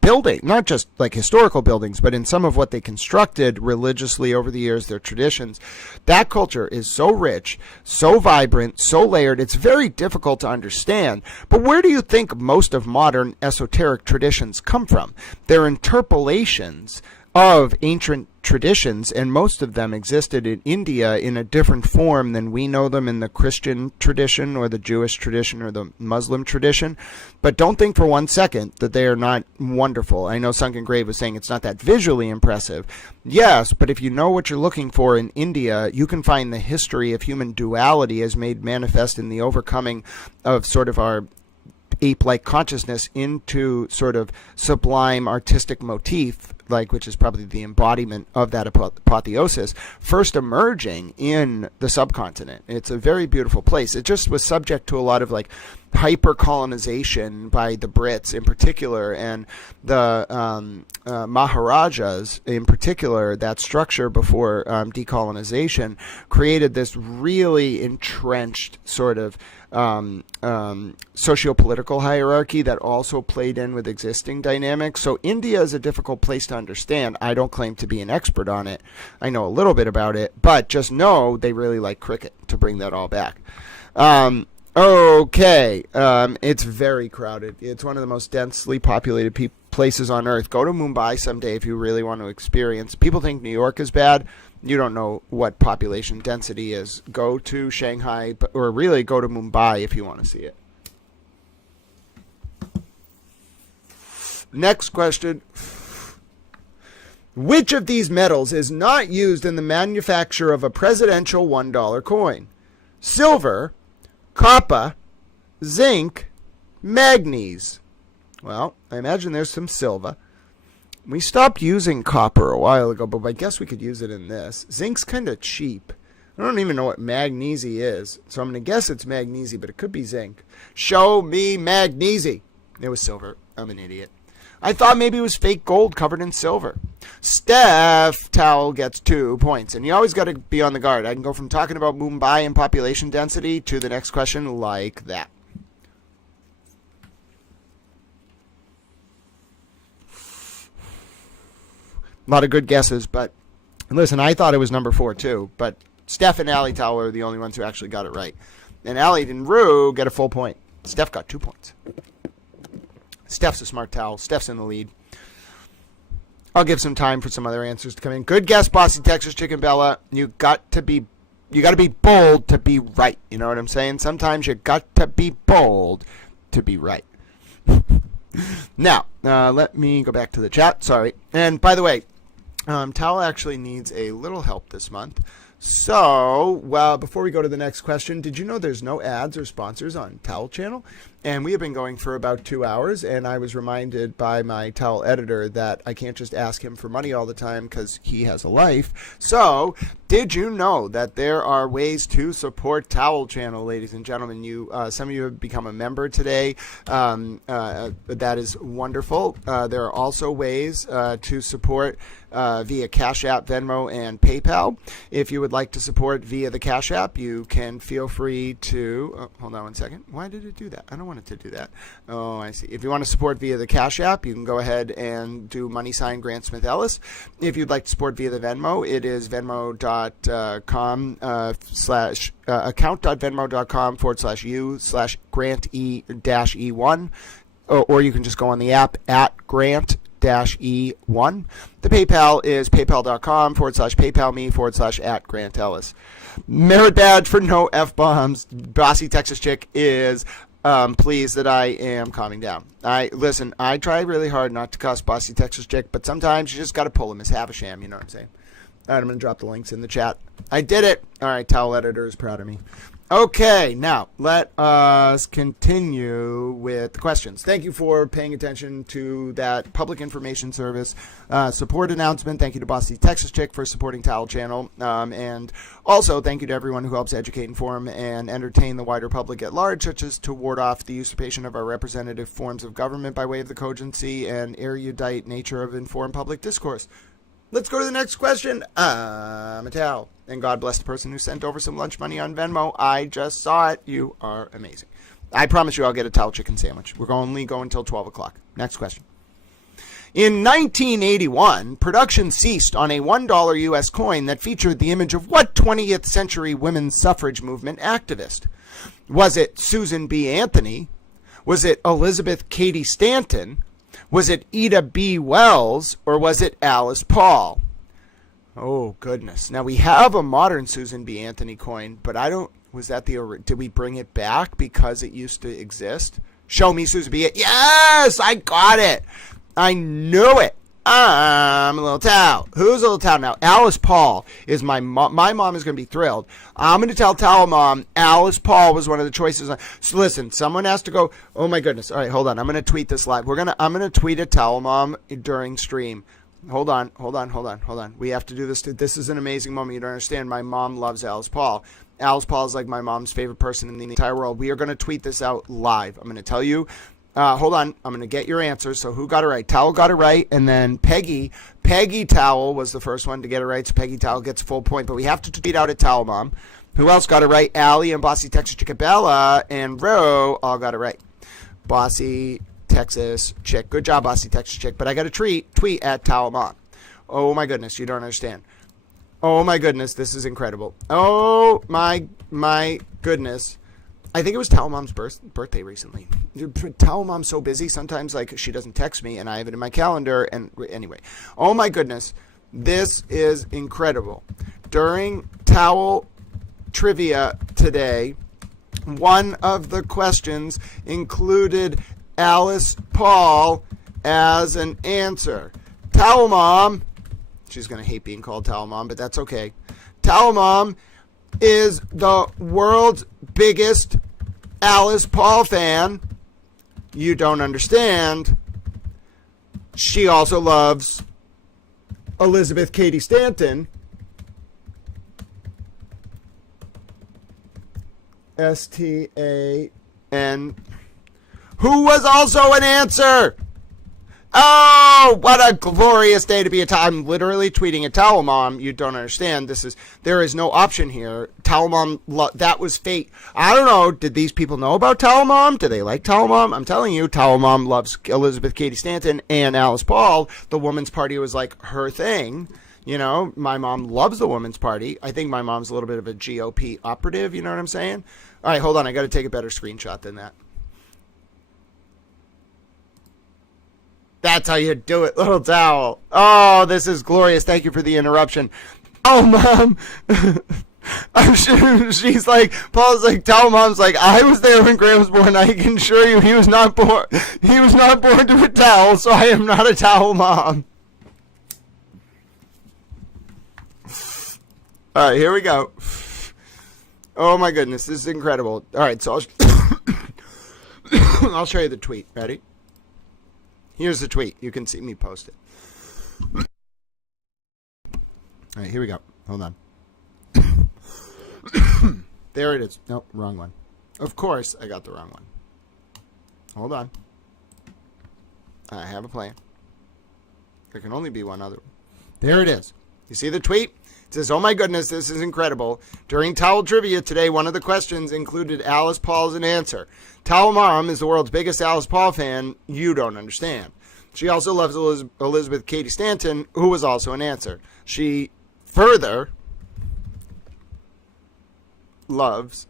building, not just like historical buildings, but in some of what they constructed religiously over the years, their traditions, that culture is so rich, so vibrant, so layered, it's very difficult to understand. But where do you think most of modern esoteric traditions come from? They're interpolations of ancient traditions, and most of them existed in India in a different form than we know them in the Christian tradition or the Jewish tradition or the Muslim tradition. But don't think for 1 second that they are not wonderful. I know Sunken Grave was saying it's not that visually impressive. Yes, but if you know what you're looking for in India, you can find the history of human duality as made manifest in the overcoming of sort of our ape-like consciousness into sort of sublime artistic motif, like, which is probably the embodiment of that apotheosis, first emerging in the subcontinent. It's a very beautiful place. It just was subject to a lot of, like, hyper-colonization by the Brits in particular, and the Maharajas in particular. That structure before decolonization created this really entrenched sort of socio-political hierarchy that also played in with existing dynamics. So India is a difficult place to understand. I don't claim to be an expert on it. I know a little bit about it, but just know they really like cricket, to bring that all back. Okay, it's very crowded. It's one of the most densely populated places on Earth. Go to Mumbai someday if you really want to experience. People think New York is bad. You don't know what population density is. Go to Shanghai, or really go to Mumbai if you want to see it. Next question. Which of these metals is not used in the manufacture of a presidential $1 coin? Silver, copper, zinc, manganese. Well, I imagine there's some silver. We stopped using copper a while ago, but I guess we could use it in this. Zinc's kind of cheap. I don't even know what magnesium is, so I'm going to guess it's magnesium, but it could be zinc. Show me magnesium. It was silver. I'm an idiot. I thought maybe it was fake gold covered in silver. Steph Towel gets 2 points, and you always got to be on the guard. I can go from talking about Mumbai and population density to the next question like that. A lot of good guesses, but listen, I thought it was number 4 too, but Steph and Allie Towel are the only ones who actually got it right. And Allie and Rue get a full point. Steph got 2 points. Steph's a smart towel. Steph's in the lead. I'll give some time for some other answers to come in. Good guess, Bossy Texas Chicken Bella. You got to be bold to be right. You know what I'm saying? Sometimes you got to be bold to be right. Now, let me go back to the chat. Sorry. And by the way, Towel actually needs a little help this month. So, well, before we go to the next question, did you know there's no ads or sponsors on Towel Channel? And we have been going for about 2 hours, and I was reminded by my Towel editor that I can't just ask him for money all the time because he has a life. So, did you know that there are ways to support Towel Channel, ladies and gentlemen? Some of you have become a member today. That is wonderful. There are also ways to support via Cash App, Venmo, and PayPal. If you would like to support via the Cash App, you can feel free to... hold on one second. Why did it do that? I don't want it to do that. Oh, I see. If you want to support via the Cash App, you can go ahead and do $ Grant Smith Ellis. If you'd like to support via the Venmo, it is venmo.com account.venmo.com/u/grant-e-1. Or you can just go on the app at Grant-E1. The PayPal is paypal.com/PayPalme/@Grant Ellis. Merit badge for no F-bombs. Bossy Texas Chick is pleased that I am calming down. I try really hard not to cuss Bossy Texas Chick, but sometimes you just got to pull him as Havisham, you know what I'm saying? All right, I'm going to drop the links in the chat. I did it. All right, Towel Editor is proud of me. Okay, now let us continue with the questions. Thank you for paying attention to that public information service support announcement. Thank you to Bossy Texas Chick for supporting Towel Channel. And also thank you to everyone who helps educate, inform, and entertain the wider public at large, such as to ward off the usurpation of our representative forms of government by way of the cogency and erudite nature of informed public discourse. Let's go to the next question. I'm a towel. And God bless the person who sent over some lunch money on Venmo. I just saw it. You are amazing. I promise you I'll get a towel chicken sandwich. We're only going until 12 o'clock. Next question. In 1981, production ceased on a $1 U.S. coin that featured the image of what 20th century women's suffrage movement activist? Was it Susan B. Anthony? Was it Elizabeth Cady Stanton? Was it Ida B. Wells? Or was it Alice Paul? Oh, goodness. Now, we have a modern Susan B. Anthony coin, but did we bring it back because it used to exist? Show me Susan B. Yes, I got it. I knew it. I'm a little towel. Who's a little towel now? Alice Paul is my mom. My mom is going to be thrilled. I'm going to tell Towel Mom Alice Paul was one of the choices. So listen, someone has to go. Oh my goodness. All right, hold on. I'm going to tweet this live. I'm going to tweet at Towel Mom during stream. Hold on. We have to do this. This is an amazing moment. You don't understand. My mom loves Alice Paul. Alice Paul is like my mom's favorite person in the entire world. We are going to tweet this out live. I'm going to tell you. Hold on. I'm going to get your answers. So who got it right? Towel got it right. And then Peggy Towel was the first one to get it right. So Peggy Towel gets a full point. But we have to tweet out at Towel Mom. Who else got it right? Allie and Bossy Texas Chickabella and Ro all got it right. Bossy Texas Chick. Good job, Bossy Texas Chick. But I got a tweet at Towel Mom. Oh, my goodness. You don't understand. Oh, my goodness. This is incredible. Oh, my goodness. I think it was Towel Mom's birthday recently. Towel Mom's so busy. Sometimes, she doesn't text me, and I have it in my calendar. And anyway. Oh, my goodness. This is incredible. During Towel Trivia today, one of the questions included Alice Paul as an answer. Towel Mom, she's going to hate being called Towel Mom, but that's okay. Towel Mom is the world's biggest Alice Paul fan. You don't understand. She also loves Elizabeth Cady Stanton. S-T-A-N, who was also an answer Oh, what a glorious day to be a towel. I'm literally tweeting a towel mom. You don't understand. There is no option here. Towel mom, that was fate. I don't know. Did these people know about towel mom? Do they like towel mom? I'm telling you, towel mom loves Elizabeth Cady Stanton and Alice Paul. The Woman's Party was like her thing. You know, my mom loves the Woman's Party. I think my mom's a little bit of a GOP operative. You know what I'm saying? All right, hold on. I got to take a better screenshot than that. That's how you do it, little towel. Oh, this is glorious. Thank you for the interruption. Oh, Mom. I'm sure she's like, Paul's like, towel mom's like, I was there when Graham was born. I can assure you he was not born. He was not born to a towel, so I am not a towel mom. All right, here we go. Oh, my goodness. This is incredible. All right, so I'll show you the tweet. Ready? Here's the tweet. You can see me post it. All right, here we go. Hold on. There it is. Nope, wrong one. Of course, I got the wrong one. Hold on. I have a plan. There can only be one other one. There it is. You see the tweet? It says, oh my goodness, this is incredible. During Towel Trivia today, one of the questions included Alice Paul as an answer. Towel Mom is the world's biggest Alice Paul fan. You don't understand. She also loves Elizabeth Cady Stanton, who was also an answer. She further loves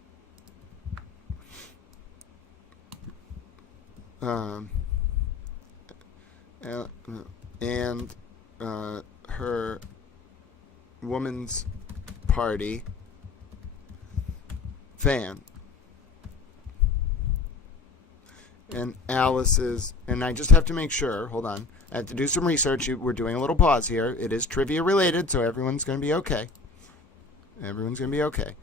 her Woman's Party fan. And Alice's, and I just have to make sure, hold on, I have to do some research. We're doing a little pause here. It is trivia related, so everyone's going to be okay. Everyone's going to be okay.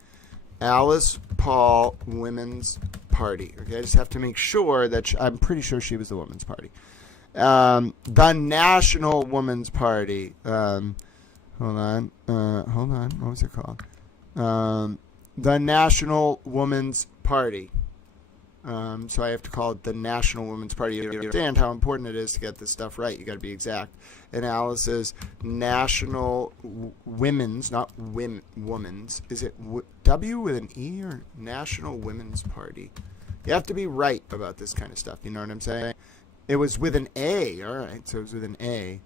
Alice Paul Women's Party. Okay, I just have to make sure that I'm pretty sure she was the Women's Party. The National Women's Party. Hold on. What was it called? The National Women's Party. So I have to call it the National Women's Party. You understand how important it is to get this stuff right. You got to be exact. And Alice's National Women's, not Women's. Is it W with an E or National Women's Party? You have to be right about this kind of stuff. You know what I'm saying? It was with an A. All right, so it was with an A.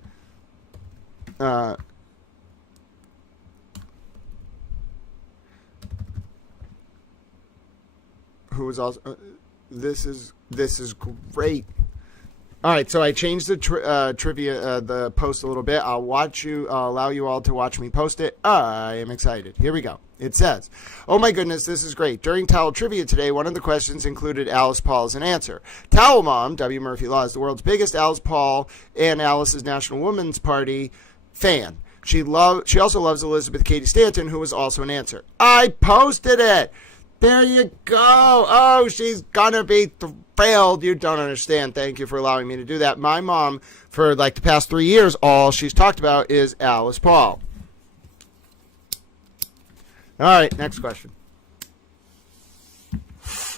Who was also... This is great. All right, so I changed the trivia, the post a little bit. I'll allow you all to watch me post it. I am excited. Here we go. It says, oh my goodness, this is great. During Towel Trivia today, one of the questions included Alice Paul as an answer. Towel Mom, W. Murphy Law, is the world's biggest Alice Paul and Alice's National Women's Party fan. She also loves Elizabeth Cady Stanton, who was also an answer. I posted it. There you go. Oh, she's gonna be thrilled. You don't understand. Thank you for allowing me to do that. My mom, for like the past 3 years, all she's talked about is Alice Paul. All right, next question.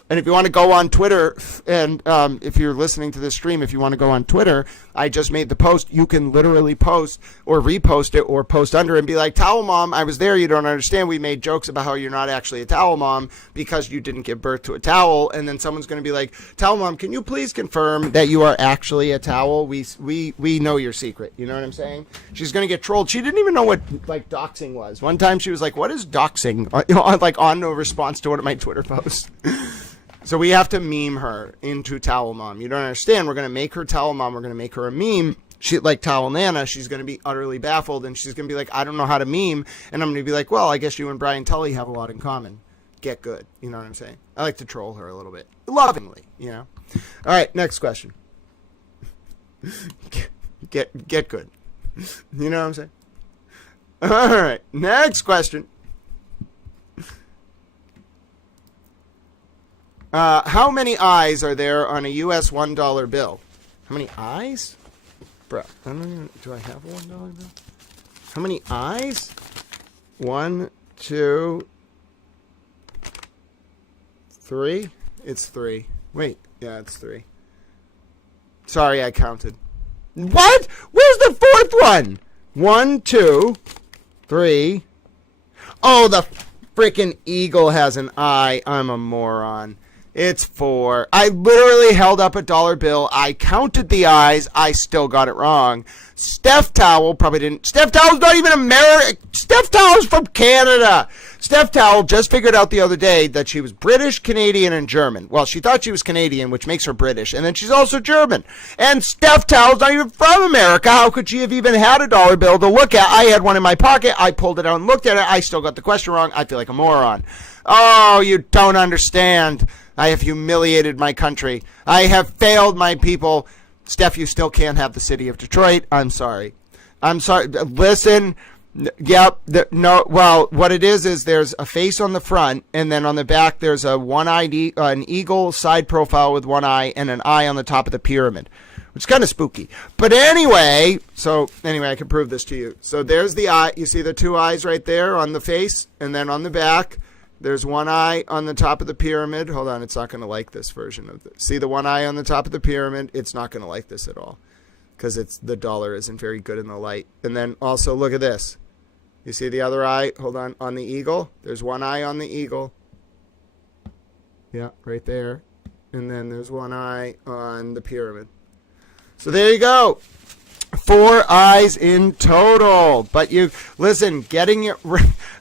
And if you want to go on Twitter, and if you're listening to this stream, if you want to go on Twitter, I just made the post. You can literally post or repost it or post under and be like, Towel Mom, I was there. You don't understand. We made jokes about how you're not actually a towel mom because you didn't give birth to a towel. And then someone's going to be like, Towel Mom, can you please confirm that you are actually a towel? We know your secret. You know what I'm saying? She's going to get trolled. She didn't even know what like doxing was. One time she was like, what is doxing? Like on no response to one of my Twitter posts. So we have to meme her into Towel Mom. You don't understand. We're going to make her Towel Mom. We're going to make her a meme. She, like Towel Nana, she's going to be utterly baffled, and she's going to be like, I don't know how to meme. And I'm going to be like, well, I guess you and Brian Tully have a lot in common. Get good. You know what I'm saying? I like to troll her a little bit. Lovingly, you know? All right, next question. Get good. You know what I'm saying? All right, next question. How many eyes are there on a U.S. $1 bill? How many eyes? Bro, I don't even, do I have a $1 bill? How many eyes? 1, 2, 3? It's 3. Wait, yeah, it's 3. Sorry, I counted. What? Where's the fourth one? 1, 2, 3. Oh, the freaking eagle has an eye. I'm a moron. It's 4. I literally held up a dollar bill. I counted the eyes. I still got it wrong. Steph Towel probably didn't. Steph Towel's not even American. Steph Towel's from Canada. Steph Towel just figured out the other day that she was British, Canadian, and German. Well, she thought she was Canadian, which makes her British, and then she's also German. And Steph Towel's not even from America. How could she have even had a dollar bill to look at? I had one in my pocket. I pulled it out and looked at it. I still got the question wrong. I feel like a moron. Oh, you don't understand. I have humiliated my country. I have failed my people. Steph, you still can't have the city of Detroit. I'm sorry. I'm sorry. Listen. Yep. No. Well, what it is there's a face on the front, and then on the back there's a an eagle side profile with one eye, and an eye on the top of the pyramid, which is kind of spooky. But anyway, I can prove this to you. So there's the eye. You see the 2 eyes right there on the face, and then on the back there's one eye on the top of the pyramid. Hold on, it's not going to like this version of this. See the one eye on the top of the pyramid? It's not going to like this at all because the dollar isn't very good in the light. And then also look at this. You see the other eye? Hold on the eagle. There's one eye on the eagle. Yeah, right there. And then there's one eye on the pyramid. So there you go. 4 eyes in total. But you, listen, getting it,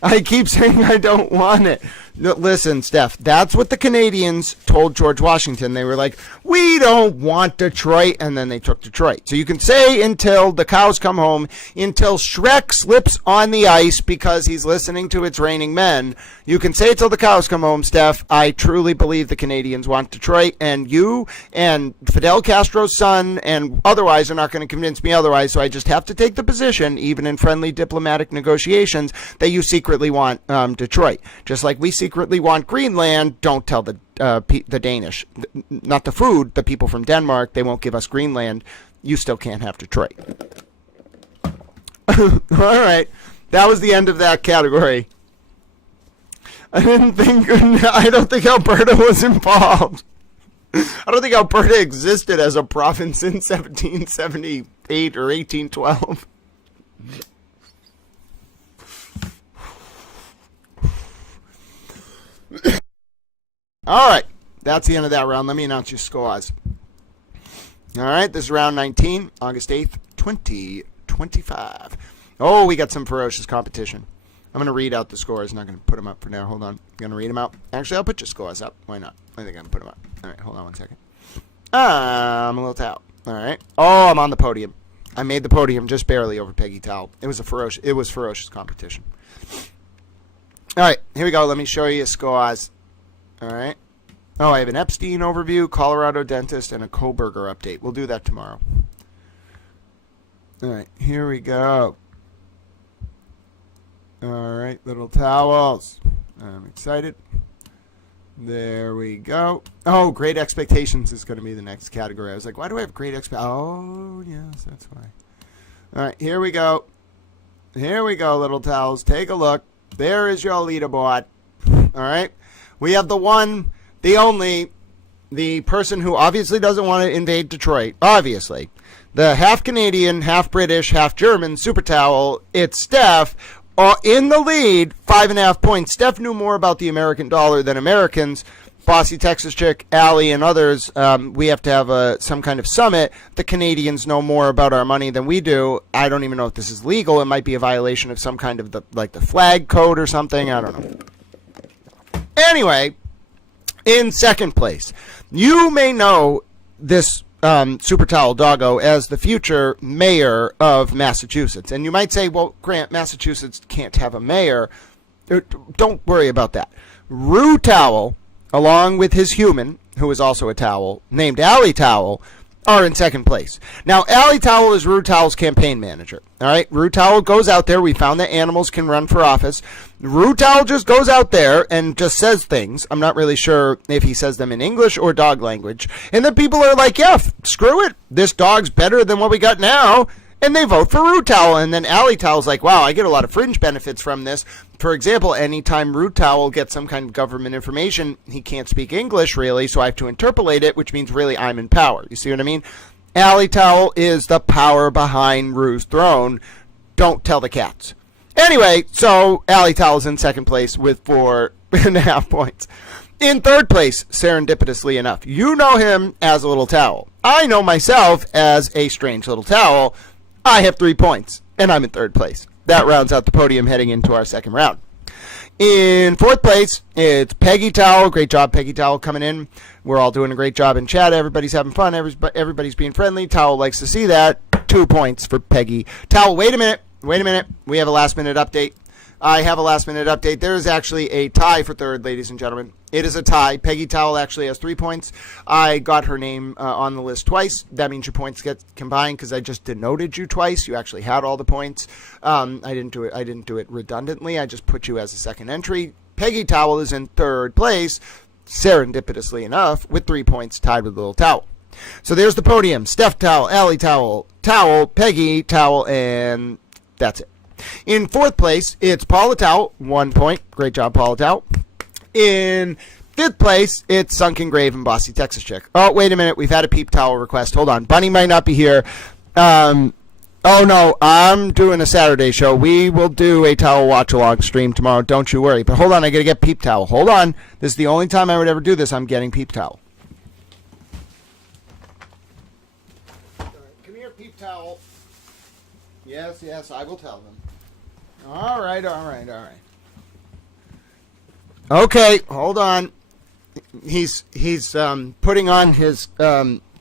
I keep saying I don't want it. Listen, Steph, that's what the Canadians told George Washington. They were like, we don't want Detroit, and then they took Detroit. So you can say until the cows come home, until Shrek slips on the ice because he's listening to It's Raining Men, you can say till the cows come home, Steph. I truly believe the Canadians want Detroit, and you and Fidel Castro's son and otherwise are not going to convince me otherwise, so I just have to take the position, even in friendly diplomatic negotiations, that you secretly want Detroit. Just like we secretly want Greenland. Don't tell the Danish, not the food, the people from Denmark. They won't give us Greenland. You still can't have Detroit. All right, that was the end of that category. I don't think Alberta was involved. I don't think Alberta existed as a province in 1778 or 1812. All right, that's the end of that round. Let me announce your scores. All right, this is round 19, August 8th, 2025. Oh, we got some ferocious competition. I'm going to read out the scores. I'm not going to put them up for now. Hold on. I'm going to read them out. Actually, I'll put your scores up. Why not? I think I'm going to put them up. All right, hold on one second. I'm a little towel. All right. Oh, I'm on the podium. I made the podium just barely over Peggy Towel. It was ferocious competition. All right, here we go. Let me show you scores. All right. Oh, I have an Epstein overview, Colorado dentist, and a Koberger update. We'll do that tomorrow. All right, here we go. All right, little towels. I'm excited. There we go. Oh, Great Expectations is going to be the next category. I was like, why do I have Great Expectations? Oh, yes, that's why. All right, here we go. Here we go, little towels. Take a look. There is your leaderboard. All right. We have the one, the only, the person who obviously doesn't want to invade Detroit. Obviously. The half Canadian, half British, half German super towel. It's Steph. In the lead, 5.5 points. Steph knew more about the American dollar than Americans. Bossy Texas chick, Allie, and others, we have to have some kind of summit. The Canadians know more about our money than we do. I don't even know if this is legal. It might be a violation of some kind of the flag code or something. I don't know. Anyway, in second place, you may know this Super Towel Doggo as the future mayor of Massachusetts. And you might say, well, Grant, Massachusetts can't have a mayor. Don't worry about that. Rue Towel, along with his human, who is also a towel, named Allie Towel, are in second place. Now, Allie Towel is Rue Towel's campaign manager. All right, Rue Towel goes out there. We found that animals can run for office. Rue Towel just goes out there and just says things. I'm not really sure if he says them in English or dog language. And then people are like, yeah, screw it. This dog's better than what we got now. And they vote for Rue Towel. And then Allie Towel's like, wow, I get a lot of fringe benefits from this. For example, anytime Rue Towel gets some kind of government information, he can't speak English really, so I have to interpolate it, which means really I'm in power. You see what I mean? Alley Towel is the power behind Rue's throne. Don't tell the cats. Anyway, so Alley Towel's in second place with 4.5 points. In third place, serendipitously enough, you know him as a little towel. I know myself as a strange little towel. I have 3 points, and I'm in third place. That rounds out the podium heading into our second round. In fourth place, it's Peggy Towel. Great job, Peggy Towel, coming in. We're all doing a great job in chat. Everybody's having fun. Everybody's being friendly. Towel likes to see that. 2 points for Peggy Towel. Wait a minute. We have a last-minute update. I have a last-minute update. There is actually a tie for third, ladies and gentlemen. It is a tie. Peggy Towel actually has 3 points. I got her name on the list twice. That means your points get combined because I just denoted you twice. You actually had all the points. I didn't do it redundantly. I just put you as a second entry. Peggy Towel is in third place, serendipitously enough, with 3 points, tied with Little Towel. So there's the podium. Steph Towel, Alley Towel, Peggy Towel, and that's it. In fourth place, it's Paula Towel, 1 point. Great job, Paula Towel. In fifth place, it's Sunken Grave and Bossy Texas Chick. Oh, wait a minute. We've had a Peep Towel request. Hold on. Bunny might not be here. Oh, no. I'm doing a Saturday show. We will do a Towel watch-along stream tomorrow. Don't you worry. But hold on. I got to get Peep Towel. Hold on. This is the only time I would ever do this. I'm getting Peep Towel. Come here, Peep Towel. Yes, I will tell them. All right. Okay, hold on. He's putting on his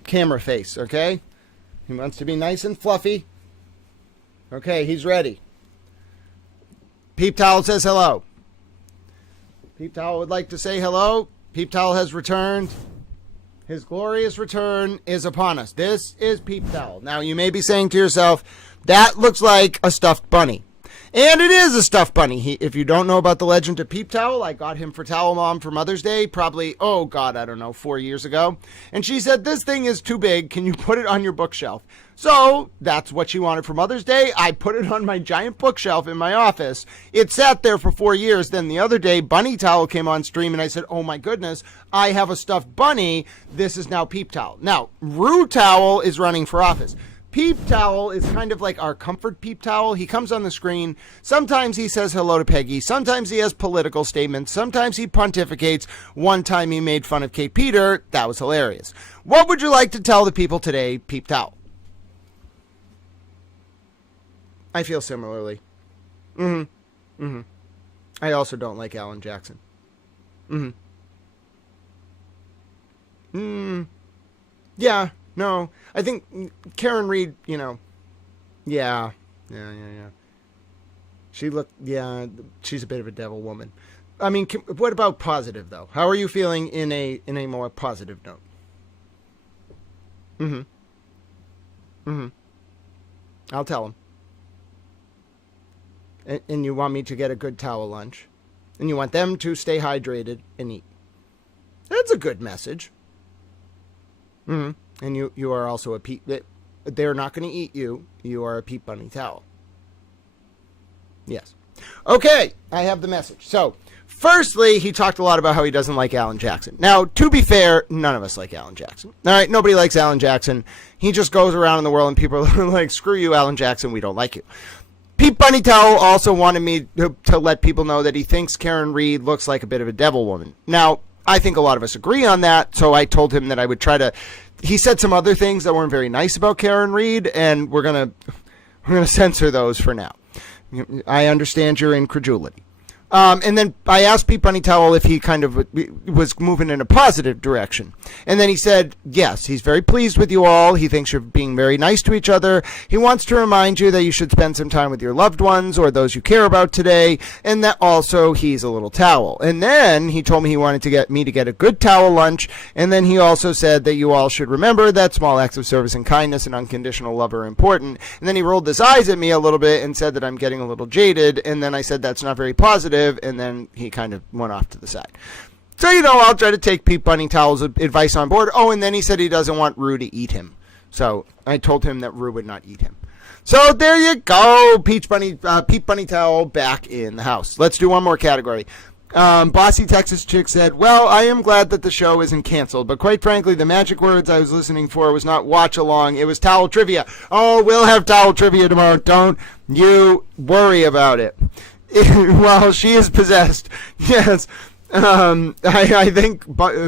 camera face, okay? He wants to be nice and fluffy. Okay, he's ready. Peep Towel says hello. Peep Towel would like to say hello. Peep Towel has returned. His glorious return is upon us. This is Peep Towel. Now, you may be saying to yourself, that looks like a stuffed bunny. And it is a stuffed bunny. If you don't know about the legend of Peep Towel, I got him for Towel Mom for Mother's Day, probably, 4 years ago. And she said, this thing is too big. Can you put it on your bookshelf? So that's what she wanted for Mother's Day. I put it on my giant bookshelf in my office. It sat there for 4 years. Then the other day, Bunny Towel came on stream, and I said, oh my goodness, I have a stuffed bunny. This is now Peep Towel. Now, Rue Towel is running for office. Peep Towel is kind of like our comfort Peep Towel. He comes on the screen. Sometimes he says hello to Peggy. Sometimes he has political statements. Sometimes he pontificates. One time he made fun of Kate Peter. That was hilarious. What would you like to tell the people today, Peep Towel? I feel similarly. I also don't like Alan Jackson. Yeah. No, I think Karen Reed, yeah. She's a bit of a devil woman. I mean, what about positive, though? How are you feeling in a more positive note? I'll tell him. And you want me to get a good towel lunch. And you want them to stay hydrated and eat. That's a good message. And you are also a Peep. They're not going to eat you. You are a Peep Bunny Towel. Yes. Okay, I have the message. So, firstly, he talked a lot about how he doesn't like Alan Jackson. Now, to be fair, none of us like Alan Jackson. All right, nobody likes Alan Jackson. He just goes around in the world and people are like, screw you, Alan Jackson, we don't like you. Peep Bunny Towel also wanted me to let people know that he thinks Karen Reed looks like a bit of a devil woman. Now, I think a lot of us agree on that, so I told him that I would try to... He said some other things that weren't very nice about Karen Reed, and we're gonna censor those for now. I understand your incredulity. And then I asked Pete Bunny Towel if he kind of was moving in a positive direction. And then he said, yes, he's very pleased with you all. He thinks you're being very nice to each other. He wants to remind you that you should spend some time with your loved ones or those you care about today. And that also he's a little towel. And then he told me he wanted to get me to get a good towel lunch. And then he also said that you all should remember that small acts of service and kindness and unconditional love are important. And then he rolled his eyes at me a little bit and said that I'm getting a little jaded. And then I said that's not very positive. And then he kind of went off to the side. So, I'll try to take Pete Bunny Towel's advice on board. Oh, and then he said he doesn't want Rue to eat him. So I told him that Rue would not eat him. So there you go. Pete Bunny Towel back in the house. Let's do one more category. Bossy Texas Chick said, well, I am glad that the show isn't canceled, but quite frankly, the magic words I was listening for was not watch along. It was towel trivia. Oh, we'll have towel trivia tomorrow. Don't you worry about it. Well, she is possessed. Yes. I think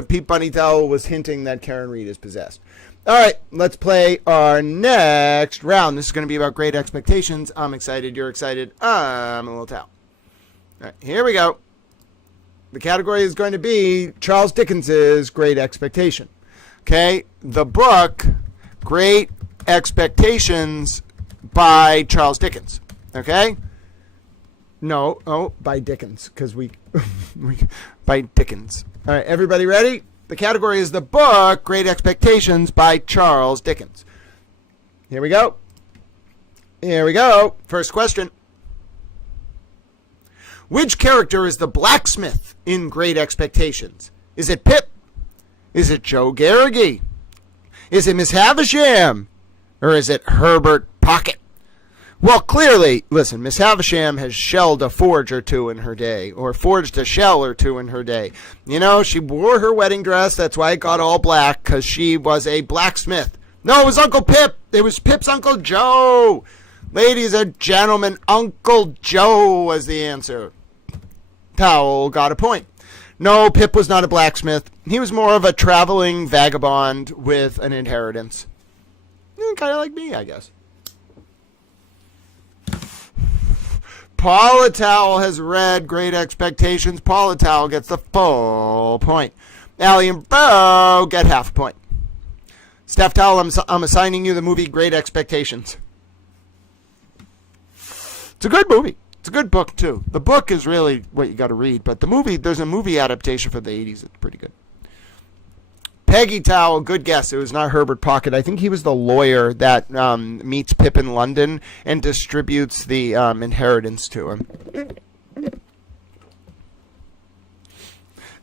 Pete Bunny Towel was hinting that Karen Reed is possessed. All right, let's play our next round. This is going to be about Great Expectations. I'm excited. You're excited. I'm a little towel. All right, here we go. The category is going to be Charles Dickens's Great Expectation. Okay, the book Great Expectations by Charles Dickens. Okay? No, by Dickens, because we by Dickens. All right, everybody ready? The category is the book Great Expectations by Charles Dickens. Here we go. First question. Which character is the blacksmith in Great Expectations? Is it Pip? Is it Joe Garrigy? Is it Miss Havisham? Or is it Herbert Pocket? Well, clearly, listen, Miss Havisham has shelled a forge or two in her day, or forged a shell or two in her day. You know, she wore her wedding dress. That's why it got all black, because she was a blacksmith. No, it was Uncle Pip. It was Pip's Uncle Joe. Ladies and gentlemen, Uncle Joe was the answer. Powell got a point. No, Pip was not a blacksmith. He was more of a traveling vagabond with an inheritance. Kind of like me, I guess. Paula Towell has read Great Expectations. Paula Towell gets the full point. Allie and Bo get half a point. Steph Towell, I'm assigning you the movie Great Expectations. It's a good movie. It's a good book, too. The book is really what you got to read, but the movie, there's a movie adaptation for the 80s. It's pretty good. Peggy Towell, good guess. It was not Herbert Pocket. I think he was the lawyer that meets Pip in London and distributes the inheritance to him.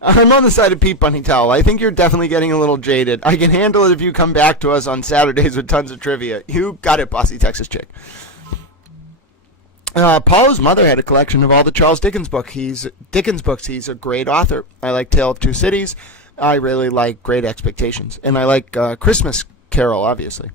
I'm on the side of Pete Bunny Towell. I think you're definitely getting a little jaded. I can handle it if you come back to us on Saturdays with tons of trivia. You got it, Bossy Texas Chick. Paula's mother had a collection of all the Charles Dickens books. He's a great author. I like Tale of Two Cities. I really like Great Expectations. And I like Christmas Carol, obviously.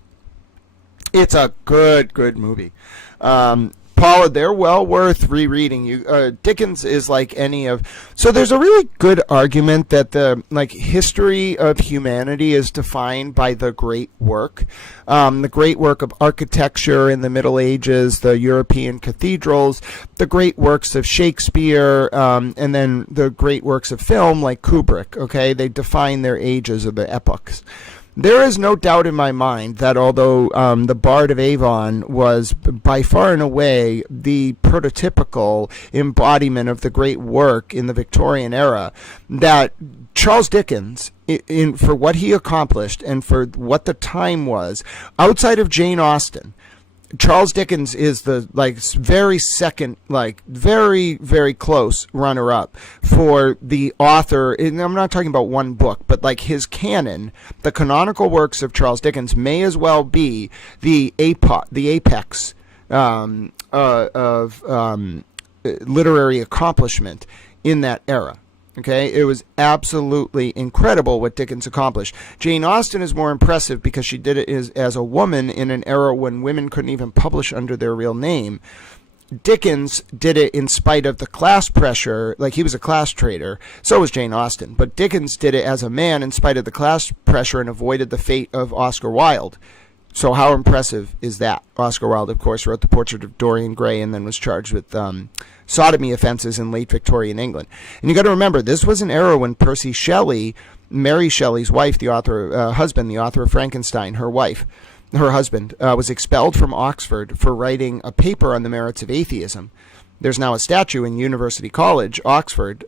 It's a good movie. Paula, they're well worth rereading. Dickens is like any of... So there's a really good argument that the history of humanity is defined by the great work. The great work of architecture in the Middle Ages, the European cathedrals, the great works of Shakespeare, and then the great works of film like Kubrick, okay? They define their ages or the epochs. There is no doubt in my mind that although the Bard of Avon was by far and away the prototypical embodiment of the great work in the Victorian era, that Charles Dickens, for what he accomplished and for what the time was, outside of Jane Austen, Charles Dickens is the very second, very, very close runner-up for the author. And I'm not talking about one book, but his canon, the canonical works of Charles Dickens may as well be the apex of literary accomplishment in that era. Okay, it was absolutely incredible what Dickens accomplished. Jane Austen is more impressive because she did it as a woman in an era when women couldn't even publish under their real name. Dickens did it in spite of the class pressure. He was a class traitor. So was Jane Austen. But Dickens did it as a man in spite of the class pressure and avoided the fate of Oscar Wilde. So how impressive is that? Oscar Wilde, of course, wrote The Portrait of Dorian Gray and then was charged with sodomy offenses in late Victorian England. And you got to remember, this was an era when Percy Shelley, Mary Shelley's wife, the author of Frankenstein, her husband, was expelled from Oxford for writing a paper on the merits of atheism. There's now a statue in University College, Oxford,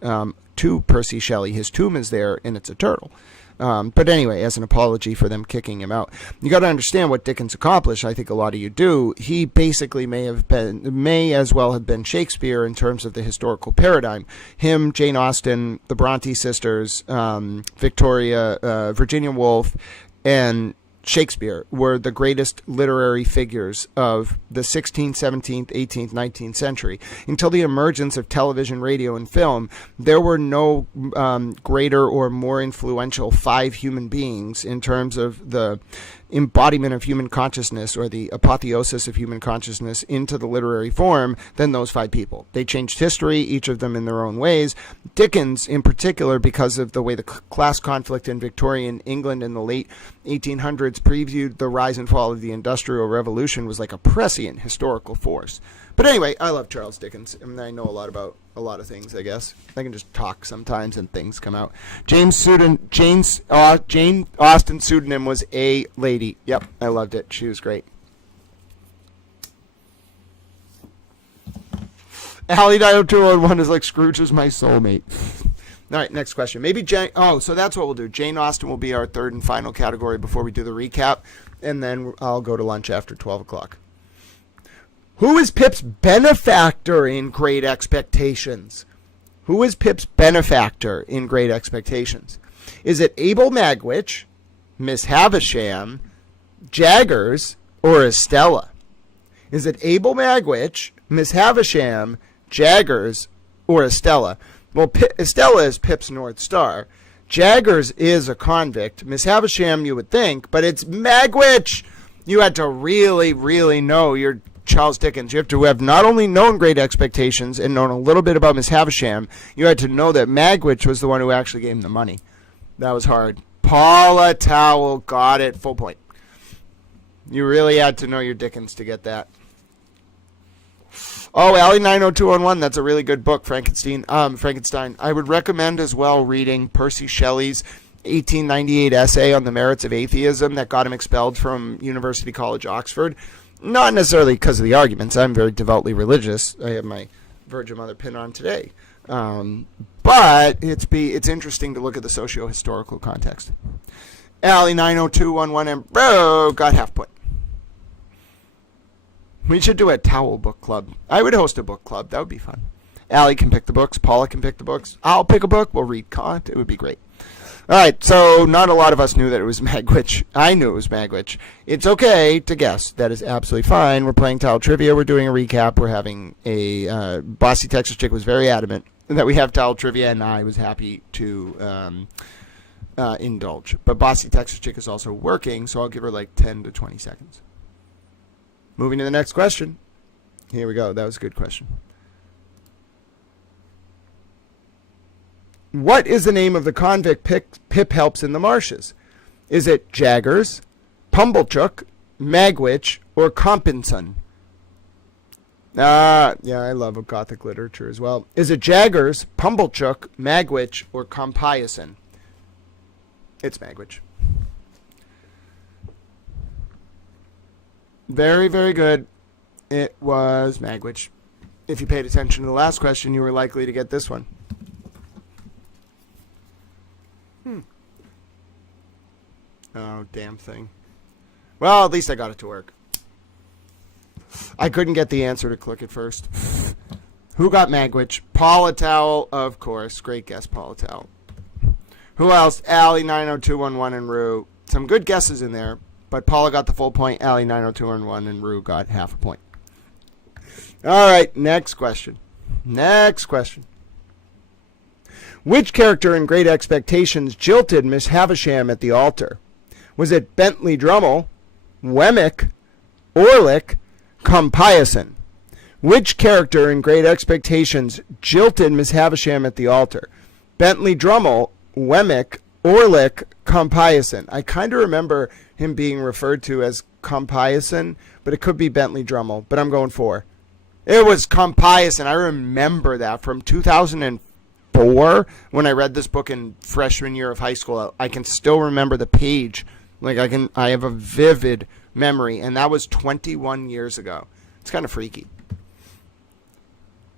to Percy Shelley. His tomb is there, and it's a turtle. But anyway, as an apology for them kicking him out, you got to understand what Dickens accomplished. I think a lot of you do. He basically may as well have been Shakespeare in terms of the historical paradigm. Him, Jane Austen, the Bronte sisters, Virginia Woolf, and Shakespeare were the greatest literary figures of the 16th, 17th, 18th, 19th century. Until the emergence of television, radio, and film, there were no greater or more influential 5 human beings in terms of the embodiment of human consciousness or the apotheosis of human consciousness into the literary form than those 5 people. They changed history, each of them in their own ways. Dickens, in particular, because of the way the class conflict in Victorian England in the late 1800s previewed the rise and fall of the Industrial Revolution, was like a prescient historical force. But anyway, I love Charles Dickens. I mean, I know a lot about a lot of things, I guess. I can just talk sometimes and things come out. Jane Austen's pseudonym was A Lady. Yep, I loved it. She was great. Allie 90201 is like, Scrooge is my soulmate. All right, next question. Maybe so that's what we'll do. Jane Austen will be our third and final category before we do the recap, and then I'll go to lunch after 12 o'clock. Who is Pip's benefactor in Great Expectations? Who is Pip's benefactor in Great Expectations? Is it Abel Magwitch, Miss Havisham, Jaggers, or Estella? Is it Abel Magwitch, Miss Havisham, Jaggers, or Estella? Well, Estella is Pip's North Star. Jaggers is a convict. Miss Havisham, you would think, but it's Magwitch. You had to really, really know your Charles Dickens. You have to have not only known Great Expectations and known a little bit about Miss Havisham, you had to know that Magwitch was the one who actually gave him the money. That was hard. Paula Towell got it. Full point. You really had to know your Dickens to get that. Oh, Allie 90211, that's a really good book, Frankenstein. I would recommend as well reading Percy Shelley's 1898 essay on the merits of atheism that got him expelled from University College, Oxford. Not necessarily because of the arguments. I'm very devoutly religious. I have my Virgin Mother pin on today. But it's interesting to look at the socio-historical context. Allie 90211 and bro got half point. We should do a towel book club. I would host a book club. That would be fun. Allie can pick the books. Paula can pick the books. I'll pick a book. We'll read Kant. It would be great. All right, so not a lot of us knew that it was Magwitch. I knew it was Magwitch. It's okay to guess. That is absolutely fine. We're playing towel trivia. We're doing a recap. We're having a Bossy Texas Chick was very adamant that we have towel trivia, and I was happy to indulge. But Bossy Texas Chick is also working, so I'll give her like 10 to 20 seconds. Moving to the next question. Here we go. That was a good question. What is the name of the convict Pip helps in the marshes? Is it Jaggers, Pumblechook, Magwitch, or Compinson? Yeah, I love Gothic literature as well. Is it Jaggers, Pumblechook, Magwitch, or Compyson? It's Magwitch. Very, very good. It was Magwitch. If you paid attention to the last question, you were likely to get this one. Oh, damn thing. Well, at least I got it to work. I couldn't get the answer to click at first. Who got Magwitch? Paula Towell, of course. Great guess, Paula Towell. Who else? Allie 90211 and Rue. Some good guesses in there, but Paula got the full point. Allie 90211 and Rue got half a point. All right, next question. Next question. Which character in Great Expectations jilted Miss Havisham at the altar? Was it Bentley Drummle, Wemmick, Orlick, Compyson? Which character in Great Expectations jilted Miss Havisham at the altar? Bentley Drummle, Wemmick, Orlick, Compyson. I kind of remember him being referred to as Compyson, but it could be Bentley Drummle, but I'm going for. It was Compyson. I remember that from 2004 when I read this book in freshman year of high school. I can still remember the page. I have a vivid memory, and that was 21 years ago. It's kind of freaky.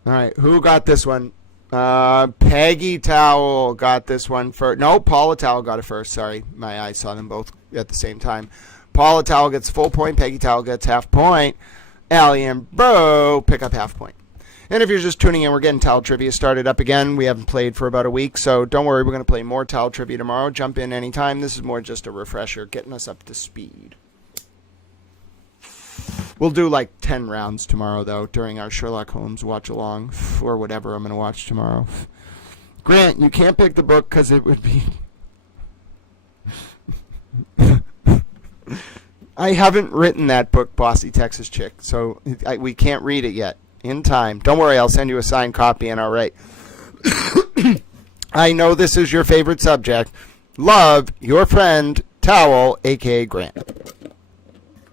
All right, who got this one? Peggy Towell got this one first. No, Paula Towell got it first. Sorry, my eyes saw them both at the same time. Paula Towell gets full point. Peggy Towell gets half point. Allie and Bro pick up half point. And if you're just tuning in, we're getting towel trivia started up again. We haven't played for about a week, so don't worry. We're going to play more towel trivia tomorrow. Jump in anytime. This is more just a refresher, getting us up to speed. We'll do like 10 rounds tomorrow, though, during our Sherlock Holmes watch-along, or whatever I'm going to watch tomorrow. Grant, you can't pick the book because it would be... I haven't written that book, Bossy Texas Chick, so we can't read it yet. In time. Don't worry, I'll send you a signed copy and I'll write. I know this is your favorite subject. Love, your friend, Towel, a.k.a. Grant.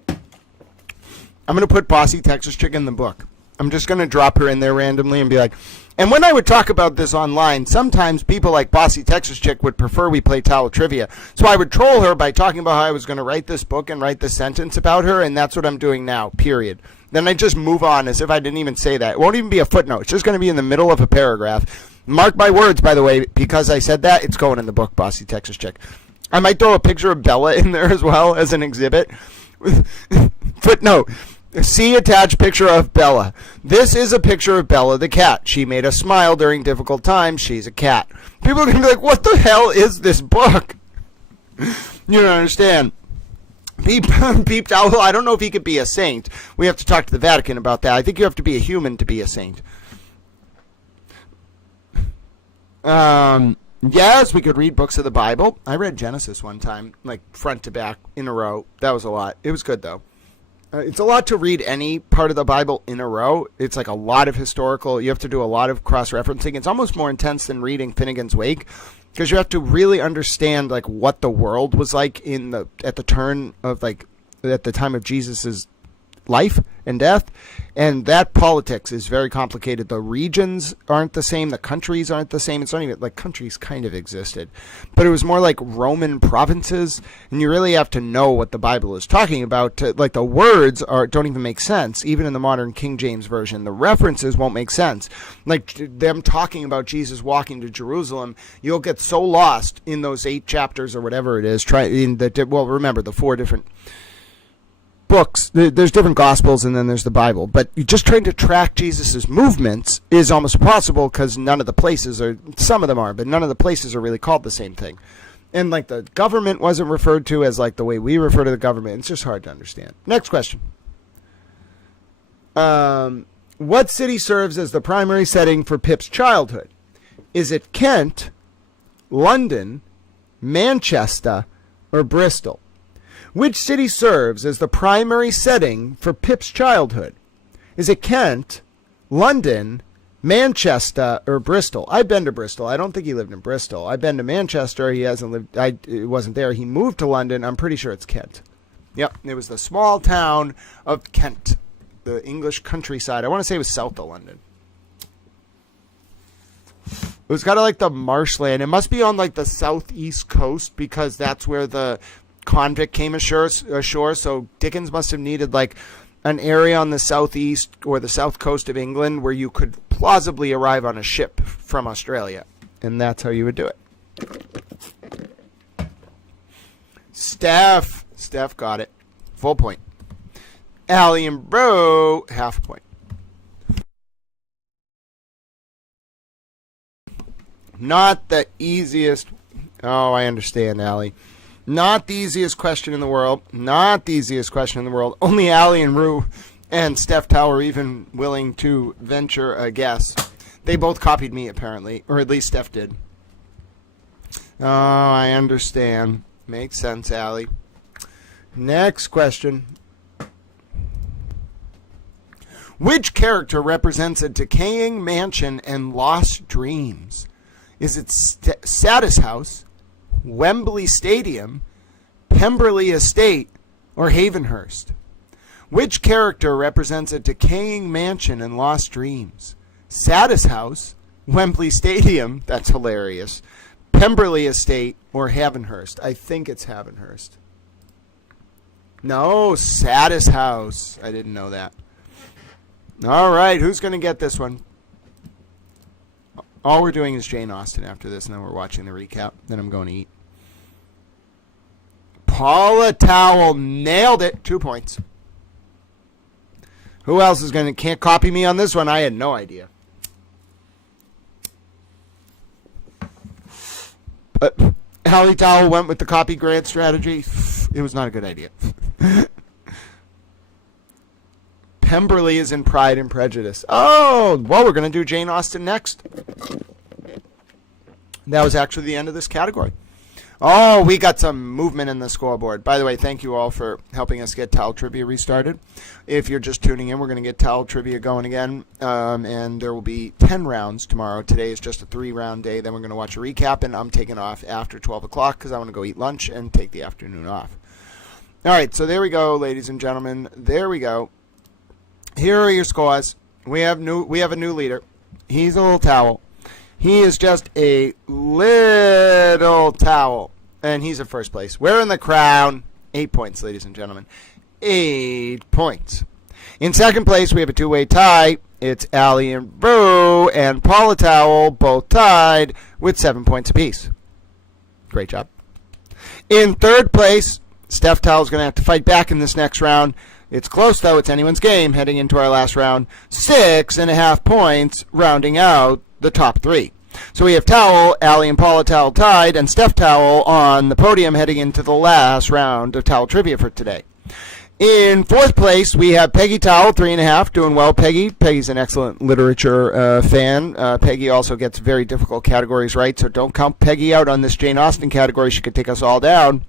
I'm going to put Bossy Texas Chick in the book. I'm just going to drop her in there randomly and be like, and when I would talk about this online, sometimes people like Bossy Texas Chick would prefer we play towel trivia. So I would troll her by talking about how I was going to write this book and write this sentence about her, and that's what I'm doing now, period. Then I just move on as if I didn't even say that. It won't even be a footnote. It's just going to be in the middle of a paragraph. Mark my words, by the way, because I said that, it's going in the book, Bossy Texas Chick. I might throw a picture of Bella in there as well as an exhibit. Footnote. See attached picture of Bella. This is a picture of Bella the cat. She made us smile during difficult times. She's a cat. People are going to be like, what the hell is this book? You don't understand. Peeped Owl, I don't know if he could be a saint. We have to talk to the Vatican about that. I think you have to be a human to be a saint. Yes, we could read books of the Bible. I read Genesis one time, like front to back in a row. That was a lot. It was good, though. It's a lot to read any part of the Bible in a row. It's like a lot of historical. You have to do a lot of cross-referencing. It's almost more intense than reading Finnegan's Wake, because you have to really understand like what the world was like at the turn of like at the time of Jesus's life and death, and that politics is very complicated. The regions aren't the same, the countries aren't the same. It's not even like countries kind of existed, but it was more like Roman provinces, and you really have to know what the Bible is talking about. Like the words don't even make sense, even in the modern King James version. The references won't make sense. Like them talking about Jesus walking to Jerusalem, you'll get so lost in those 8 chapters or whatever it is. Remember the 4 different books. There's different gospels and then there's the Bible, but you just trying to track Jesus's movements is almost impossible because none of the places are, some of them are, but none of the places are really called the same thing. And like the government wasn't referred to as like the way we refer to the government. It's just hard to understand. Next question. What city serves as the primary setting for Pip's childhood? Is it Kent, London, Manchester, or Bristol? Which city serves as the primary setting for Pip's childhood? Is it Kent, London, Manchester, or Bristol? I've been to Bristol. I don't think he lived in Bristol. I've been to Manchester. He hasn't lived. It wasn't there. He moved to London. I'm pretty sure it's Kent. Yep, it was the small town of Kent, the English countryside. I want to say it was south of London. It was kind of like the marshland. It must be on like the southeast coast because that's where the convict came ashore, so Dickens must have needed like an area on the southeast or the south coast of England where you could plausibly arrive on a ship from Australia, and that's how you would do it. Steph got it. Full point. Allie and Bro, half a point. Not the easiest. Oh, I understand, Allie. Not the easiest question in the world. Not the easiest question in the world. Only Allie and Rue and Steph Tower are even willing to venture a guess. They both copied me, apparently. Or at least Steph did. Oh, I understand. Makes sense, Allie. Next question. Which character represents a decaying mansion and lost dreams? Is it Satis House, Wembley Stadium, Pemberley Estate, or Havenhurst? Which character represents a decaying mansion and lost dreams? Satis House, Wembley Stadium, that's hilarious, Pemberley Estate, or Havenhurst? I think it's Havenhurst. No, Satis House. I didn't know that. All right, who's going to get this one? All we're doing is Jane Austen after this, and then we're watching the recap. Then I'm going to eat. Paula Towell nailed it. 2 points. Who else is can't copy me on this one? I had no idea. But Hallie Towell went with the copy grant strategy. It was not a good idea. Pemberley is in Pride and Prejudice. Oh, well, we're going to do Jane Austen next. That was actually the end of this category. Oh, we got some movement in the scoreboard. By the way, thank you all for helping us get Towel Trivia restarted. If you're just tuning in, we're going to get Towel Trivia going again, and there will be 10 rounds tomorrow. Today is just a 3-round day. Then we're going to watch a recap, and I'm taking off after 12 o'clock because I want to go eat lunch and take the afternoon off. All right, so there we go, ladies and gentlemen. There we go. Here are your scores. We have a new leader. He's a little towel. He is just a little towel. And he's in first place. We're in the crown. 8 points, ladies and gentlemen. 8 points. In second place, we have a two-way tie. It's Allie and Rue and Paula Towel, both tied with 7 points apiece. Great job. In third place, Steph Towell's going to have to fight back in this next round. It's close, though. It's anyone's game heading into our last round. 6.5 points, rounding out the top 3. So we have Towel, Allie and Paula Towel tied, and Steph Towel on the podium heading into the last round of Towel Trivia for today. In fourth place, we have Peggy Towel, 3.5, doing well, Peggy. Peggy's an excellent literature fan. Peggy also gets very difficult categories right, so don't count Peggy out on this Jane Austen category. She could take us all down.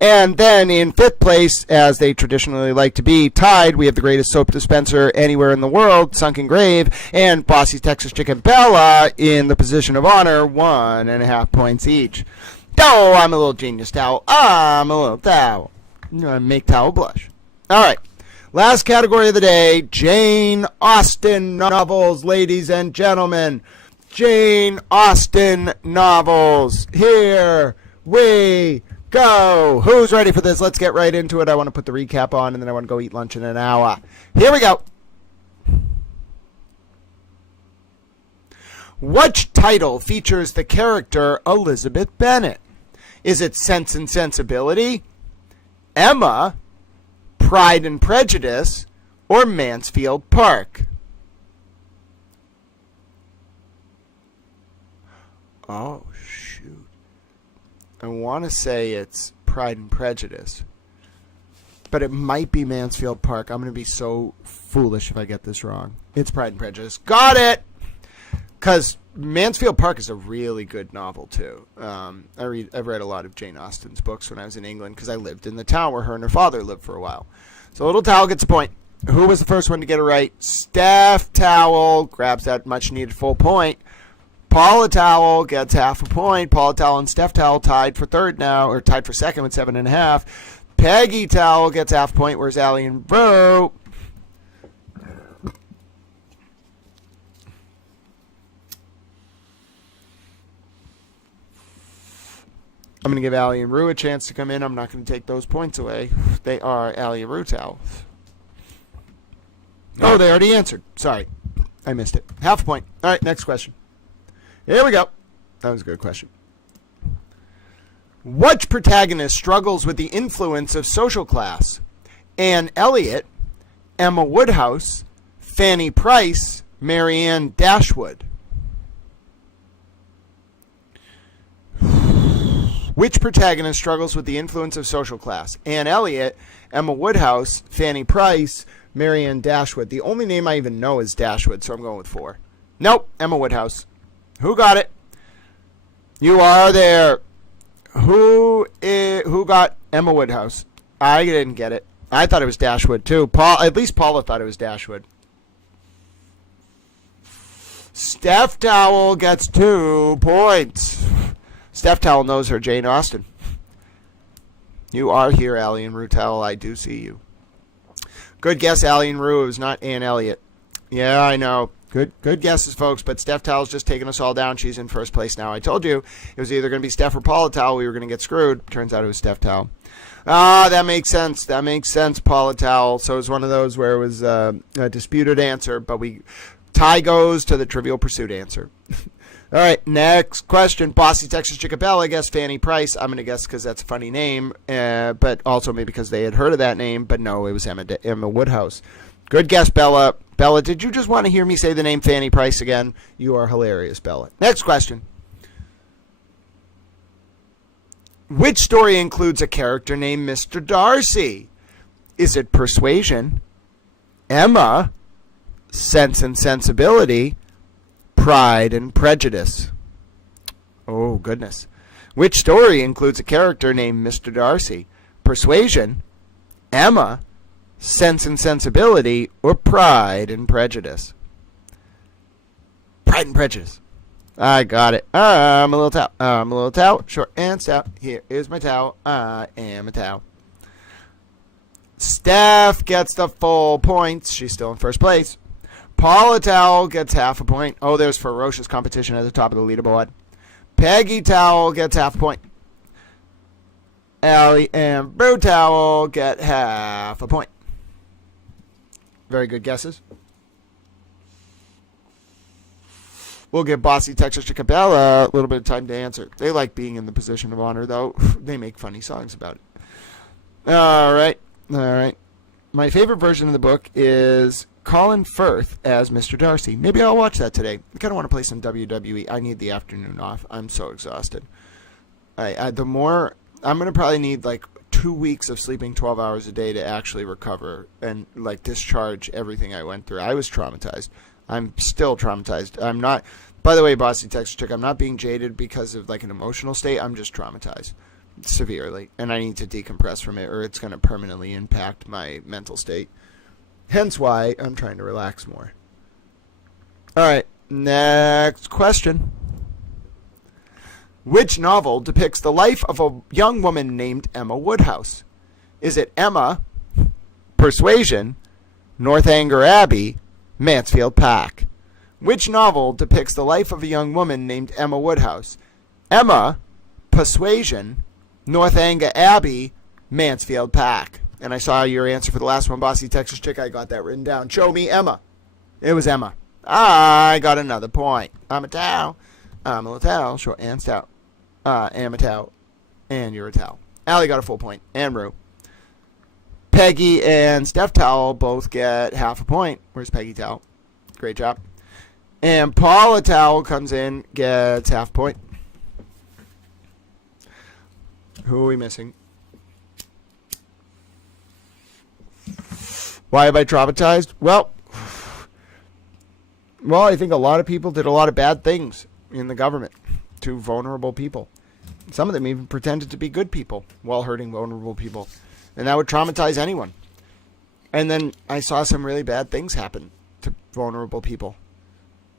And then in fifth place, as they traditionally like to be, tied, we have the greatest soap dispenser anywhere in the world, Sunken Grave, and Bossy's Texas Chicken Bella in the position of honor, 1.5 points each. Oh, I'm a little genius towel. I'm a little towel. Make Towel blush. All right, last category of the day, Jane Austen novels, ladies and gentlemen. Jane Austen novels. Here we go. Who's ready for this? Let's get right into it. I want to put the recap on, and then I want to go eat lunch in an hour. Here we go. Which title features the character Elizabeth Bennet? Is it Sense and Sensibility, Emma, Pride and Prejudice, or Mansfield Park? Oh, shoot. I want to say it's Pride and Prejudice, but it might be Mansfield Park. I'm going to be so foolish if I get this wrong. It's Pride and Prejudice. Got it! Because Mansfield Park is a really good novel, too. I've read a lot of Jane Austen's books when I was in England because I lived in the town where her and her father lived for a while. So Little Towel gets a point. Who was the first one to get it right? Steph Towel grabs that much-needed full point. Paula Towel gets half a point. Paula Towel and Steph Towel tied for third now, or tied for second with 7.5. Peggy Towel gets half a point, whereas Allie and Rue. I'm going to give Allie and Rue a chance to come in. I'm not going to take those points away. They are Allie and Rue Towel. Oh, they already answered. Sorry. I missed it. Half a point. All right, next question. Here we go. That was a good question. Which protagonist struggles with the influence of social class? Anne Elliot, Emma Woodhouse, Fanny Price, Marianne Dashwood. Which protagonist struggles with the influence of social class? Anne Elliot, Emma Woodhouse, Fanny Price, Marianne Dashwood. The only name I even know is Dashwood, so I'm going with 4. Nope, Emma Woodhouse. Who got it? You are there. Who got Emma Woodhouse? I didn't get it. I thought it was Dashwood, too. At least Paula thought it was Dashwood. Steph Towel gets 2 points. Steph Towel knows her Jane Austen. You are here, Allie and Rue Towel. I do see you. Good guess, Allie and Rue. It was not Anne Elliot. Yeah, I know. Good guesses, folks, but Steph Towel's just taking us all down. She's in first place now. I told you it was either going to be Steph or Paula Towel. We were going to get screwed. Turns out it was Steph Towel. That makes sense. That makes sense, Paula Towel. So it was one of those where it was a disputed answer, but tie goes to the Trivial Pursuit answer. All right, next question. Bossy Texas Chickabella, I guess Fanny Price. I'm going to guess because that's a funny name, but also maybe because they had heard of that name. But no, it was Emma Woodhouse. Good guess, Bella. Bella, did you just want to hear me say the name Fanny Price again? You are hilarious, Bella. Next question. Which story includes a character named Mr. Darcy? Is it Persuasion, Emma, Sense and Sensibility, Pride and Prejudice? Oh, goodness. Which story includes a character named Mr. Darcy? Persuasion, Emma, Sense and Sensibility, or Pride and Prejudice? Pride and Prejudice. I got it. I'm a little towel. I'm a little towel. Short and stout. Here is my towel. I am a towel. Steph gets the full points. She's still in first place. Paula Towel gets half a point. Oh, there's ferocious competition at the top of the leaderboard. Peggy Towel gets half a point. Allie and Brew Towel get half a point. Very good guesses. We'll give Bossy Texas Chicabella a little bit of time to answer. They like being in the position of honor, though. They make funny songs about it. All right. My favorite version of the book is Colin Firth as Mr. Darcy. Maybe I'll watch that today. I kind of want to play some WWE. I need the afternoon off. I'm so exhausted. I'm going to probably need like 2 weeks of sleeping 12 hours a day to actually recover and like discharge everything I went through. I was traumatized. I'm still traumatized. I'm not, by the way, Bossy Texas Chick, I'm not being jaded because of like an emotional state. I'm just traumatized severely, and I need to decompress from it or it's going to permanently impact my mental state. Hence why I'm trying to relax more. All right, next question. Which novel depicts the life of a young woman named Emma Woodhouse? Is it Emma, Persuasion, Northanger Abbey, Mansfield Park? Which novel depicts the life of a young woman named Emma Woodhouse? Emma, Persuasion, Northanger Abbey, Mansfield Park. And I saw your answer for the last one, Bossy Texas Chick. I got that written down. Show me Emma. It was Emma. I got another point. I'm a towel. I'm a little towel, short and stout. Am a towel. And you're a towel. Allie got a full point. And Rue. Peggy and Steph Towel both get half a point. Where's Peggy Towel? Great job. And Paula Towel comes in, gets half a point. Who are we missing? Why am I traumatized? Well, I think a lot of people did a lot of bad things in the government to vulnerable people. Some of them even pretended to be good people while hurting vulnerable people. And that would traumatize anyone. And then I saw some really bad things happen to vulnerable people.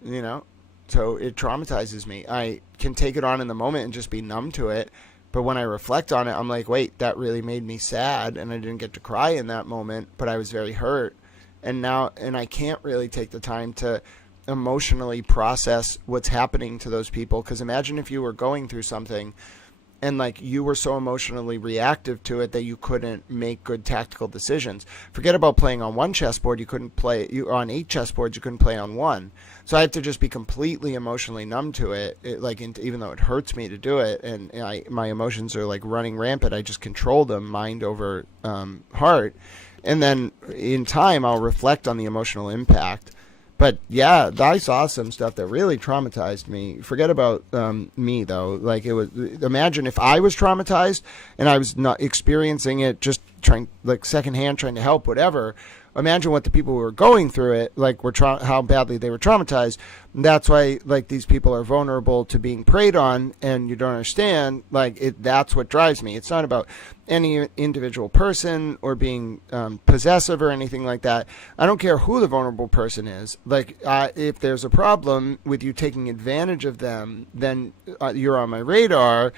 You know? So it traumatizes me. I can take it on in the moment and just be numb to it. But when I reflect on it, I'm like, wait, that really made me sad. And I didn't get to cry in that moment, but I was very hurt. And I can't really take the time to emotionally process what's happening to those people. Because imagine if you were going through something and like you were so emotionally reactive to it that you couldn't make good tactical decisions. Forget about playing on one chessboard. You couldn't play on 8 chessboards. You couldn't play on one. So I had to just be completely emotionally numb to it. Even though it hurts me to do it, and my emotions are like running rampant. I just control them, mind over heart, and then in time I'll reflect on the emotional impact. But yeah, I saw some stuff that really traumatized me. Forget about me though. Like imagine if I was traumatized and I was not experiencing it, just trying like secondhand, trying to help, whatever. Imagine what the people who were going through it, like how badly they were traumatized. And that's why like these people are vulnerable to being preyed on, and you don't understand. That's what drives me. It's not about any individual person or being possessive or anything like that. I don't care who the vulnerable person is. If there's a problem with you taking advantage of them, then you're on my radar.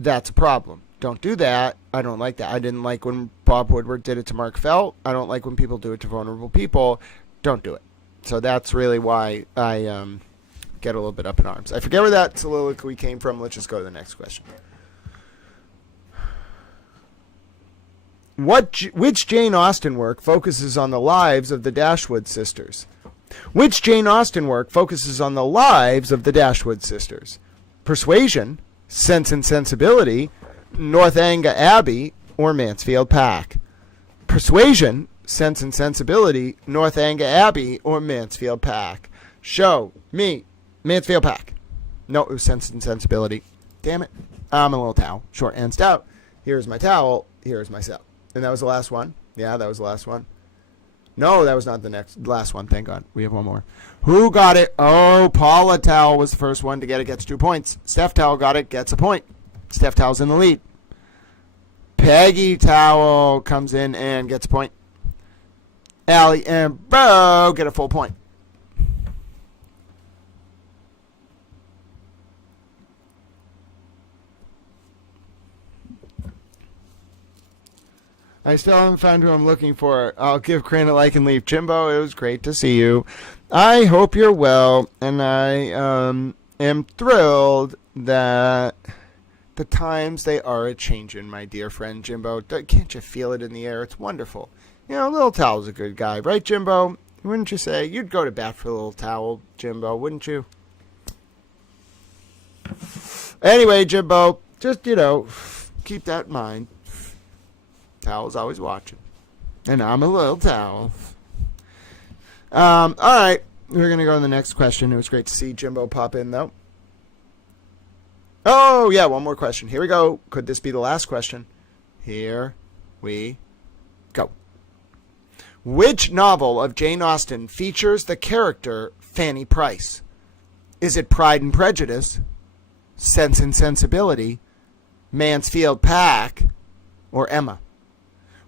That's a problem. Don't do that. I don't like that. I didn't like when Bob Woodward did it to Mark Felt. I don't like when people do it to vulnerable people. Don't do it. So that's really why I get a little bit up in arms. I forget where that soliloquy came from. Let's just go to the next question. Which Jane Austen work focuses on the lives of the Dashwood sisters? Which Jane Austen work focuses on the lives of the Dashwood sisters? Persuasion, Sense and Sensibility, Northanger Abbey, or Mansfield Park? Persuasion, Sense and Sensibility, Northanger Abbey, or Mansfield Park? Show me Mansfield Park. No, it was Sense and Sensibility. Damn it. I'm a little towel. Short and stout. Here's my towel. Here's myself. And that was the last one. Yeah, that was the last one. No, that was not the last one. Thank God. We have one more. Who got it? Oh, Paula Towel was the first one to get it. Gets 2 points. Steph Towel got it. Gets a point. Steph Towel's in the lead. Peggy Towel comes in and gets a point. Allie and Bo get a full point. I still haven't found who I'm looking for. I'll give Crane a like and leave. Jimbo, it was great to see you. I hope you're well, and I am thrilled that the times they are a-changing, my dear friend Jimbo. Can't you feel it in the air? It's wonderful. You know, Little Towel's a good guy, right, Jimbo? Wouldn't you say? You'd go to bat for Little Towel, Jimbo, wouldn't you? Anyway, Jimbo, just, keep that in mind. Towel's always watching. And I'm a little towel. All right. We're going to go to the next question. It was great to see Jimbo pop in, though. Oh, yeah, one more question. Here we go. Could this be the last question? Here we go. Which novel of Jane Austen features the character Fanny Price? Is it Pride and Prejudice, Sense and Sensibility, Mansfield Park, or Emma?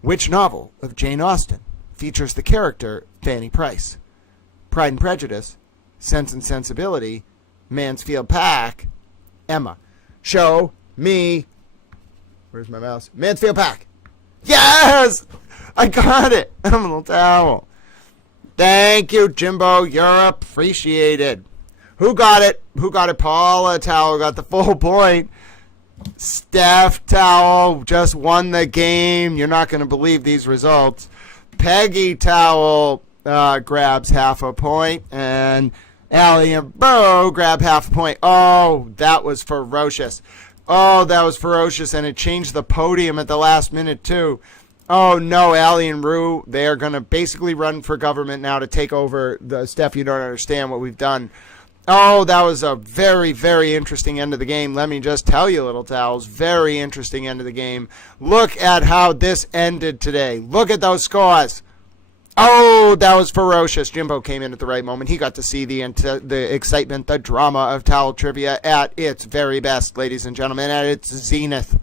Which novel of Jane Austen features the character Fanny Price? Pride and Prejudice, Sense and Sensibility, Mansfield Park, Emma. Show me. Where's my mouse? Mansfield Park. Yes! I got it. I'm a little towel. Thank you, Jimbo. You're appreciated. Who got it? Who got it? Paula Towel got the full point. Steph Towel just won the game. You're not going to believe these results. Peggy Towel grabs half a point, and Allie and Bo grab half a point. Oh, that was ferocious. Oh, that was ferocious, and it changed the podium at the last minute, too. Oh, no, Allie and Rue, they are going to basically run for government now to take over the Steph. You don't understand what we've done. Oh, that was a very, very interesting end of the game. Let me just tell you, Little Towels, very interesting end of the game. Look at how this ended today. Look at those scores. Oh, that was ferocious. Jimbo came in at the right moment. He got to see the excitement, the drama of Towel Trivia at its very best, ladies and gentlemen, at its zenith.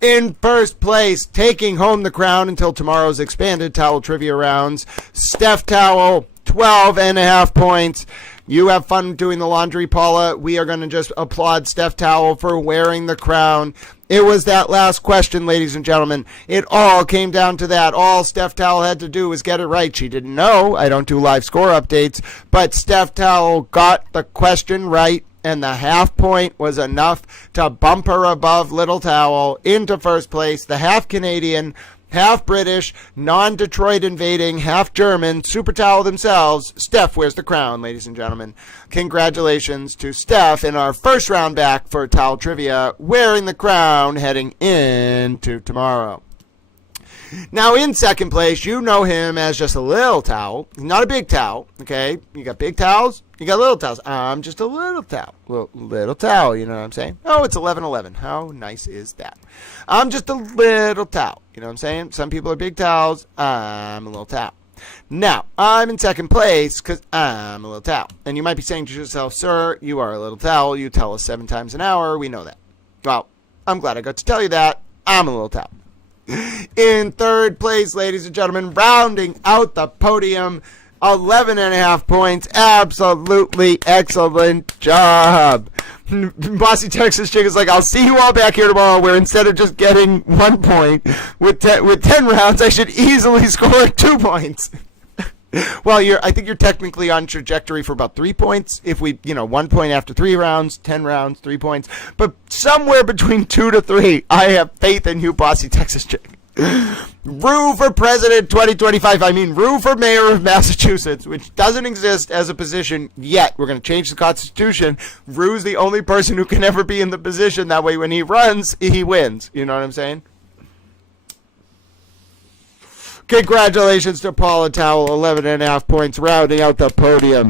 In first place, taking home the crown until tomorrow's expanded Towel Trivia rounds, Steph Towel, 12.5 points. You have fun doing the laundry, Paula. We are going to just applaud Steph Towel for wearing the crown. It was that last question, ladies and gentlemen. It all came down to that. All Steph Towel had to do was get it right. She didn't know. I don't do live score updates. But Steph Towel got the question right, and the half point was enough to bump her above Little Towel into first place. The half Canadian, half British, non-Detroit invading, half German, Super Towel themselves. Steph wears the crown, ladies and gentlemen. Congratulations to Steph in our first round back for Towel Trivia, wearing the crown heading into tomorrow. Now, in second place, you know him as just a little towel. He's not a big towel, okay? You got big towels, you got little towels. I'm just a little towel. Little towel, you know what I'm saying? Oh, it's 11:11. How nice is that? I'm just a little towel, you know what I'm saying? Some people are big towels. I'm a little towel. Now, I'm in second place because I'm a little towel. And you might be saying to yourself, sir, you are a little towel. You tell us 7 times an hour. We know that. Well, I'm glad I got to tell you that. I'm a little towel. In third place, ladies and gentlemen, rounding out the podium, 11.5 points. Absolutely excellent job. Bossy Texas Chick is like, I'll see you all back here tomorrow, where instead of just getting 1 point with 10 rounds, I should easily score 2 points. Well, I think you're technically on trajectory for about 3 points. If we, 1 point after 3 rounds, 10 rounds, 3 points. But somewhere between 2 to 3, I have faith in you, Bossy Texas Chick. Rue for President 2025. I mean, Rue for Mayor of Massachusetts, which doesn't exist as a position yet. We're going to change the Constitution. Rue's the only person who can ever be in the position. That way, when he runs, he wins. You know what I'm saying? Congratulations to Paula Towell, 11.5 points, rounding out the podium.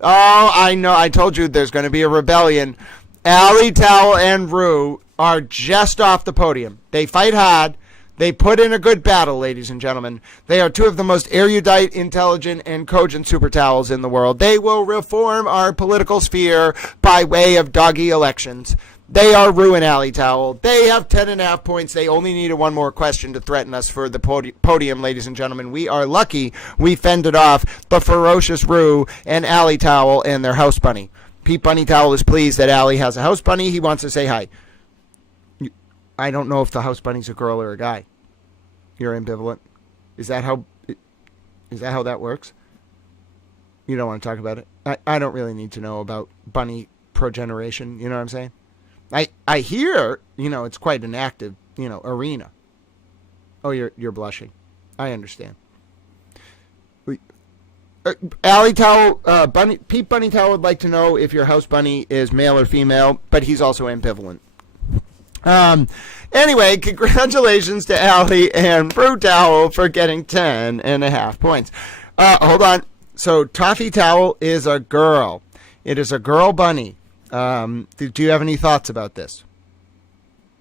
Oh, I know. I told you there's going to be a rebellion. Allie Towell and Rue are just off the podium. They fight hard. They put in a good battle, ladies and gentlemen. They are two of the most erudite, intelligent, and cogent super towels in the world. They will reform our political sphere by way of doggy elections. They are Rue and Allie Towell. They have 10.5 points. They only needed one more question to threaten us for the podium, ladies and gentlemen. We are lucky we fended off the ferocious Rue and Allie Towell and their house bunny. Pete Bunny Towell is pleased that Allie has a house bunny. He wants to say hi. I don't know if the house bunny's a girl or a guy. You're ambivalent. Is that how that works? You don't want to talk about it? I don't really need to know about bunny progeneration. You know what I'm saying? I hear, it's quite an active, arena. Oh, you're blushing. I understand. Allie Towell, Pete Bunny Towell would like to know if your house bunny is male or female, but he's also ambivalent. Anyway, congratulations to Allie and Rue Towell for getting 10.5 points. Hold on. So Toffee Towell is a girl. It is a girl bunny. Do you have any thoughts about this?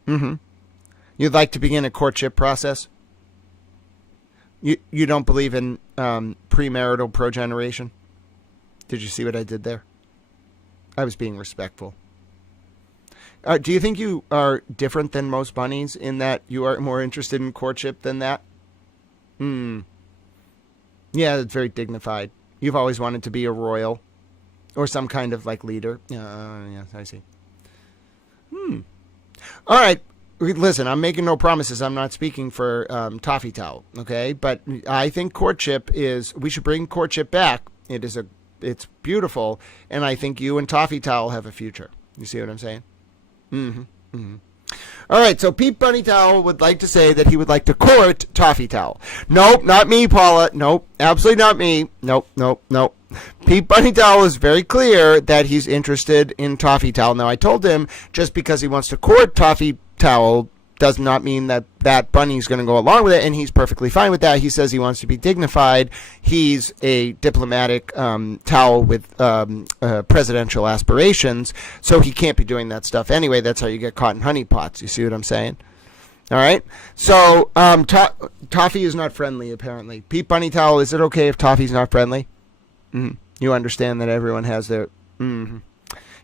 You'd like to begin a courtship process? You don't believe in premarital progeneration? Did you see what I did there? I was being respectful. Do you think you are different than most bunnies in that you are more interested in courtship than that? Yeah, it's very dignified. You've always wanted to be a royal or some kind of leader. Yes, I see. All right. Listen, I'm making no promises. I'm not speaking for Toffee Towell, okay? But I think we should bring courtship back. It's beautiful, and I think you and Toffee Towell have a future. You see what I'm saying? All right, so Pete Bunny Towell would like to say that he would like to court Toffee Towell. Nope, not me, Paula. Nope, absolutely not me. Nope. Pete Bunny Towell is very clear that he's interested in Toffee Towell. Now, I told him just because he wants to court Toffee Towell does not mean that bunny's going to go along with it, and he's perfectly fine with that. He says he wants to be dignified. He's a diplomatic towel with presidential aspirations, so he can't be doing that stuff anyway. That's how you get caught in honeypots. You see what I'm saying? All right? So Toffee is not friendly, apparently. Pete Bunny Towell, is it okay if Toffee's not friendly? You understand that everyone has their...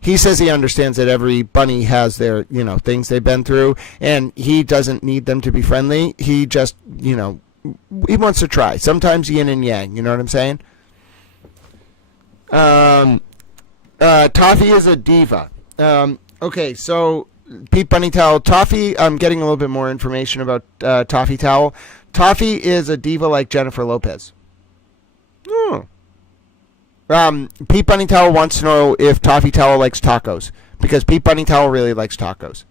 He says he understands that every bunny has their, things they've been through, and he doesn't need them to be friendly. He just, he wants to try. Sometimes yin and yang, you know what I'm saying? Toffee is a diva. Okay, so Pete Bunny Towell. Toffee, I'm getting a little bit more information about Toffee Towell. Toffee is a diva like Jennifer Lopez. Pete Bunny Towell wants to know if Toffee Towell likes tacos, because Pete Bunny Towell really likes tacos.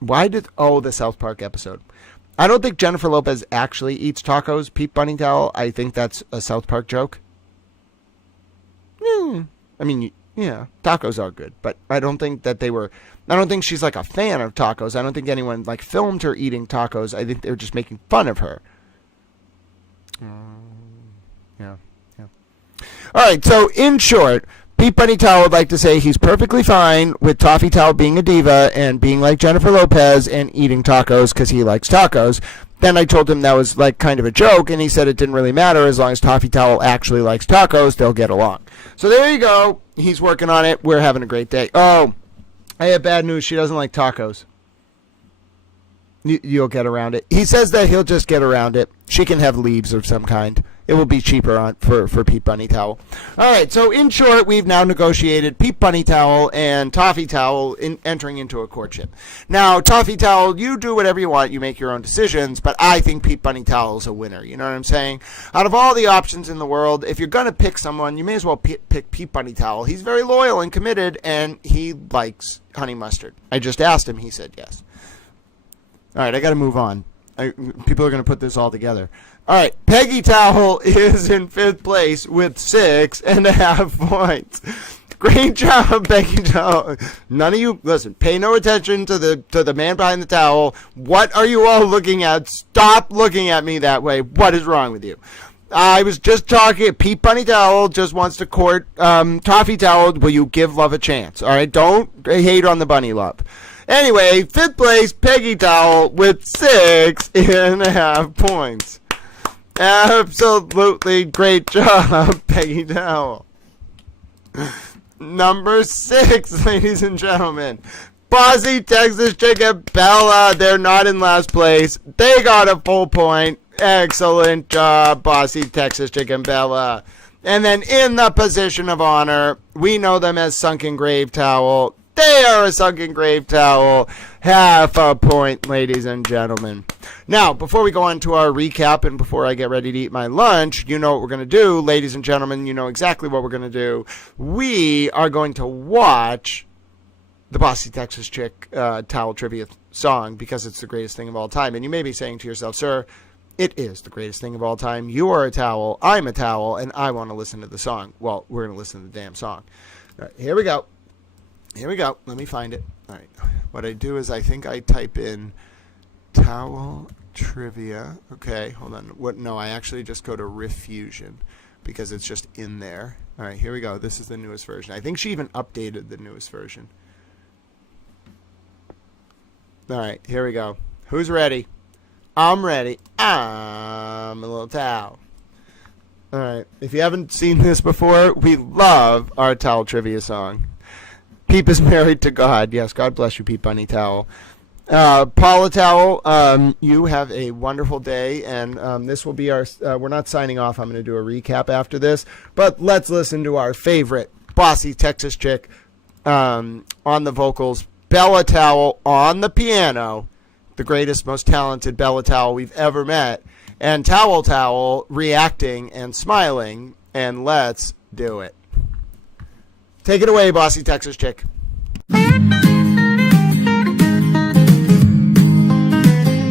The South Park episode. I don't think Jennifer Lopez actually eats tacos, Pete Bunny Towell. I think that's a South Park joke. I mean, yeah, tacos are good, but I don't think she's a fan of tacos. I don't think anyone filmed her eating tacos. I think they're just making fun of her. Yeah. All right, so in short, Pete Bunny Towell would like to say he's perfectly fine with Toffee Towell being a diva and being like Jennifer Lopez and eating tacos because he likes tacos. Then I told him that was kind of a joke, and he said it didn't really matter as long as Toffee Towell actually likes tacos, they'll get along. So there you go. He's working on it. We're having a great day. Oh, I have bad news. She doesn't like tacos. You'll get around it. He says that he'll just get around it. She can have leaves of some kind. It will be cheaper for Pete Bunny Towell. All right, so in short, we've now negotiated Pete Bunny Towell and Toffee Towell entering into a courtship. Now, Toffee Towell, you do whatever you want. You make your own decisions, but I think Pete Bunny Towell's a winner. You know what I'm saying? Out of all the options in the world, if you're going to pick someone, you may as well pick Pete Bunny Towell. He's very loyal and committed, and he likes honey mustard. I just asked him. He said yes. All right, I got to move on. People are going to put this all together. All right, Peggy Towell is in 5th place with 6.5 points. Great job, Becky Towel. None of you, listen, pay no attention to the man behind the towel. What are you all looking at? Stop looking at me that way. What is wrong with you? I was just talking. Pete Bunny Towel just wants to court Toffee Towel. Will you give love a chance? All right, don't hate on the bunny love. Anyway, 5th place, Peggy Towel with 6.5 points. Absolutely great job, Peggy Towel. Number 6, ladies and gentlemen, Bossy Texas Chicken Bella. They're not in last place. They got a full point. Excellent job, Bossy Texas Chicken Bella. And then in the position of honor, we know them as Sunken Grave Towel. They are a Sunken Grave Towel. Half a point, ladies and gentlemen. Now, before we go on to our recap and before I get ready to eat my lunch, you know what we're going to do, ladies and gentlemen. You know exactly what we're going to do. We are going to watch the Bossy Texas Chick Towel Trivia song because it's the greatest thing of all time. And you may be saying to yourself, sir, it is the greatest thing of all time. You are a towel, I'm a towel, and I want to listen to the song. Well, we're going to listen to the damn song. All right, here we go. Here we go. Let me find it. All right. What I do is I think I type in towel trivia. Okay, hold on. What? No, I actually just go to Riff Fusion because it's just in there. All right, here we go. This is the newest version. I think she even updated the newest version. All right, here we go. Who's ready? I'm ready. I'm a little towel. All right. If you haven't seen this before, we love our towel trivia song. Peep is married to God. Yes, God bless you, Peep Bunny Towel. Paula Towel, you have a wonderful day, and this will be our, we're not signing off. I'm going to do a recap after this, but let's listen to our favorite Bossy Texas Chick on the vocals, Bella Towel on the piano, the greatest, most talented Bella Towel we've ever met, and Towel reacting and smiling, and let's do it. Take it away, Bossy Texas Chick.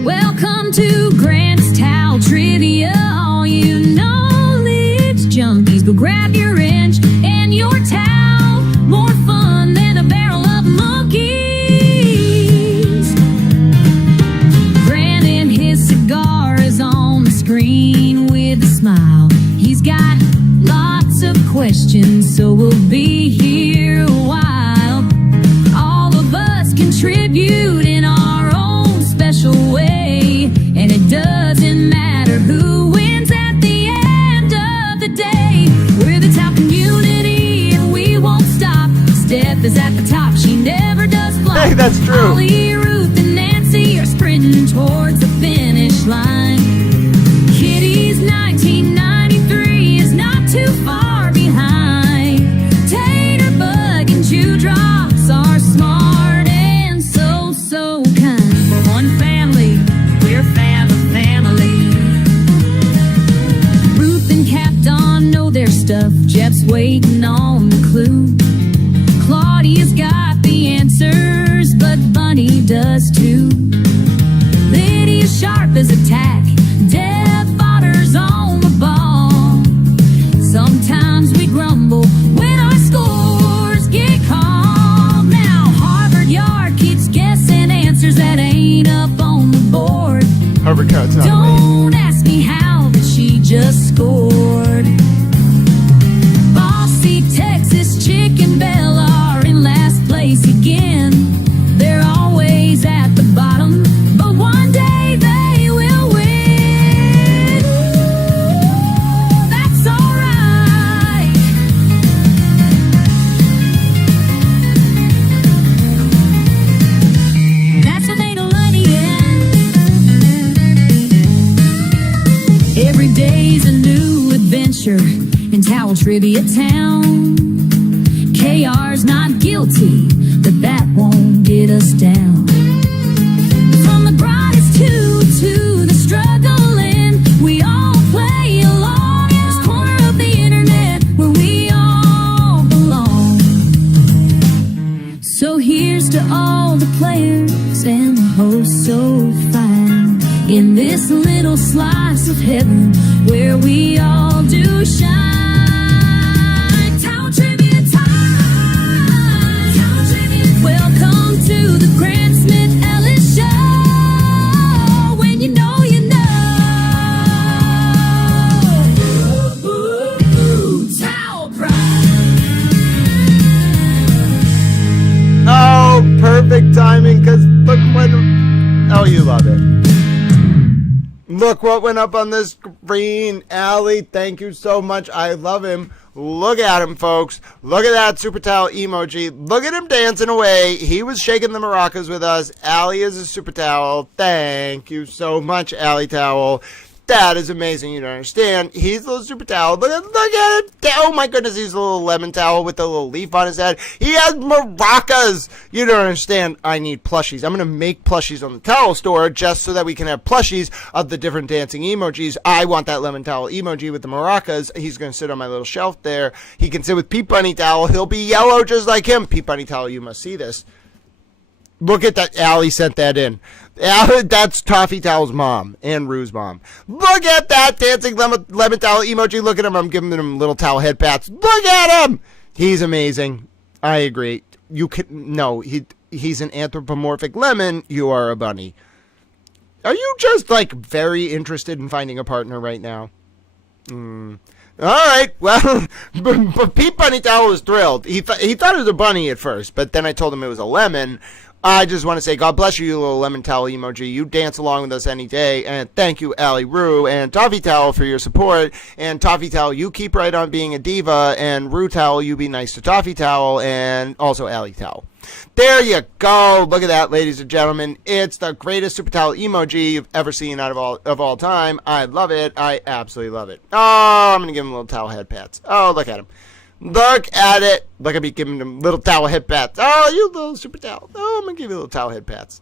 Welcome to Grant's Towel Trivia. All you knowledge junkies, go grab your wrench and your towel. More fun than a barrel of monkeys. Grant and his cigar is on the screen with a smile. He's got lots of questions, so we'll be here a while. All of us contribute in our own special way, and it doesn't matter who wins at the end of the day. We're the top community, and we won't stop. Steph is at the top, she never does flop. Hey, that's true. Ollie, Ruth, and Nancy are sprinting towards the finish line. Kitty's 1993 is not too far behind. Tater, Bug, and Dewdrops are smart and so kind. One family, we're family. Ruth and Captain know their stuff. Jeff's waiting on the clue. Claudia's got the answers, but Bunny does too. Lydia's sharp as a tack. Deb Fodder's on the ball. Sometimes we grumble when our scores get called. Now Harvard Yard keeps guessing answers that ain't up on the board. Harvard Card's not Don't ask me how, but she just scored. Bossy Texas Chick and Bella are in last place again. They're always at the bottom, but one day they will win. That's alright. That's an Every day's a new adventure in Towel Trivia Town. KR's not guilty, but that won't get us down. From the brightest to the struggling, we all play along in this corner of the internet where we all belong. So here's to all the players and the hosts so fine in this little slice of heaven where we all do shine. Towel Trivia time. perfect timing, because look when... Oh, you love it. Look what went up on the screen. Allie, thank you so much. I love him. Look at him, folks. Look at that super towel emoji. Look at him dancing away. He was shaking the maracas with us. Allie is a super towel. Thank you so much, Allie Towel. That is amazing. You don't understand. He's a little super towel. Look at it. Oh my goodness, he's a little lemon towel with a little leaf on his head. He has maracas. You don't understand. I need plushies. I'm going to make plushies on the towel store just so that we can have plushies of the different dancing emojis. I want that lemon towel emoji with the maracas. He's going to sit on my little shelf there. He can sit with Pete Bunny Towel. He'll be yellow just like him. Pete Bunny Towel, you must see this. Look at that. Allie sent that in. That's Toffee Towel's mom and Rue's mom. Look at that dancing lemon towel emoji. Look at him. I'm giving him little towel head pats. Look at him. He's amazing. I agree. You can no. He's an anthropomorphic lemon. You are a bunny. Are you just like very interested in finding a partner right now? All right. Well, but Pete Bunny Towel was thrilled. He thought it was a bunny at first, but then I told him it was a lemon. I just want to say, God bless you, you little lemon towel emoji. You dance along with us any day. And thank you, Allie Rue and Toffee Towel for your support. And Toffee Towel, you keep right on being a diva. And Rue Towel, you be nice to Toffee Towel. And also Allie Towel. There you go. Look at that, ladies and gentlemen. It's the greatest super towel emoji you've ever seen out of all time. I love it. I absolutely love it. Oh, I'm going to give him little towel head pats. Oh, look at him. Look at it. Look at me giving him little towel head pats. Oh, you little super towel. Oh, I'm going to give you little towel head pats.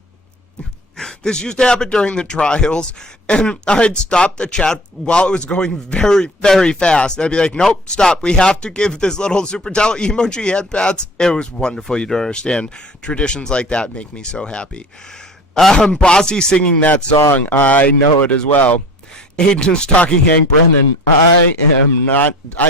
This used to happen during the trials, and I'd stop the chat while it was going very, very fast. I'd be like, nope, stop. We have to give this little super towel emoji head pats. It was wonderful. You don't understand. Traditions like that make me so happy. Bossy singing that song. I know it as well. Agents talking Hank Brennan. I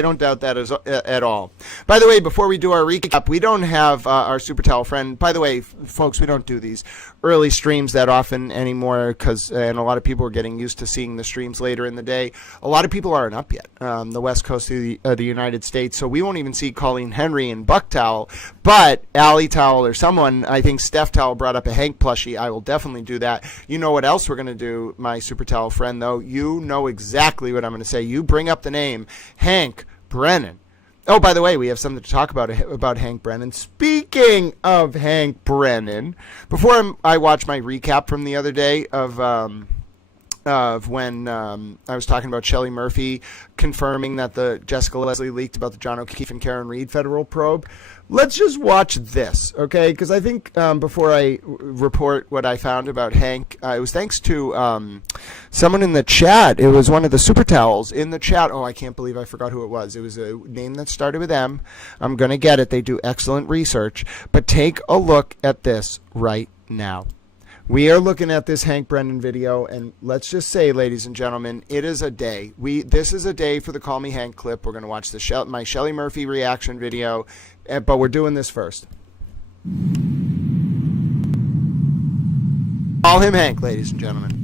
don't doubt that at all. By the way, before we do our recap, we don't have our Super Towel friend. By the way, folks, we don't do these early streams that often anymore and a lot of people are getting used to seeing the streams later in the day. A lot of people aren't up yet, the west coast of the United States, so we won't even see Colleen Henry and Buck Towel, but Allie Towel or someone, I think Steph Towel brought up a Hank plushie. I will definitely do that. You know what else we're going to do, my Super Towel friend, though? You know exactly what I'm going to say. You bring up the name Hank Brennan. Oh, by the way, we have something to talk about Hank Brennan. Speaking of Hank Brennan, before I watched my recap from the other day of when I was talking about Shelley Murphy confirming that the Jessica Leslie leaked about the John O'Keefe and Karen Reed federal probe. Let's just watch this, okay? Because I think before I report what I found about Hank, it was thanks to someone in the chat. It was one of the Super Towels in the chat. Oh, I can't believe I forgot who it was. It was a name that started with M. I'm going to get it. They do excellent research. But take a look at this right now. We are looking at this Hank Brennan video, and let's just say, ladies and gentlemen, it is a day. This is a day for the Call Me Hank clip. We're going to watch my Shelley Murphy reaction video, but we're doing this first. Call him Hank, ladies and gentlemen.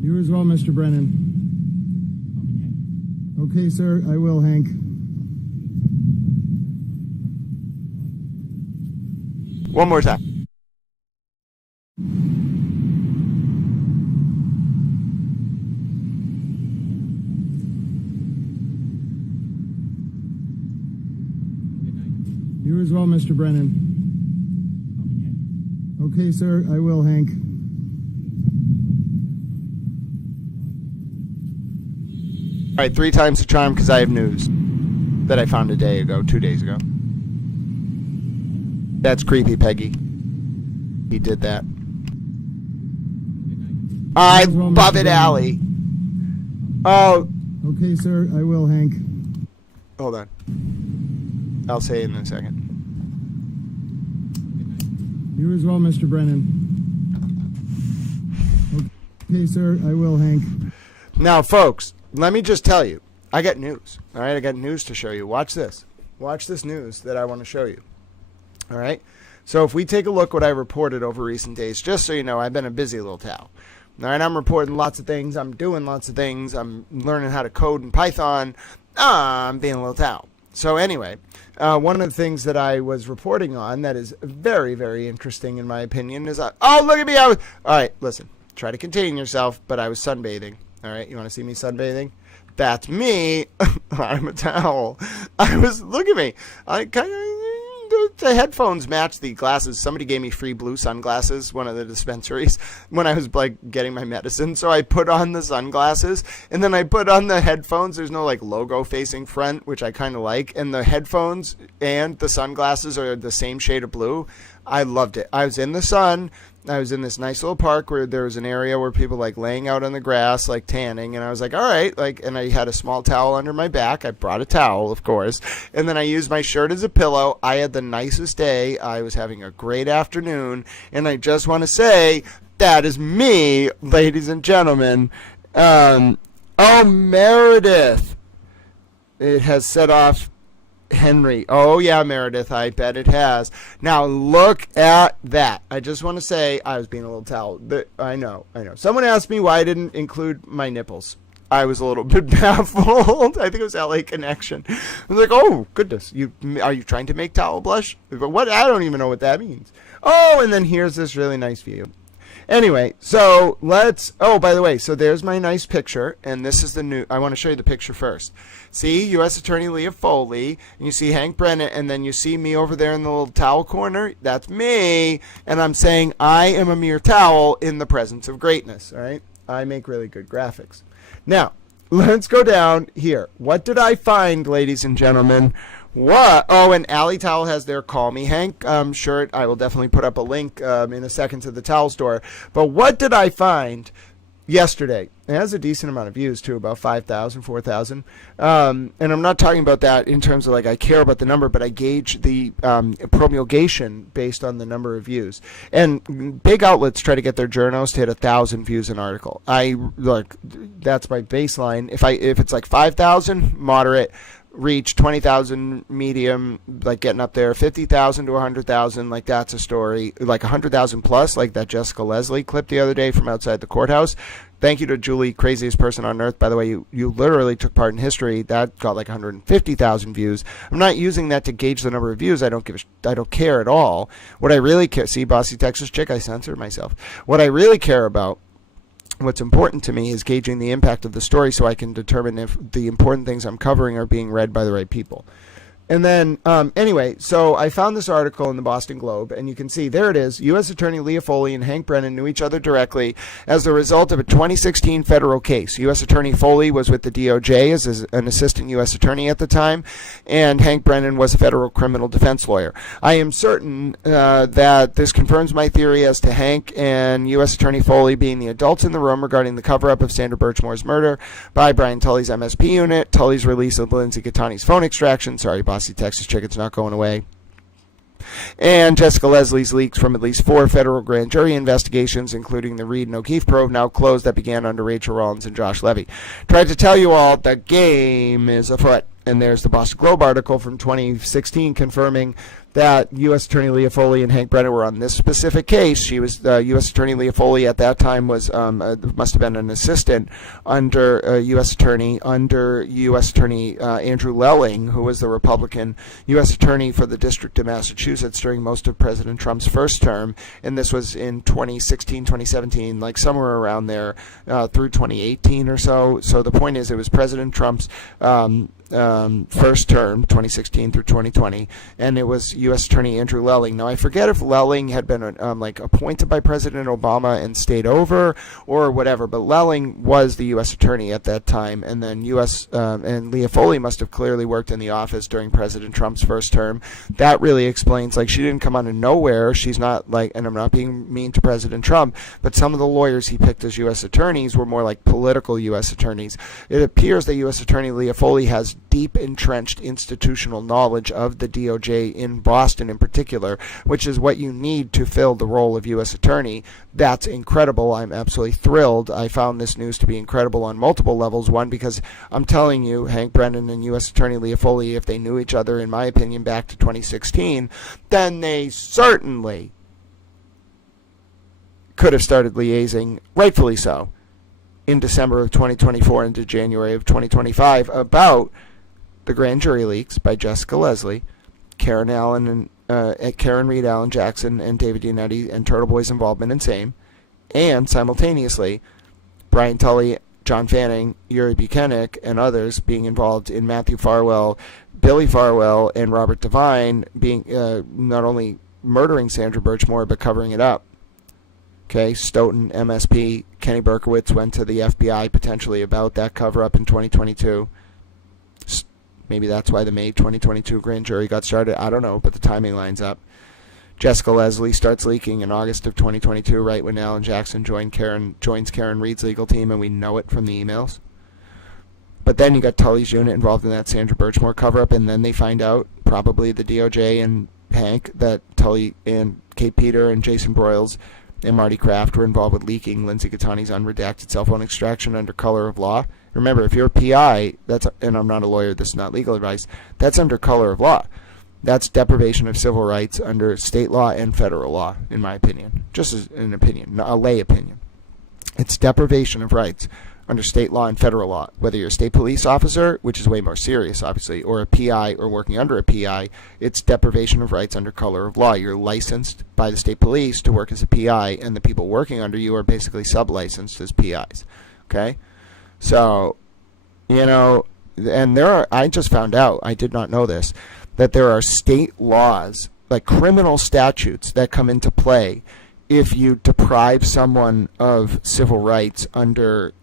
You as well, Mr. Brennan. Okay, sir, I will, Hank. One more time. You as well, Mr. Brennan. Okay, sir, I will, Hank. All right, 3 times the charm because I have news that I found 2 days ago. That's creepy, Peggy. He did that. I love it, Allie. Oh. Okay, sir, I will, Hank. Hold on. I'll say it in a second. You as well, Mr. Brennan. Okay, sir, I will, Hank. Now, folks, let me just tell you. I got news. All right, I got news to show you. Watch this. Watch this news that I want to show you. All right, so if we take a look what I reported over recent days, just so you know, I've been a busy little towel. All right, I'm reporting lots of things. I'm doing lots of things. I'm learning how to code in Python. I'm being a little towel. So anyway, one of the things that I was reporting on that is very, very interesting in my opinion is, oh, look at me. All right, listen, try to contain yourself, but I was sunbathing. All right, you want to see me sunbathing? That's me. I'm a towel. Look at me. I kind of, the headphones match the glasses. Somebody gave me free blue sunglasses, one of the dispensaries, when I was like getting my medicine. So I put on the sunglasses and then I put on the headphones. There's no like logo facing front, which I kind of like. And the headphones and the sunglasses are the same shade of blue. I loved it. I was in the sun. I was in this nice little park where there was an area where people like laying out on the grass, like tanning. And I was like, all right, like, and I had a small towel under my back. I brought a towel, of course. And then I used my shirt as a pillow. I had the nicest day. I was having a great afternoon. And I just want to say that is me, ladies and gentlemen. Oh, Meredith. It has set off Henry. Oh yeah, Meredith, I bet it has. Now look at that. I just want to say I was being a little towel. I know. Someone asked me why I didn't include my nipples. I was a little bit baffled. I think it was LA Connection. I was like, oh goodness, are you trying to make towel blush? But what? I don't even know what that means. Oh, and then here's this really nice view. Anyway, so oh, by the way, so there's my nice picture, and this is I want to show you the picture first. See U.S. Attorney Leah Foley, and you see Hank Brennan, and then you see me over there in the little towel corner. That's me, and I'm saying I am a mere towel in the presence of greatness, all right? I make really good graphics. Now, let's go down here. What did I find, ladies and gentlemen? What? Oh, and Alley Towel has their Call Me Hank shirt. I will definitely put up a link in a second to the towel store. But what did I find yesterday? It has a decent amount of views, too, about 5,000, 4,000. And I'm not talking about that in terms of, like, I care about the number, but I gauge the promulgation based on the number of views. And big outlets try to get their journos to hit 1,000 views an article. That's my baseline. If it's like 5,000, moderate. Reach 20,000 medium, like getting up there, 50,000 to 100,000, like that's a story. Like 100,000 plus, like that Jessica Leslie clip the other day from outside the courthouse. Thank you to Julie, craziest person on earth. By the way, you literally took part in history. That got like 150,000 views. I'm not using that to gauge the number of views. I don't care at all. What I really care, see, bossy Texas chick, I censored myself. What I really care about, what's important to me, is gauging the impact of the story so I can determine if the important things I'm covering are being read by the right people. And then, anyway, so I found this article in the Boston Globe, and you can see, there it is. U.S. Attorney Leah Foley and Hank Brennan knew each other directly as a result of a 2016 federal case. U.S. Attorney Foley was with the DOJ as an assistant U.S. attorney at the time, and Hank Brennan was a federal criminal defense lawyer. I am certain that this confirms my theory as to Hank and U.S. Attorney Foley being the adults in the room regarding the cover-up of Sandra Birchmore's murder by Brian Tully's MSP unit, Tully's release of Lindsay Gattani's phone extraction, sorry, bossy Texas chick, it's not going away, and Jessica Leslie's leaks from at least 4 federal grand jury investigations, including the Reed and O'Keefe probe now closed that began under Rachel Rollins and Josh Levy. Tried to tell you all the game is afoot. And there's the Boston Globe article from 2016 confirming that U.S. Attorney Leah Foley and Hank Brennan were on this specific case. She was U.S. Attorney Leah Foley at that time was must have been an assistant under U.S. Attorney Andrew Lelling, who was the Republican U.S. Attorney for the District of Massachusetts during most of President Trump's first term. And this was in 2016, 2017, like somewhere around there through 2018 or so. So the point is, it was President Trump's first term, 2016 through 2020, and it was U.S. Attorney Andrew Lelling. Now, I forget if Lelling had been appointed by President Obama and stayed over or whatever, but Lelling was the U.S. Attorney at that time, and then and Leah Foley must have clearly worked in the office during President Trump's first term. That really explains, like, she didn't come out of nowhere. She's not like, and I'm not being mean to President Trump, but some of the lawyers he picked as U.S. attorneys were more like political U.S. attorneys. It appears that U.S. Attorney Leah Foley has deep entrenched institutional knowledge of the DOJ in Boston in particular, which is what you need to fill the role of U.S. Attorney. That's incredible. I'm absolutely thrilled. I found this news to be incredible on multiple levels. One, because I'm telling you, Hank Brennan and U.S. Attorney Leah Foley, if they knew each other, in my opinion, back to 2016, then they certainly could have started liaising, rightfully so, in December of 2024 into January of 2025 about the grand jury leaks by Jessica Leslie, Karen Reed, Allen Jackson, and David Unetti, and Turtle Boy's involvement in same, and simultaneously Brian Tully, John Fanning, Yuri Buchanan, and others being involved in Matthew Farwell, Billy Farwell, and Robert Devine being not only murdering Sandra Birchmore but covering it up. Okay, Stoughton, MSP, Kenny Berkowitz went to the FBI potentially about that cover-up in 2022. Maybe that's why the May 2022 grand jury got started. I don't know, but the timing lines up. Jessica Leslie starts leaking in August of 2022, right when Alan Jackson joins Karen Reed's legal team, and we know it from the emails. But then you got Tully's unit involved in that Sandra Birchmore cover-up, and then they find out, probably the DOJ and Hank, that Tully and Kate Peter and Jason Broyles and Marty Kraft were involved with leaking Lindsay Gattani's unredacted cell phone extraction under color of law. Remember, if you're a PI, and I'm not a lawyer, this is not legal advice, that's under color of law. That's deprivation of civil rights under state law and federal law, in my opinion. Just as an opinion, not a lay opinion. It's deprivation of rights under state law and federal law. Whether you're a state police officer, which is way more serious, obviously, or a PI or working under a PI, it's deprivation of rights under color of law. You're licensed by the state police to work as a PI, and the people working under you are basically sub-licensed as PIs. Okay? So, and I just found out, I did not know this, that there are state laws, like criminal statutes, that come into play if you deprive someone of civil rights under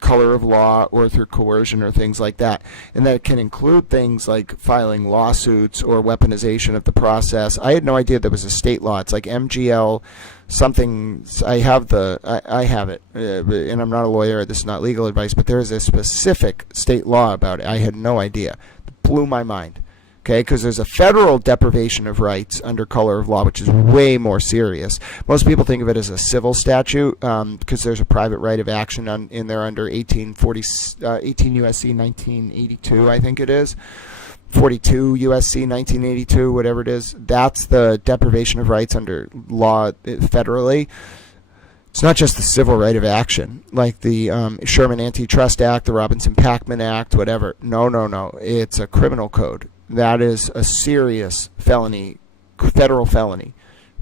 color of law or through coercion or things like that. And that can include things like filing lawsuits or weaponization of the process. I had no idea there was a state law. It's like MGL something. I have it, and I'm not a lawyer. This is not legal advice, but there is a specific state law about it. I had no idea. It blew my mind. Okay, because there's a federal deprivation of rights under color of law, which is way more serious. Most people think of it as a civil statute because there's a private right of action in there under 18 U.S.C. 1982, I think it is. 42 U.S.C. 1982, whatever it is. That's the deprivation of rights under law federally. It's not just the civil right of action, like the Sherman Antitrust Act, the Robinson-Pacman Act, whatever. No. It's a criminal code. That is a serious felony, federal felony.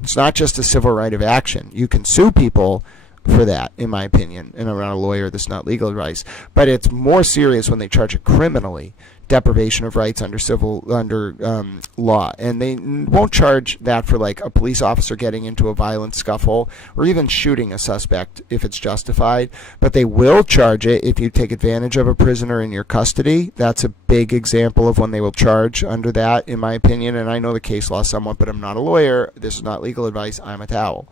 It's not just a civil right of action. You can sue people for that, in my opinion. And I'm not a lawyer, this is not legal advice. But it's more serious when they charge it criminally, deprivation of rights under law. And they won't charge that for like a police officer getting into a violent scuffle or even shooting a suspect if it's justified. But they will charge it if you take advantage of a prisoner in your custody. That's a big example of when they will charge under that, in my opinion. And I know the case law somewhat, but I'm not a lawyer. This is not legal advice. I'm a towel.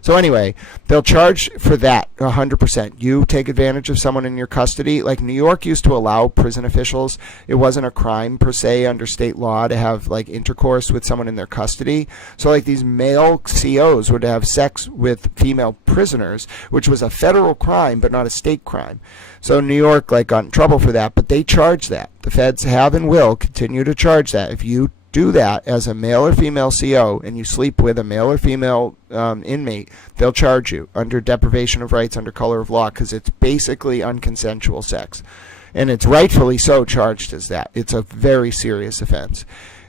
So anyway, they'll charge for that 100%. You take advantage of someone in your custody. Like New York used to allow prison officials, it wasn't a crime per se under state law to have like intercourse with someone in their custody. So like these male COs would have sex with female prisoners, which was a federal crime but not a state crime. So New York like got in trouble for that, but they charge that. The feds have and will continue to charge that. If you do that as a male or female CO and you sleep with a male or female inmate, they'll charge you under deprivation of rights under color of law because it's basically unconsensual sex. And it's rightfully so charged as that. It's a very serious offense.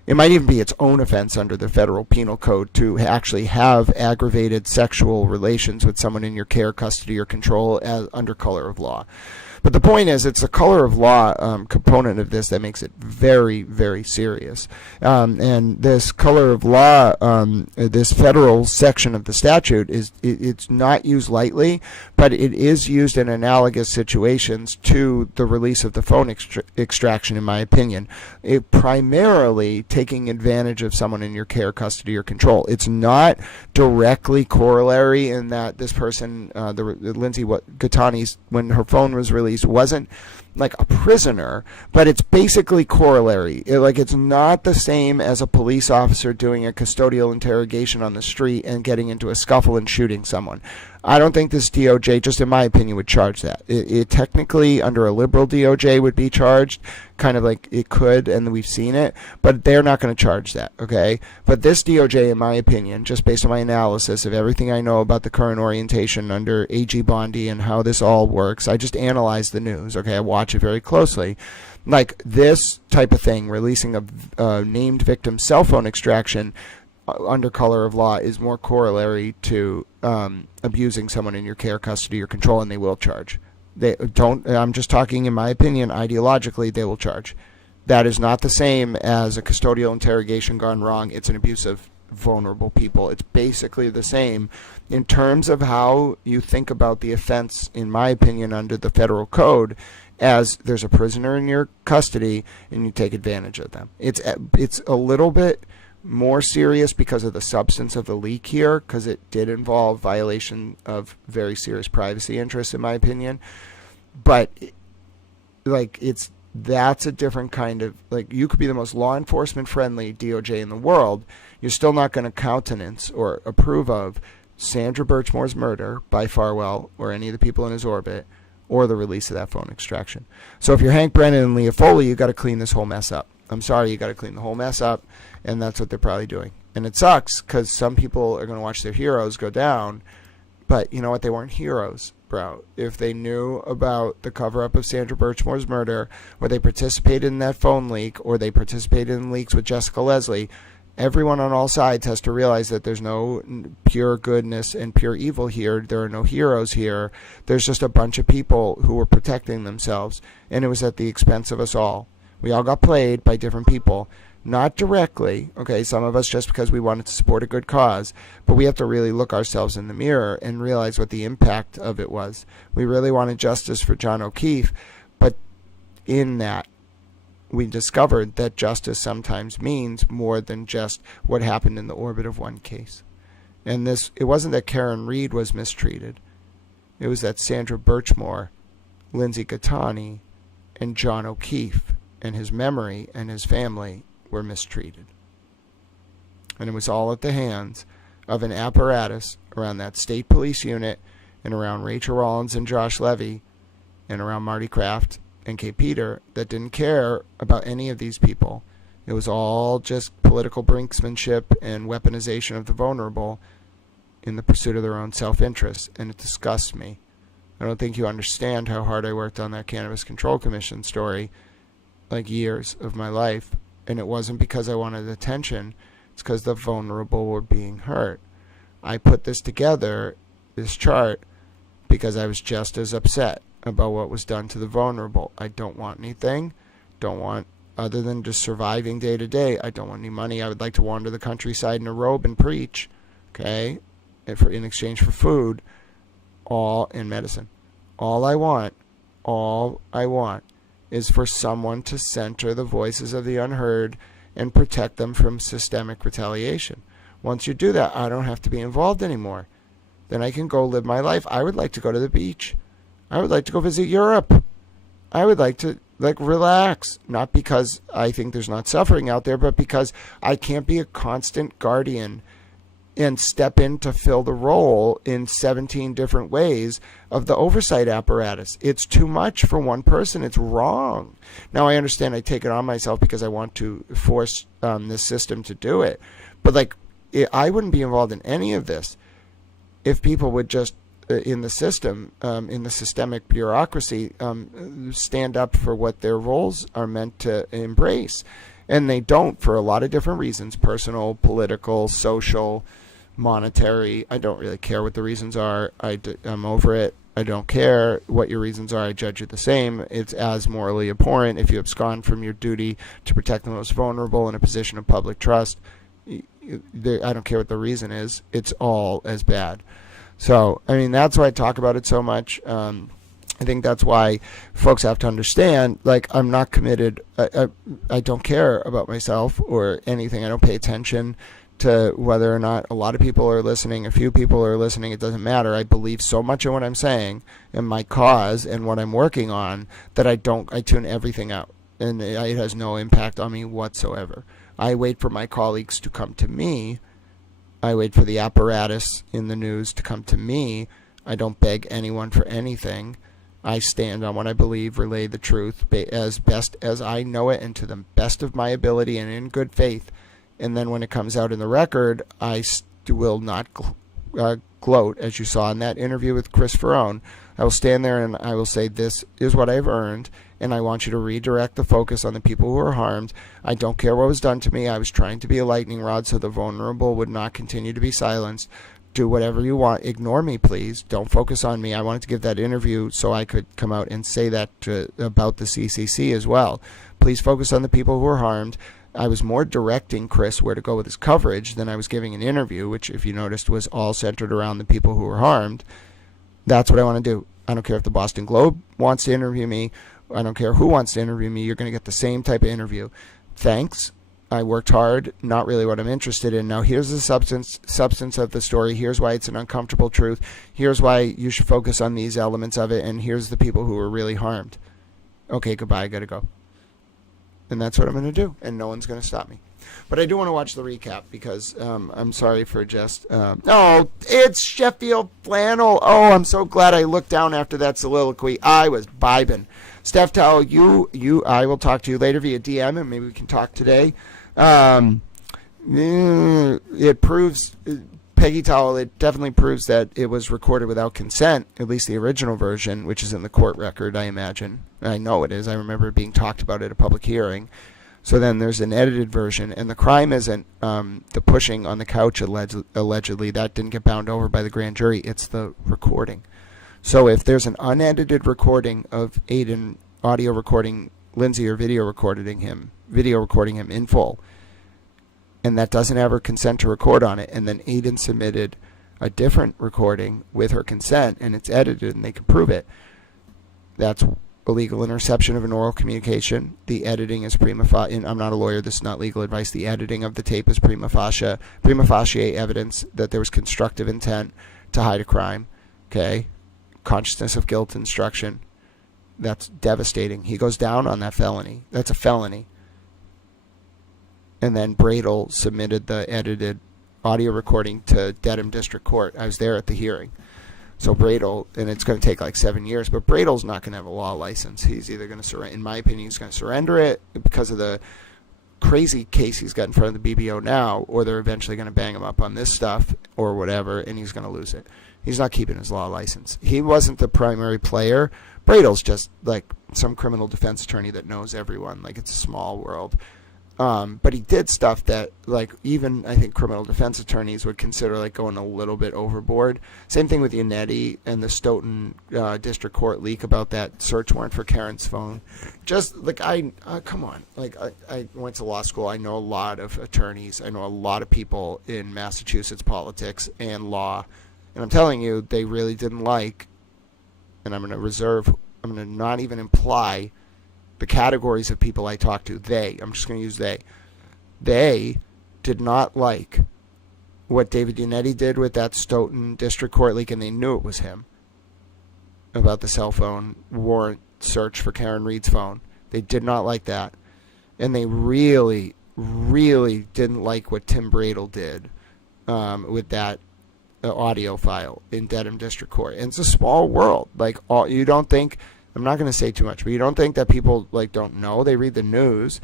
It might even be its own offense under the federal penal code to actually have aggravated sexual relations with someone in your care, custody, or control under color of law. But the point is, it's a color of law component of this that makes it very, very serious. And this color of law, this federal section of the statute, it's not used lightly, but it is used in analogous situations to the release of the phone extraction, in my opinion. It primarily taking advantage of someone in your care, custody, or control. It's not directly corollary in that this person, Lindsay Gattani's, when her phone was released, wasn't like a prisoner, but it's basically corollary. It's not the same as a police officer doing a custodial interrogation on the street and getting into a scuffle and shooting someone. I don't think this DOJ, just in my opinion, would charge that. It technically, under a liberal DOJ, would be charged, kind of like it could, and we've seen it, but they're not going to charge that, okay? But this DOJ, in my opinion, just based on my analysis of everything I know about the current orientation under AG Bondi and how this all works, I just analyzed the news, okay? I watched watch it very closely. Like this type of thing, releasing a named victim's cell phone extraction under color of law is more corollary to abusing someone in your care, custody, or control, and they will charge. They don't. I'm just talking, in my opinion, ideologically, they will charge. That is not the same as a custodial interrogation gone wrong. It's an abuse of vulnerable people. It's basically the same in terms of how you think about the offense, in my opinion, under the federal code, as there's a prisoner in your custody and you take advantage of them. It's a little bit more serious because of the substance of the leak here, because it did involve violation of very serious privacy interests, in my opinion. But like that's a different kind of, like, you could be the most law enforcement friendly DOJ in the world, you're still not going to countenance or approve of Sandra Birchmore's murder by Farwell or any of the people in his orbit, or the release of that phone extraction. So if you're Hank Brennan and Leah Foley, you got to clean this whole mess up. I'm sorry, you got to clean the whole mess up, and that's what they're probably doing. And it sucks because some people are going to watch their heroes go down, but you know what? They weren't heroes, bro. If they knew about the cover-up of Sandra Birchmore's murder, or they participated in that phone leak, or they participated in leaks with Jessica Leslie, everyone on all sides has to realize that there's no pure goodness and pure evil here. There are no heroes here. There's just a bunch of people who were protecting themselves, and it was at the expense of us all. We all got played by different people. Not directly, okay, some of us just because we wanted to support a good cause, but we have to really look ourselves in the mirror and realize what the impact of it was. We really wanted justice for John O'Keefe, but in that, we discovered that justice sometimes means more than just what happened in the orbit of one case. And it wasn't that Karen Reed was mistreated. It was that Sandra Birchmore, Lindsay Gattani, and John O'Keefe and his memory and his family were mistreated. And it was all at the hands of an apparatus around that state police unit and around Rachel Rollins and Josh Levy and around Marty Kraft and Kay Peter that didn't care about any of these people. It was all just political brinksmanship and weaponization of the vulnerable in the pursuit of their own self-interest, and it disgusts me. I don't think you understand how hard I worked on that Cannabis Control Commission story, like years of my life, and it wasn't because I wanted attention, it's because the vulnerable were being hurt. I put this together, this chart, because I was just as upset about what was done to the vulnerable. I don't want anything, other than just surviving day to day. I don't want any money. I would like to wander the countryside in a robe and preach, okay, in exchange for food, all in medicine. All I want is for someone to center the voices of the unheard and protect them from systemic retaliation. Once you do that, I don't have to be involved anymore. Then I can go live my life. I would like to go to the beach. I would like to go visit Europe. I would like to relax, not because I think there's not suffering out there, but because I can't be a constant guardian and step in to fill the role in 17 different ways of the oversight apparatus. It's too much for one person. It's wrong. Now, I understand I take it on myself because I want to force this system to do it. But I wouldn't be involved in any of this if people would just, in the system, in the systemic bureaucracy, stand up for what their roles are meant to embrace. And they don't, for a lot of different reasons: personal, political, social, monetary. I don't really care what the reasons are. I'm over it. I don't care what your reasons are. I judge you the same. It's as morally abhorrent if you abscond from your duty to protect the most vulnerable in a position of public trust. I don't care what the reason is. It's all as bad. So, I mean, that's why I talk about it so much. I think that's why folks have to understand, I'm not committed. I don't care about myself or anything. I don't pay attention to whether or not a lot of people are listening, a few people are listening. It doesn't matter. I believe so much in what I'm saying and my cause and what I'm working on that I tune everything out. And it has no impact on me whatsoever. I wait for my colleagues to come to me. I wait for the apparatus in the news to come to me. I don't beg anyone for anything. I stand on what I believe, relay the truth as best as I know it and to the best of my ability and in good faith. And then when it comes out in the record, I will not gloat, as you saw in that interview with Chris Ferrone. I will stand there and I will say, this is what I've earned, and I want you to redirect the focus on the people who are harmed. I don't care what was done to me. I was trying to be a lightning rod so the vulnerable would not continue to be silenced. Do whatever you want. Ignore me, please. Don't focus on me. I wanted to give that interview so I could come out and say that about the CCC as well. Please focus on the people who are harmed. I was more directing Chris where to go with his coverage than I was giving an interview, which, if you noticed, was all centered around the people who were harmed. That's what I want to do. I don't care if the Boston Globe wants to interview me. I don't care who wants to interview me. You're going to get the same type of interview. Thanks. I worked hard. Not really what I'm interested in. Now, here's the substance of the story. Here's why it's an uncomfortable truth. Here's why you should focus on these elements of it. And here's the people who were really harmed. Okay, goodbye. I got to go. And that's what I'm going to do. And no one's going to stop me. But I do want to watch the recap because I'm sorry for just... oh, it's Sheffield Flannel. Oh, I'm so glad I looked down after that soliloquy. I was vibing. Steph Towell, I will talk to you later via DM, and maybe we can talk today. It proves... Peggy Towell, it definitely proves that it was recorded without consent, at least the original version, which is in the court record, I imagine. I know it is. I remember it being talked about at a public hearing. So then there's an edited version, and the crime isn't the pushing on the couch, allegedly. That didn't get bound over by the grand jury. It's the recording. So if there's an unedited recording of Aiden audio recording Lindsay or video recording him in full, and that doesn't have her consent to record on it, and then Aiden submitted a different recording with her consent, and it's edited and they can prove it, that's illegal interception of an oral communication. The editing is prima facie, and I'm not a lawyer, this is not legal advice, the editing of the tape is prima facie evidence that there was constructive intent to hide a crime. Okay? Consciousness of guilt instruction. That's devastating. He goes down on that felony. That's a felony. And then Bradel submitted the edited audio recording to Dedham District Court. I was there at the hearing. So Bradel, and it's going to take like 7 years, but Bradel's not going to have a law license. He's either going to surrender, in my opinion, he's going to surrender it because of the crazy case he's got in front of the BBO now, or they're eventually going to bang him up on this stuff or whatever, and he's going to lose it. He's not keeping his law license. He wasn't the primary player. Bradel's just like some criminal defense attorney that knows everyone. Like, it's a small world. But he did stuff that, like, even I think criminal defense attorneys would consider like going a little bit overboard. Same thing with Yannetti and the Stoughton District Court leak about that search warrant for Karen's phone. Just like come on, like I went to law school. I know a lot of attorneys. I know a lot of people in Massachusetts politics and law, and I'm telling you, they really didn't like. And I'm going to not even imply the categories of people I talked to. I'm just going to use they. They did not like what David Yannetti did with that Stoughton District Court leak, and they knew it was him, about the cell phone warrant search for Karen Reed's phone. They did not like that. And they really, really didn't like what Tim Bradel did with that audio file in Dedham District Court. And it's a small world. Like, you don't think... I'm not going to say too much, but you don't think that people like don't know? They read the news,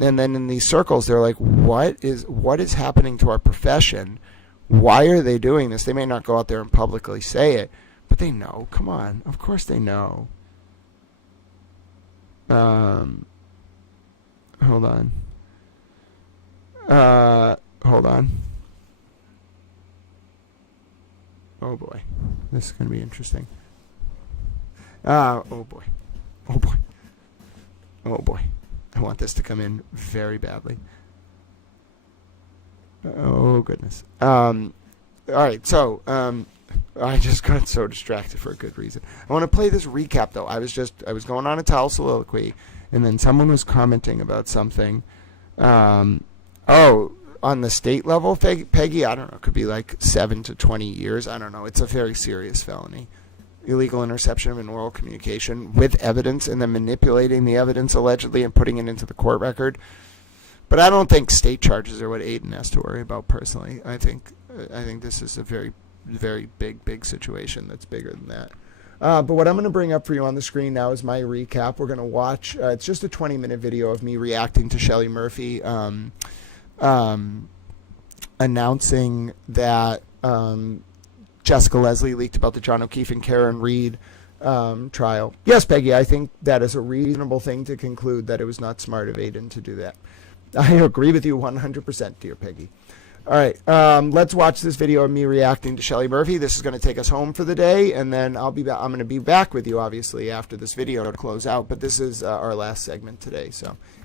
and then in these circles, they're like, "What is happening to our profession? Why are they doing this?" They may not go out there and publicly say it, but they know. Come on, of course they know. Hold on. Hold on. Oh boy, this is going to be interesting. Oh boy. Oh boy. Oh boy. I want this to come in very badly. Oh goodness. Alright, so I just got so distracted for a good reason. I want to play this recap though. I was going on a towel soliloquy, and then someone was commenting about something. On the state level, Peggy, I don't know, it could be like 7 to 20 years. I don't know. It's a very serious felony. Illegal interception of an oral communication with evidence, and then manipulating the evidence allegedly and putting it into the court record. But I don't think state charges are what Aiden has to worry about personally. I think this is a very, very big situation that's bigger than that. But what I'm going to bring up for you on the screen now is my recap. We're going to watch. It's just a 20-minute video of me reacting to Shelley Murphy announcing that Jessica Leslie leaked about the John O'Keefe and Karen Reed trial. Yes, Peggy, I think that is a reasonable thing to conclude that it was not smart of Aiden to do that. I agree with you 100%, dear Peggy. All right, let's watch this video of me reacting to Shelley Murphy. This is going to take us home for the day, and then I'm going to be back with you, obviously, after this video to close out. But this is our last segment today.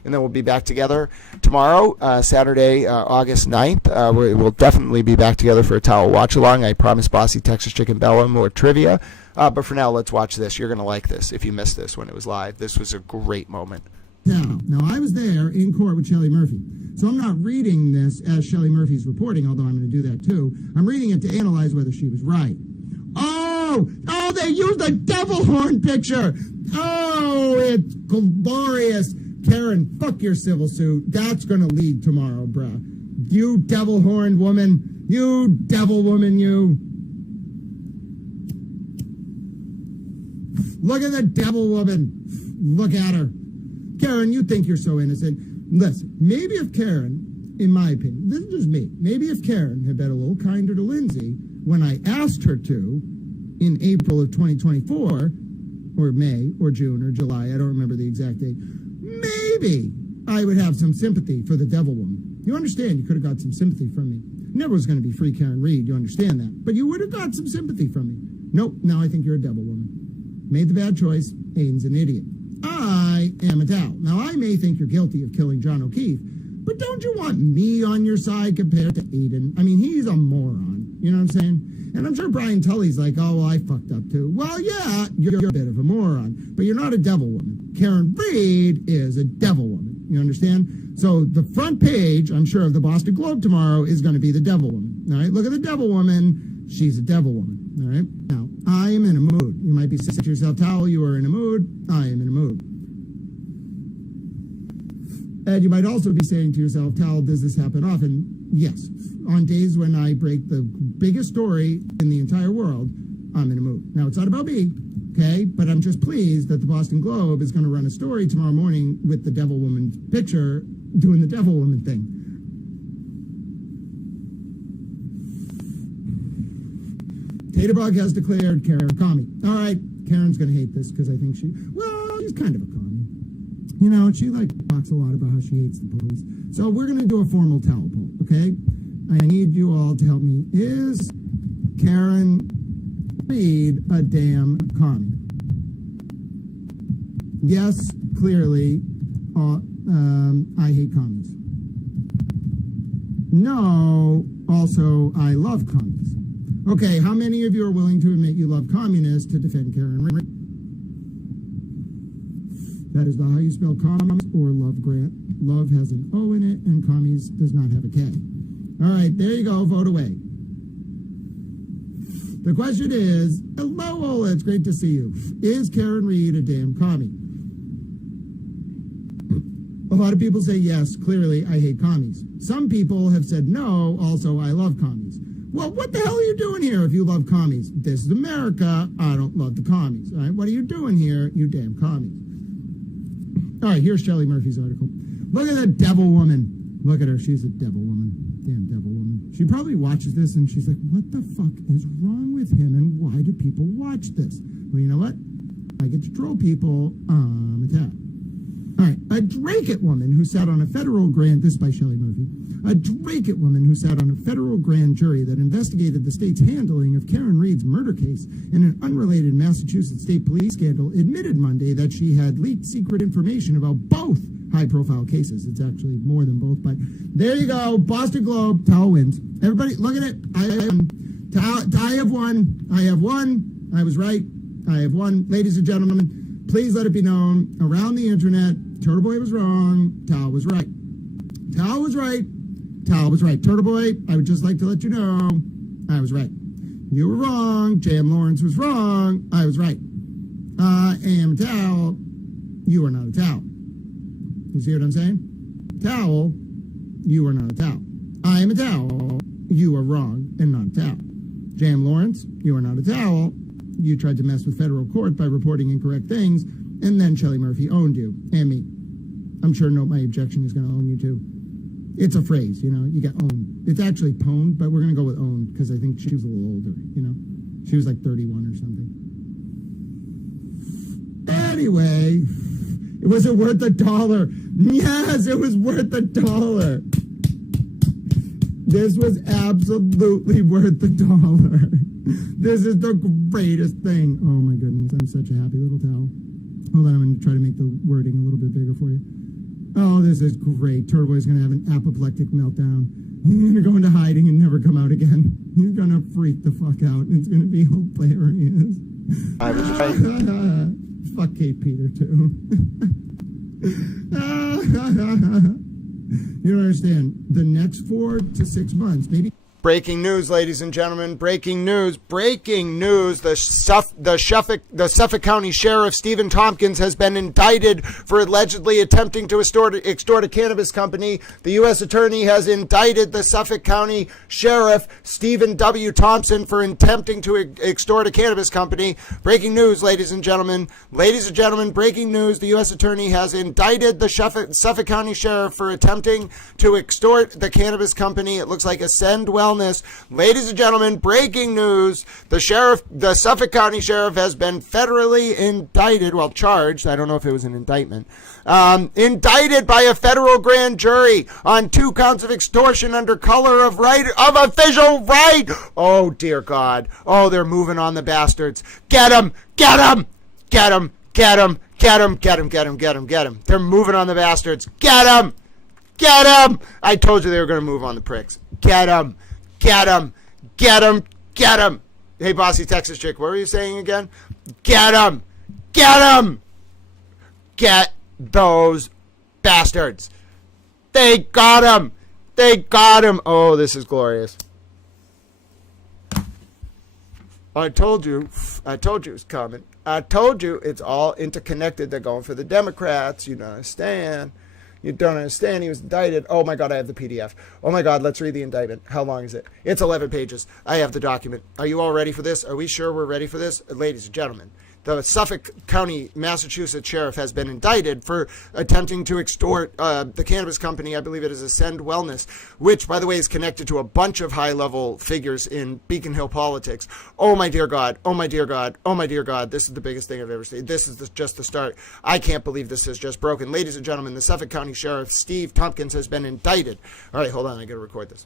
And then we'll be back together tomorrow, Saturday, August 9th. We'll definitely be back together for a towel watch-along. I promise Bossy Texas Chicken Bella more trivia. But for now, let's watch this. You're going to like this if you missed this when it was live. This was a great moment. Now, I was there in court with Shelley Murphy. So I'm not reading this as Shelley Murphy's reporting, although I'm going to do that too. I'm reading it to analyze whether she was right. Oh, they used a devil horn picture. Oh, it's glorious. Karen, fuck your civil suit. That's going to lead tomorrow, bruh. You devil horned woman. You devil woman, you. Look at the devil woman. Look at her. Karen, you think you're so innocent. Listen, maybe if Karen, in my opinion, this is just me, maybe if Karen had been a little kinder to Lindsay when I asked her to in April of 2024, or May, or June, or July, I don't remember the exact date, maybe I would have some sympathy for the devil woman. You understand, you could have got some sympathy from me. Never was going to be free Karen Reed, you understand that. But you would have got some sympathy from me. Nope, now I think you're a devil woman. Made the bad choice, Aiden's an idiot. I am a Dow. Now, I may think you're guilty of killing John O'Keefe, but don't you want me on your side compared to Aiden? I mean, he's a moron. You know what I'm saying? And I'm sure Brian Tully's like, oh, well, I fucked up too. Well, yeah, you're a bit of a moron, but you're not a devil woman. Karen Reed is a devil woman. You understand? So the front page, I'm sure, of the Boston Globe tomorrow is going to be the devil woman. All right? Look at the devil woman. She's a devil woman. All right? Now, I am in a mood. You might be saying to yourself, Towel, you are in a mood. I am in a mood. And you might also be saying to yourself, Towel, does this happen often? Yes. On days when I break the biggest story in the entire world, I'm in a mood. Now, it's not about me, okay? But I'm just pleased that the Boston Globe is going to run a story tomorrow morning with the devil woman picture doing the devil woman thing. Taterbug has declared Karen a commie. All right, Karen's going to hate this because I think she's kind of a commie. You know, she talks a lot about how she hates the police. So we're going to do a formal towel poll, okay? I need you all to help me. Is Karen Reed a damn commie? Yes, clearly, I hate commies. No, also, I love commies. Okay, how many of you are willing to admit you love communists to defend Karen Reed? That is not how you spell commies or love, Grant. Love has an O in it, and commies does not have a K. All right, there you go. Vote away. The question is, hello, Ola, it's great to see you. Is Karen Reed a damn commie? A lot of people say yes, clearly I hate commies. Some people have said no, also I love commies. Well, what the hell are you doing here if you love commies? This is America. I don't love the commies. All right, what are you doing here, you damn commies? All right, here's Shelley Murphy's article. Look at that devil woman. Look at her. She's a devil woman. Damn devil woman. She probably watches this and she's like, what the fuck is wrong with him and why do people watch this? Well, you know what? I get to troll people. I'm attacked. All right, a Drake-it woman who sat on a federal grand, this is by Shelley Murphy, a Drake-it woman who sat on a federal grand jury that investigated the state's handling of Karen Reed's murder case in an unrelated Massachusetts state police scandal admitted Monday that she had leaked secret information about both high-profile cases. It's actually more than both, but there you go. Boston Globe, Towel wins. Everybody, look at it. I have won. I have won. I was right. I have won. Ladies and gentlemen, please let it be known around the internet, Turtle Boy was wrong. Towel was right. Towel was right. Towel was right. Turtle Boy, I would just like to let you know I was right. You were wrong. J.M. Lawrence was wrong. I was right. I am a towel. You are not a towel. You see what I'm saying? Towel, you are not a towel. I am a towel. You are wrong and not a towel. J.M. Lawrence, you are not a towel. You tried to mess with federal court by reporting incorrect things, and then Shelley Murphy owned you and me. I'm sure my objection is going to own you too. It's a phrase, you get owned. It's actually pwned, but we're going to go with owned because I think she was a little older, She was like 31 or something. Anyway, was it worth $1? Yes, it was worth $1. This was absolutely worth $1. This is the greatest thing. Oh my goodness, I'm such a happy little towel. Hold on, I'm going to try to make the wording a little bit bigger for you. Oh, this is great. Turboy's going to have an apoplectic meltdown. He's going to go into hiding and never come out again. He's going to freak the fuck out. It's going to be hilarious. I was right. Fuck Kate Peter, too. You don't understand. The next 4 to 6 months, maybe. Breaking news, ladies and gentlemen. Breaking news. Breaking news. The Suffolk County Sheriff Stephen Tompkins has been indicted for allegedly attempting to extort a cannabis company. The U.S. Attorney has indicted the Suffolk County Sheriff Stephen W. Thompson for attempting to extort a cannabis company. Breaking news, ladies and gentlemen. Ladies and gentlemen, breaking news. The U.S. Attorney has indicted the Suffolk County Sheriff for attempting to extort the cannabis company. It looks like Ascend Wellness. Ladies and gentlemen, breaking news. The Suffolk County Sheriff has been federally indicted, charged. I don't know if it was an indictment. Indicted by a federal grand jury on 2 counts of extortion under color of official right. Oh, dear God. Oh, they're moving on the bastards. Get him! Get him! Get him! Get him! Get him! Get him! Get him! Get him! Get him! They're moving on the bastards. Get him! Get him! I told you they were going to move on the pricks. Get him! Get him! Get him! Get him! Hey, bossy Texas chick, what were you saying again? Get him! Get him! Get those bastards! They got him! They got him! Oh, this is glorious. I told you it's coming. I told you it's all interconnected. They're going for the Democrats. You don't understand. You don't understand. He was indicted. Oh, my God, I have the PDF. Oh, my God, let's read the indictment. How long is it? It's 11 pages. I have the document. Are you all ready for this? Are we sure we're ready for this? Ladies and gentlemen, the Suffolk County, Massachusetts Sheriff has been indicted for attempting to extort the cannabis company, I believe it is Ascend Wellness, which, by the way, is connected to a bunch of high-level figures in Beacon Hill politics. Oh, my dear God. Oh, my dear God. Oh, my dear God. This is the biggest thing I've ever seen. This is just the start. I can't believe this has just broken. Ladies and gentlemen, the Suffolk County Sheriff, Steve Tompkins, has been indicted. All right, hold on. I got to record this.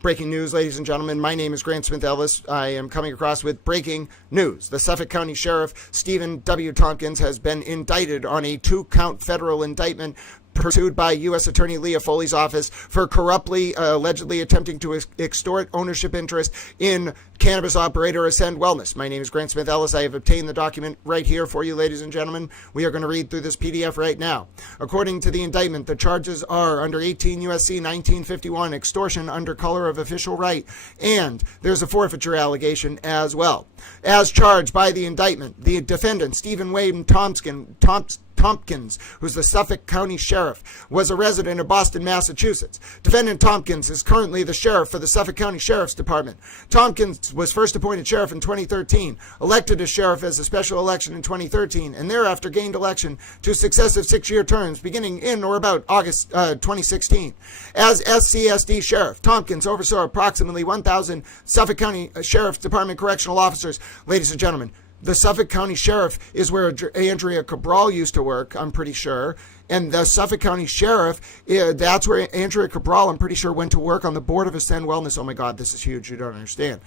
Breaking news, ladies and gentlemen. My name is Grant Smith Ellis. I am coming across with breaking news. The Suffolk County Sheriff, Stephen W. Tompkins, has been indicted on a 2-count federal indictment pursued by U.S. Attorney Leah Foley's office for corruptly, allegedly attempting to extort ownership interest in cannabis operator Ascend Wellness. My name is Grant Smith Ellis. I have obtained the document right here for you, ladies and gentlemen. We are going to read through this PDF right now. According to the indictment, the charges are under 18 U.S.C. 1951, extortion under color of official right, and there's a forfeiture allegation as well. As charged by the indictment, the defendant, Stephen Wade Tompkins, who's the Suffolk County Sheriff, was a resident of Boston, Massachusetts. Defendant Tompkins is currently the sheriff for the Suffolk County Sheriff's Department. Tompkins was first appointed sheriff in 2013, elected as sheriff as a special election in 2013, and thereafter gained election to successive 6-year terms beginning in or about August 2016. As SCSD sheriff, Tompkins oversaw approximately 1,000 Suffolk County Sheriff's Department correctional officers. Ladies and gentlemen, the Suffolk County Sheriff is where Andrea Cabral used to work, I'm pretty sure. And the Suffolk County Sheriff, that's where Andrea Cabral, I'm pretty sure, went to work on the board of Ascend Wellness. Oh, my God, this is huge. You don't understand.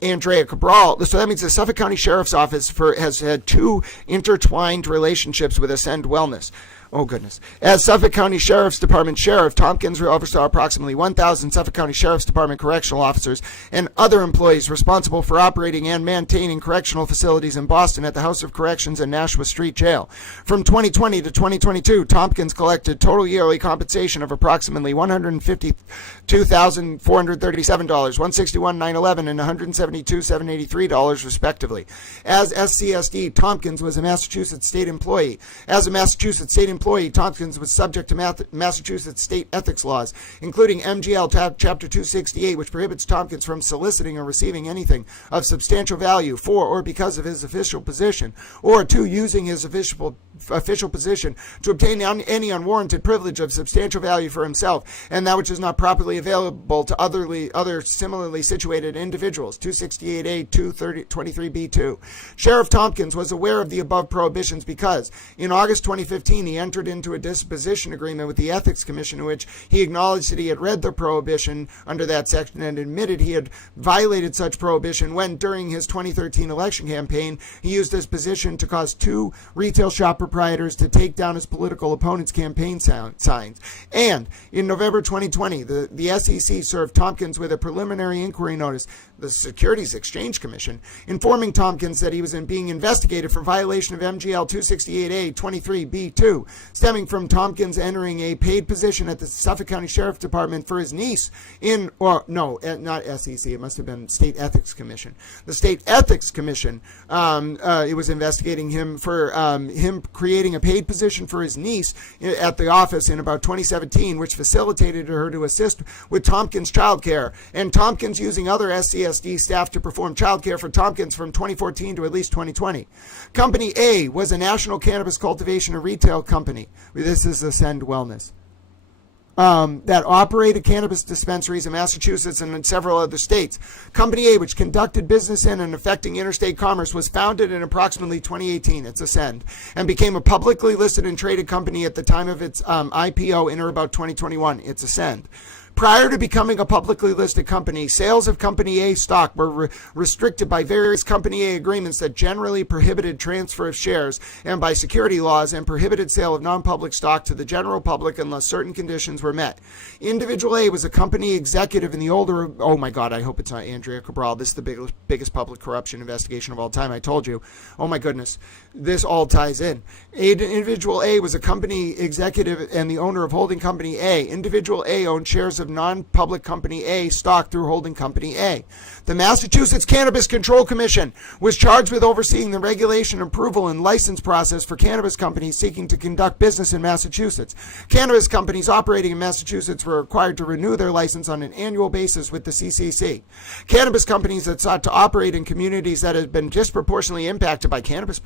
Andrea Cabral. So that means the Suffolk County Sheriff's Office has had 2 intertwined relationships with Ascend Wellness. Oh, goodness. As Suffolk County Sheriff's Department Sheriff, Tompkins oversaw approximately 1,000 Suffolk County Sheriff's Department correctional officers and other employees responsible for operating and maintaining correctional facilities in Boston at the House of Corrections and Nashua Street Jail. From 2020 to 2022, Tompkins collected total yearly compensation of approximately $152,437, $161,911, and $172,783, respectively. As SCSD, Tompkins was a Massachusetts state employee. As a Massachusetts state employee, employee, Tompkins was subject to Massachusetts state ethics laws, including MGL Chapter 268, which prohibits Tompkins from soliciting or receiving anything of substantial value for or because of his official position, or to using his official position to obtain any unwarranted privilege of substantial value for himself, and that which is not properly available to other similarly situated individuals. 268A, 223B2. Sheriff Tompkins was aware of the above prohibitions because, in August 2015, he entered into a disposition agreement with the Ethics Commission in which he acknowledged that he had read the prohibition under that section and admitted he had violated such prohibition when, during his 2013 election campaign, he used his position to cause 2 retail shop proprietors to take down his political opponent's campaign signs. And in November 2020, the SEC served Tompkins with a preliminary inquiry notice, the Securities Exchange Commission, informing Tompkins that he was being investigated for violation of MGL 268A 23B2, stemming from Tompkins entering a paid position at the Suffolk County Sheriff's Department for his niece not SEC, it must have been State Ethics Commission. The State Ethics Commission, it was investigating him for him creating a paid position for his niece at the office in about 2017, which facilitated her to assist with Tompkins' child care, and Tompkins using other SCSD staff to perform child care for Tompkins from 2014 to at least 2020. Company A was a national cannabis cultivation and retail company. This is Ascend Wellness. That operated cannabis dispensaries in Massachusetts and in several other states. Company A, which conducted business in and affecting interstate commerce, was founded in approximately 2018, it's Ascend, and became a publicly listed and traded company at the time of its IPO in or about 2021, it's Ascend. Prior to becoming a publicly listed company, sales of Company A stock were restricted by various Company A agreements that generally prohibited transfer of shares and by security laws and prohibited sale of non-public stock to the general public unless certain conditions were met. Individual A was a company executive in the older, oh my God, I hope it's not Andrea Cabral. This is the biggest public corruption investigation of all time. I told you. Oh my goodness. This all ties in. Individual A was a company executive and the owner of holding company A. Individual A owned shares of non-public company A stock through holding company A. The Massachusetts Cannabis Control Commission was charged with overseeing the regulation, approval, and license process for cannabis companies seeking to conduct business in Massachusetts. Cannabis companies operating in Massachusetts were required to renew their license on an annual basis with the CCC. Cannabis companies that sought to operate in communities that had been disproportionately impacted by cannabis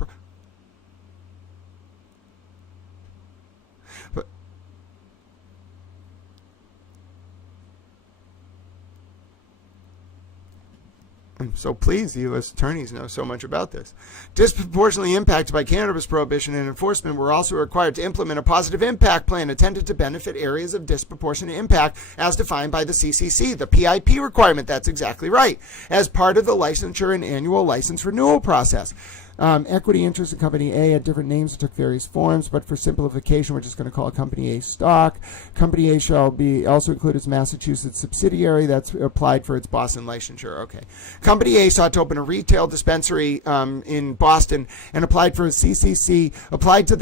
I'm so pleased the U.S. attorneys know so much about this. Disproportionately impacted by cannabis prohibition and enforcement were also required to implement a positive impact plan intended to benefit areas of disproportionate impact as defined by the CCC, the PIP requirement. That's exactly right. As part of the licensure and annual license renewal process. Equity interest in Company A had different names that took various forms, but for simplification, we're just going to call it Company A stock. Company A shall be also include its Massachusetts subsidiary that's applied for its Boston licensure. Okay. Company A sought to open a retail dispensary in Boston and applied to the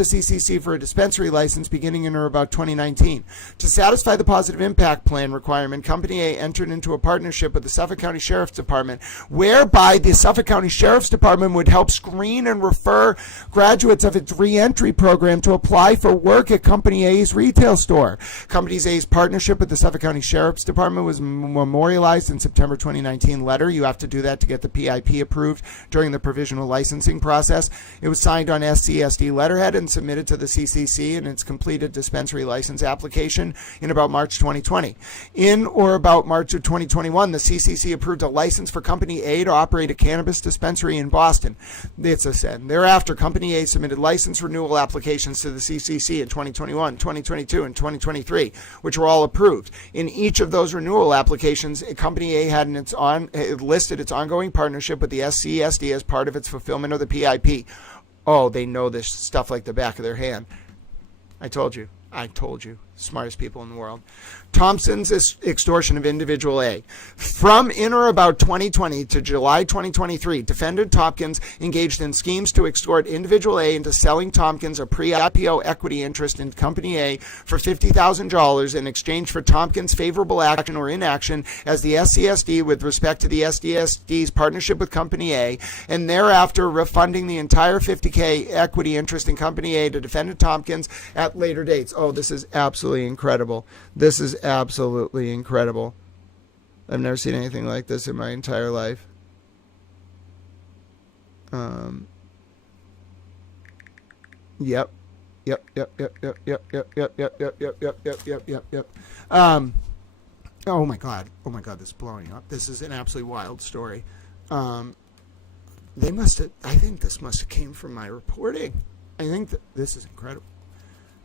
CCC for a dispensary license beginning in or about 2019. To satisfy the positive impact plan requirement, Company A entered into a partnership with the Suffolk County Sheriff's Department, whereby the Suffolk County Sheriff's Department would help screen and refer graduates of its re-entry program to apply for work at Company A's retail store. Company A's partnership with the Suffolk County Sheriff's Department was memorialized in September 2019 letter. You have to do that to get the PIP approved during the provisional licensing process. It was signed on SCSD letterhead and submitted to the CCC in its completed dispensary license application in about March 2020. In or about March of 2021, the CCC approved a license for Company A to operate a cannabis dispensary in Boston. It's Ascend. Thereafter, Company A submitted license renewal applications to the CCC in 2021, 2022, and 2023, which were all approved. In each of those renewal applications, Company A had listed its ongoing partnership with the SCSD as part of its fulfillment of the PIP. Oh, they know this stuff like the back of their hand. I told you. Smartest people in the world. Thompson's extortion of individual A. From in or about 2020 to July 2023, defendant Tompkins engaged in schemes to extort individual A into selling Tompkins a pre-IPO equity interest in Company A for $50,000 in exchange for Tompkins' favorable action or inaction as the SCSD with respect to the SDSD's partnership with Company A, and thereafter refunding the entire $50K equity interest in Company A to defendant Tompkins at later dates. Oh, this is absolutely incredible. This is absolutely incredible. I've never seen anything like this in my entire life. Yep. Oh my God, this is blowing up. This is an absolutely wild story. I think this must have came from my reporting. I think that this is incredible.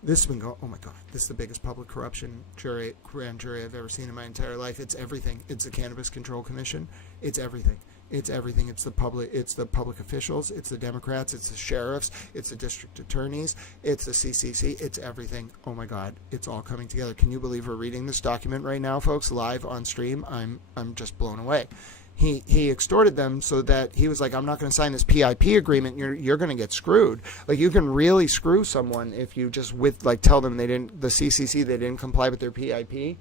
This has been going, oh my God, this is the biggest public corruption grand jury I've ever seen in my entire life. It's everything. It's the Cannabis Control Commission. It's everything. It's everything. It's the public officials. It's the Democrats. It's the sheriffs. It's the district attorneys. It's the CCC. It's everything. Oh my God, it's all coming together. Can you believe we're reading this document right now, folks, live on stream? I'm just blown away. He extorted them so that he was like, I'm not going to sign this PIP agreement. You're going to get screwed. Like, you can really screw someone if you just tell them the CCC, they didn't comply with their PIP.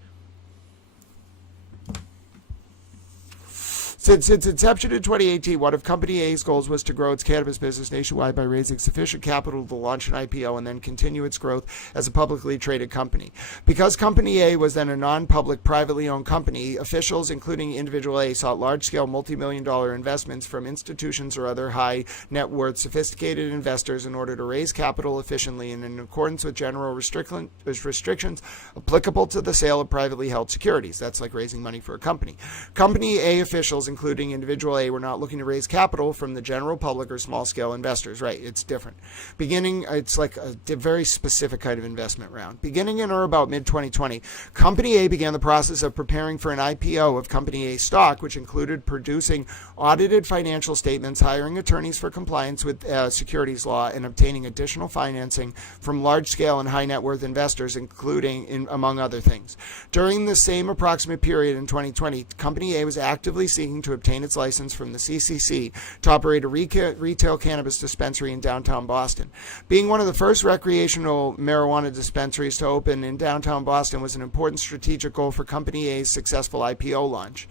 Since its inception in 2018, one of Company A's goals was to grow its cannabis business nationwide by raising sufficient capital to launch an IPO and then continue its growth as a publicly traded company. Because Company A was then a non-public, privately owned company, officials, including Individual A, sought large-scale multi-million-dollar investments from institutions or other high-net-worth, sophisticated investors in order to raise capital efficiently and in accordance with general restrictions applicable to the sale of privately held securities. That's like raising money for a company. Company A officials, including Individual A, were not looking to raise capital from the general public or small-scale investors. Right, it's different. It's like a very specific kind of investment round. Beginning in or about mid-2020, Company A began the process of preparing for an IPO of Company A stock, which included producing audited financial statements, hiring attorneys for compliance with securities law, and obtaining additional financing from large-scale and high-net-worth investors, including, among other things. During the same approximate period in 2020, Company A was actively seeking to obtain its license from the CCC to operate a retail cannabis dispensary in downtown Boston. Being one of the first recreational marijuana dispensaries to open in downtown Boston was an important strategic goal for Company A's successful IPO launch.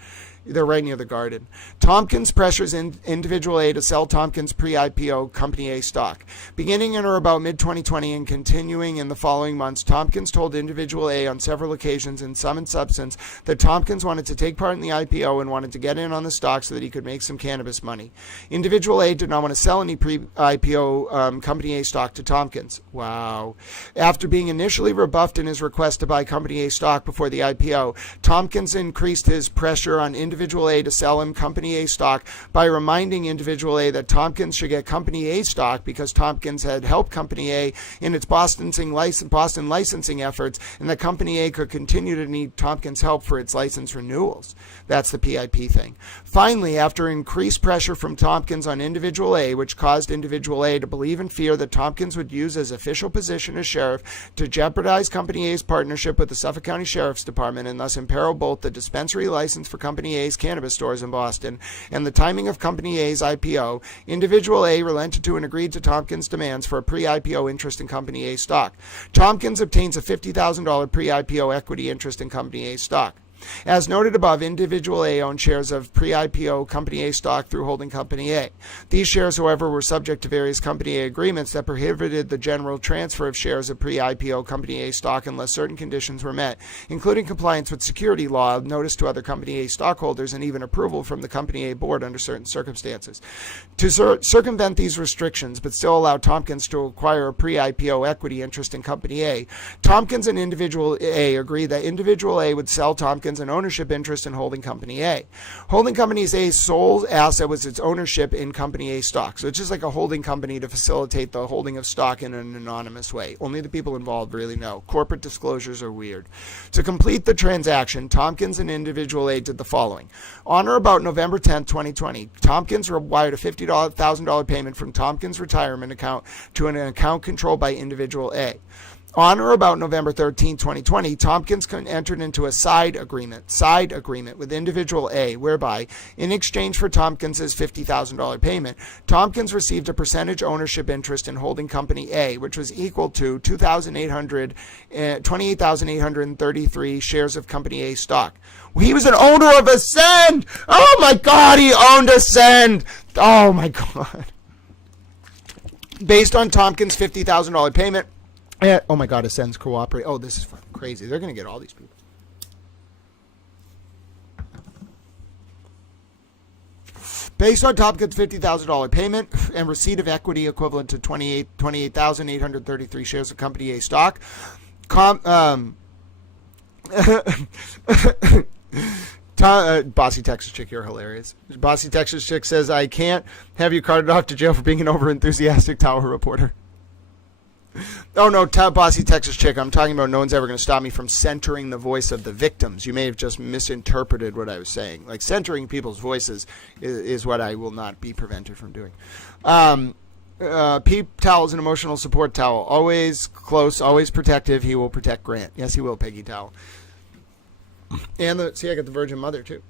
They're right near the Garden. Tompkins pressures Individual A to sell Tompkins pre-IPO Company A stock. Beginning in or about mid-2020 and continuing in the following months, Tompkins told Individual A on several occasions in sum and substance that Tompkins wanted to take part in the IPO and wanted to get in on the stock so that he could make some cannabis money. Individual A did not want to sell any pre-IPO Company A stock to Tompkins. Wow. After being initially rebuffed in his request to buy Company A stock before the IPO, Tompkins increased his pressure on Individual A to sell him Company A stock by reminding Individual A that Tompkins should get Company A stock because Tompkins had helped Company A in its Boston licensing efforts, and that Company A could continue to need Tompkins' help for its license renewals. That's the PIP thing. Finally, after increased pressure from Tompkins on Individual A, which caused Individual A to believe and fear that Tompkins would use his official position as sheriff to jeopardize Company A's partnership with the Suffolk County Sheriff's Department and thus imperil both the dispensary license for Company A's cannabis stores in Boston and the timing of Company A's IPO, Individual A relented to and agreed to Tompkins' demands for a pre-IPO interest in Company A stock. Tompkins obtains a $50,000 pre-IPO equity interest in Company A stock. As noted above, Individual A owned shares of pre-IPO Company A stock through holding Company A. These shares, however, were subject to various Company A agreements that prohibited the general transfer of shares of pre-IPO Company A stock unless certain conditions were met, including compliance with security law, notice to other Company A stockholders, and even approval from the Company A board under certain circumstances. To circumvent these restrictions, but still allow Tompkins to acquire a pre-IPO equity interest in Company A, Tompkins and Individual A agreed that Individual A would sell Tompkins an ownership interest in holding Company A. Holding Company A's sole asset was its ownership in Company A stock. So it's just like a holding company to facilitate the holding of stock in an anonymous way. Only the people involved really know. Corporate disclosures are weird. To complete the transaction, Tompkins and Individual A did the following. On or about November 10, 2020, Tompkins wired a $50,000 payment from Tompkins' retirement account to an account controlled by Individual A. On or about November 13, 2020, Tompkins entered into a side agreement with individual A, whereby, in exchange for Tompkins' $50,000 payment, Tompkins received a percentage ownership interest in holding company A, which was equal to 28,833 shares of company A stock. He was an owner of Ascend! Oh my God, he owned Ascend! Oh my God. Based on Tompkins' $50,000 payment, oh my God, Ascend's cooperate. Oh, this is fucking crazy. They're going to get all these people. Based on Tompkins' $50,000 payment and receipt of equity equivalent to 28,833 shares of Company A stock, Bossy Texas Chick, you're hilarious. Bossy Texas Chick says, I can't have you carted off to jail for being an over-enthusiastic Tower reporter. Oh, no, Bossy Texas Chick, I'm talking about no one's ever going to stop me from centering the voice of the victims. You may have just misinterpreted what I was saying. Like, centering people's voices is what I will not be prevented from doing. Peep Towel is an emotional support towel. Always close, always protective. He will protect Grant. Yes, he will, Peggy Towel. And see, I got the Virgin Mother, too.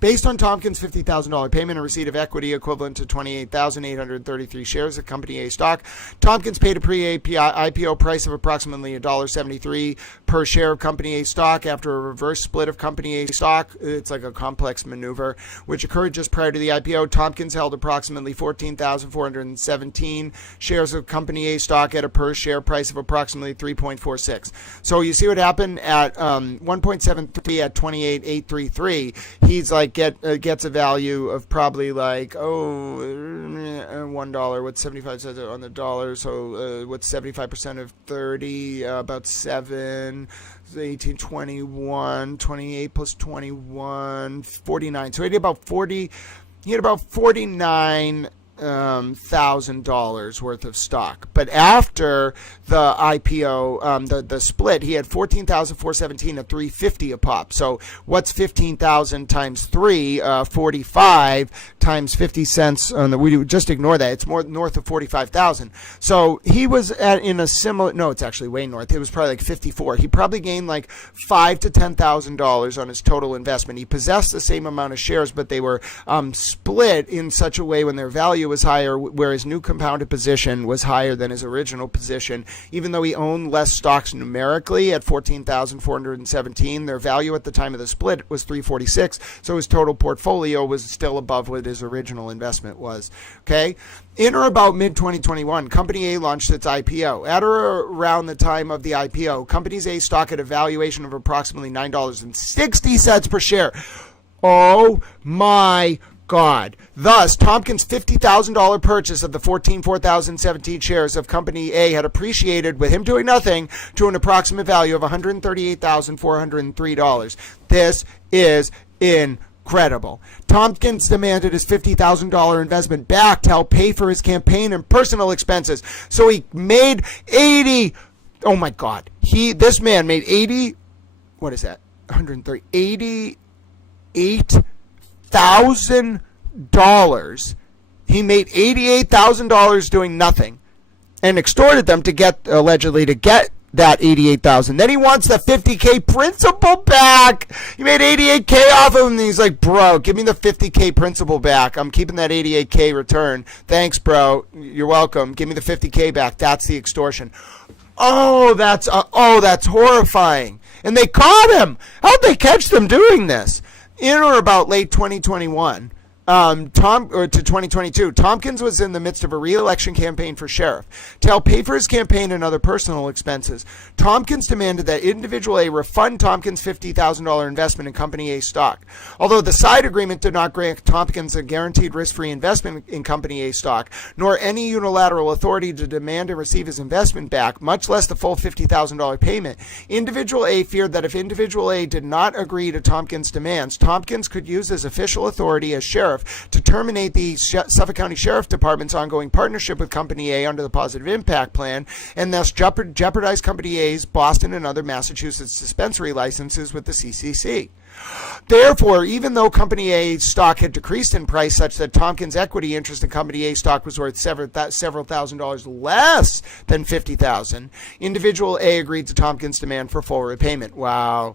Based on Tompkins' $50,000 payment and receipt of equity equivalent to 28,833 shares of Company A stock, Tompkins paid a pre-IPO price of approximately $1.73 per share of Company A stock after a reverse split of Company A stock. It's like a complex maneuver, which occurred just prior to the IPO. Tompkins held approximately 14,417 shares of Company A stock at a per share price of approximately 3.46. So you see what happened at 1.73 at 28,833. He's like gets a value of probably like $1. What's 75 cents on the dollar? So what's 75% of 30? About 7. 18, 21, 28 plus 21, 49. So he had about $49,000 worth of stock. But after the IPO, the split, he had 14,417 at $3.50 a pop. So what's 15,000 times 3? 45 times 50 cents. We just ignore that. It's more north of 45,000. So he was in a similar. No, it's actually way north. It was probably like 54. He probably gained like $5,000 to $10,000 on his total investment. He possessed the same amount of shares, but they were split in such a way when their value was higher, where his new compounded position was higher than his original position. Even though he owned less stocks numerically at 14,417, their value at the time of the split was 346. So his total portfolio was still above what his original investment was. Okay. In or about mid-2021, Company A launched its IPO. At or around the time of the IPO, Company A stock had a valuation of approximately $9.60 per share. Oh my God. Thus, Tompkins' $50,000 purchase of the 14,417 shares of Company A had appreciated, with him doing nothing, to an approximate value of $138,403. This is incredible. Tompkins demanded his $50,000 investment back to help pay for his campaign and personal expenses. So he made 80. Oh my God. This man made 80. What is that? 130. $88,000. He made $88,000 doing nothing and extorted them allegedly to get that $88,000. Then he wants the $50K principal back. He made $88K off of him, and he's like, bro, give me the $50K principal back. I'm keeping that $88K return. Thanks, bro. You're welcome. Give me the $50K back. That's the extortion. Oh, that's horrifying. And they caught him. How'd they catch them doing this? In or about late 2021 to 2022, Tompkins was in the midst of a re-election campaign for sheriff. To help pay for his campaign and other personal expenses, Tompkins demanded that Individual A refund Tompkins' $50,000 investment in Company A stock. Although the side agreement did not grant Tompkins a guaranteed risk-free investment in Company A stock, nor any unilateral authority to demand and receive his investment back, much less the full $50,000 payment, Individual A feared that if Individual A did not agree to Tompkins' demands, Tompkins could use his official authority as sheriff sheriff to terminate the Suffolk County Sheriff Department's ongoing partnership with Company A under the Positive Impact Plan, and thus jeopardize Company A's Boston and other Massachusetts dispensary licenses with the CCC. Therefore, even though Company A's stock had decreased in price such that Tompkins' equity interest in Company A stock was worth several $1,000s less than $50,000, individual A agreed to Tompkins' demand for full repayment. Wow.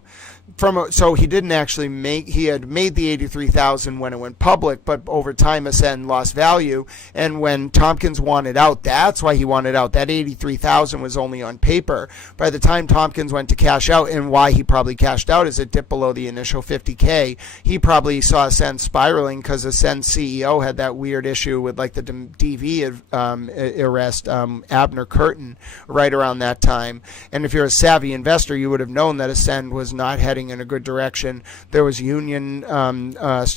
So he didn't actually he had made the $83,000 when it went public, but over time Ascend lost value, and when Tompkins wanted out, that's why he wanted out. That $83,000 was only on paper. By the time Tompkins went to cash out, and why he probably cashed out is it dipped below the initial $50K. He probably saw Ascend spiraling because Ascend's CEO had that weird issue with like the DV arrest, Abner Curtin, right around that time. And if you're a savvy investor, you would have known that Ascend was not heading in a good direction. There was union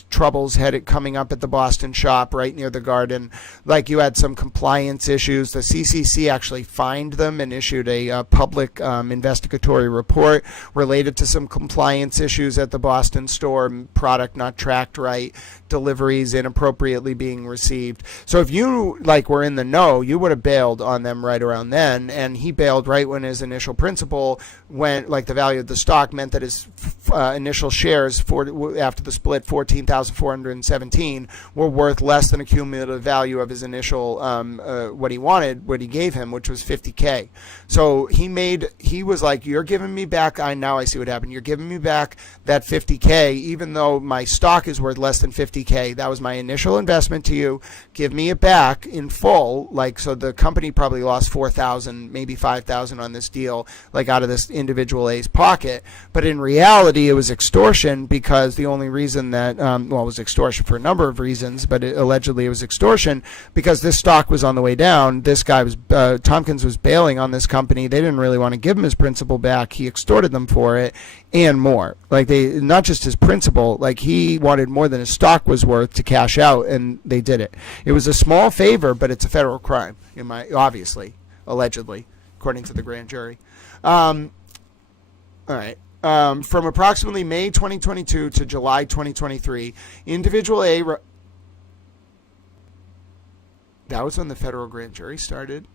troubles coming up at the Boston shop right near the Garden. Like you had some compliance issues. The CCC actually fined them and issued a public investigatory report related to some compliance issues at the Boston store, product not tracked right, deliveries inappropriately being received. So if you were in the know, you would have bailed on them right around then, and he bailed right when his initial principal went, the value of the stock meant that his initial shares after the split, 14,417, were worth less than a cumulative value of his initial what he gave him, which was $50K. So he was like, you're giving me back, now I see what happened, you're giving me back that $50K, even though my stock is worth less than $50K. That was my initial investment to you. Give me it back in full. So the company probably lost $4,000, maybe $5,000 on this deal, out of this individual A's pocket. But in reality, it was extortion, because the only reason that, it was extortion for a number of reasons, but allegedly it was extortion because this stock was on the way down. This guy Tompkins was bailing on this company. They didn't really want to give him his principal back. He extorted them for it and more. Not just his principal, he wanted more than his stock was worth to cash out, and they did it. It was a small favor, but it's a federal crime, obviously, allegedly, according to the grand jury. All right. From approximately May 2022 to July 2023, individual A... That was when the federal grand jury started.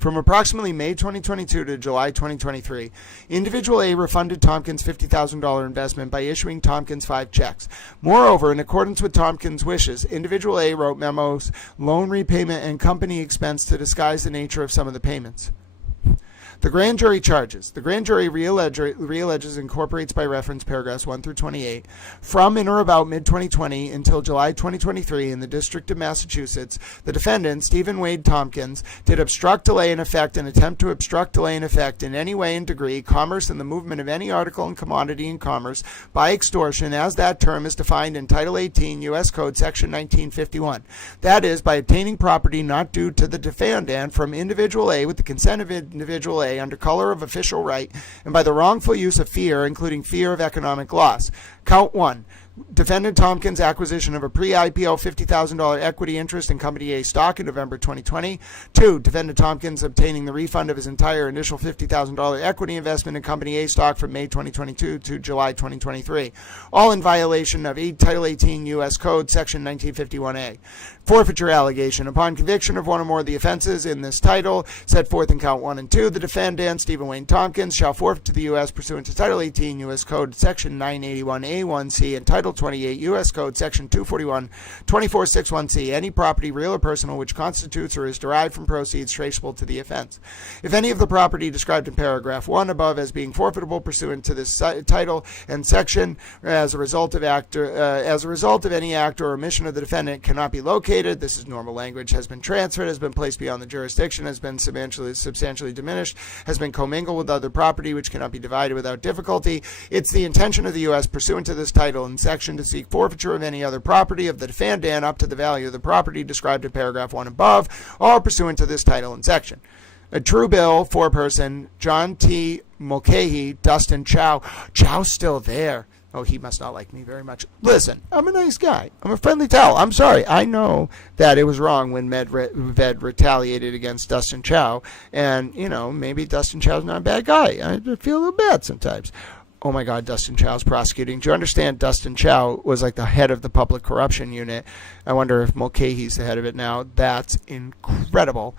From approximately May 2022 to July 2023, individual A refunded Tompkins' $50,000 investment by issuing Tompkins 5 checks. Moreover, in accordance with Tompkins' wishes, individual A wrote memos, loan repayment, and company expense to disguise the nature of some of the payments. The grand jury charges. The grand jury realleges, incorporates by reference paragraphs 1 through 28 from in or about mid-2020 until July 2023 in the District of Massachusetts. The defendant, Stephen Wade Tompkins, did obstruct, delay, and effect and attempt to obstruct, delay, and effect in any way and degree commerce and the movement of any article and commodity in commerce by extortion, as that term is defined in Title 18 U.S. Code Section 1951. That is, by obtaining property not due to the defendant from individual A with the consent of individual A under color of official right, and by the wrongful use of fear, including fear of economic loss. Count 1. Defendant Tompkins' acquisition of a pre-IPO $50,000 equity interest in Company A stock in November 2020. 2. Defendant Tompkins obtaining the refund of his entire initial $50,000 equity investment in Company A stock from May 2022 to July 2023. All in violation of Title 18 U.S. Code Section 1951A. Forfeiture allegation. Upon conviction of one or more of the offenses in this title, set forth in Count 1 and 2, the defendant, Stephen Wayne Tompkins, shall forfeit to the U.S. pursuant to Title 18 U.S. Code Section 981A1C and Title 28 U.S. Code Section 241-2461C any property, real or personal, which constitutes or is derived from proceeds traceable to the offense. If any of the property described in paragraph 1 above as being forfeitable pursuant to this title and section as a result of any act or omission of the defendant cannot be located, this is normal language, has been transferred, has been placed beyond the jurisdiction, has been substantially diminished, has been commingled with other property which cannot be divided without difficulty. It's the intention of the U.S. pursuant to this title and section to seek forfeiture of any other property of the defendant up to the value of the property described in paragraph 1 above, all pursuant to this title and section. A true bill, 4-person, John T. Mulcahy, Dustin Chow. Chow's still there. Oh, he must not like me very much. Listen, I'm a nice guy. I'm a friendly towel. I'm sorry. I know that it was wrong when Ved retaliated against Dustin Chow. And, maybe Dustin Chow's not a bad guy. I feel a little bad sometimes. Oh my God, Dustin Chow's prosecuting. Do you understand Dustin Chow was like the head of the public corruption unit? I wonder if Mulcahy's the head of it now. That's incredible.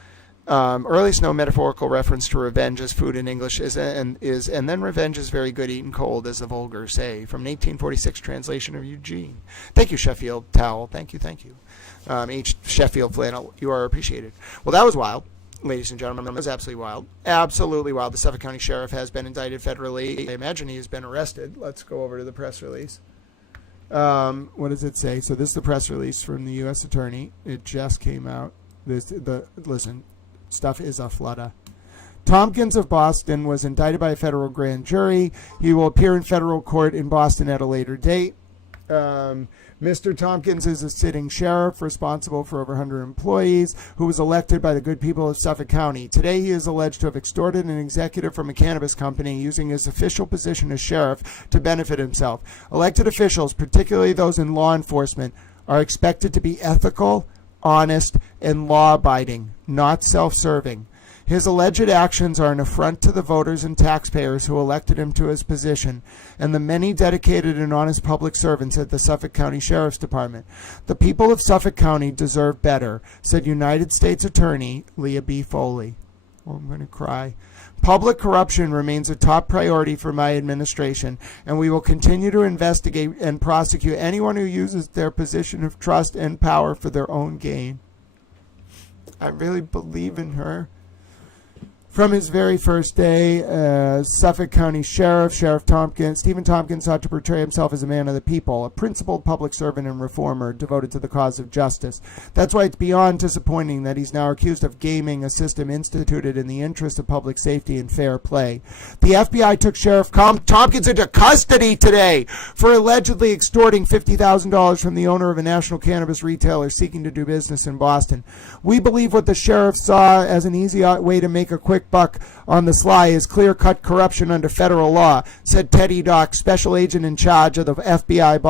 Earliest known metaphorical reference to revenge as food in English is and then revenge is very good eaten cold, as the vulgar say. From an 1846 translation of Eugene. Thank you, Sheffield Towel. Thank you. H. Sheffield Flannel. You are appreciated. Well, that was wild, ladies and gentlemen. That was absolutely wild. Absolutely wild. The Suffolk County Sheriff has been indicted federally. I imagine he has been arrested. Let's go over to the press release. What does it say? So this is the press release from the U.S. Attorney. It just came out. Listen. Stuff is a flutter. Tompkins of Boston was indicted by a federal grand jury. He will appear in federal court in Boston at a later date. Mr. Tompkins is a sitting sheriff responsible for over 100 employees who was elected by the good people of Suffolk County. Today he is alleged to have extorted an executive from a cannabis company using his official position as sheriff to benefit himself. Elected officials, particularly those in law enforcement, are expected to be ethical, honest, and law-abiding, not self-serving. His alleged actions are an affront to the voters and taxpayers who elected him to his position and the many dedicated and honest public servants at the Suffolk County Sheriff's Department. The people of Suffolk County deserve better, said United States Attorney Leah B. Foley. Oh, I'm going to cry. Public corruption remains a top priority for my administration, and we will continue to investigate and prosecute anyone who uses their position of trust and power for their own gain. I really believe in her. From his very first day as Suffolk County Sheriff, Stephen Tompkins sought to portray himself as a man of the people, a principled public servant and reformer devoted to the cause of justice. That's why it's beyond disappointing that he's now accused of gaming a system instituted in the interest of public safety and fair play. The FBI took Sheriff Tompkins into custody today for allegedly extorting $50,000 from the owner of a national cannabis retailer seeking to do business in Boston. We believe what the sheriff saw as an easy way to make a quick buck on the sly is clear-cut corruption under federal law, said Teddy Dock, special agent in charge of the FBI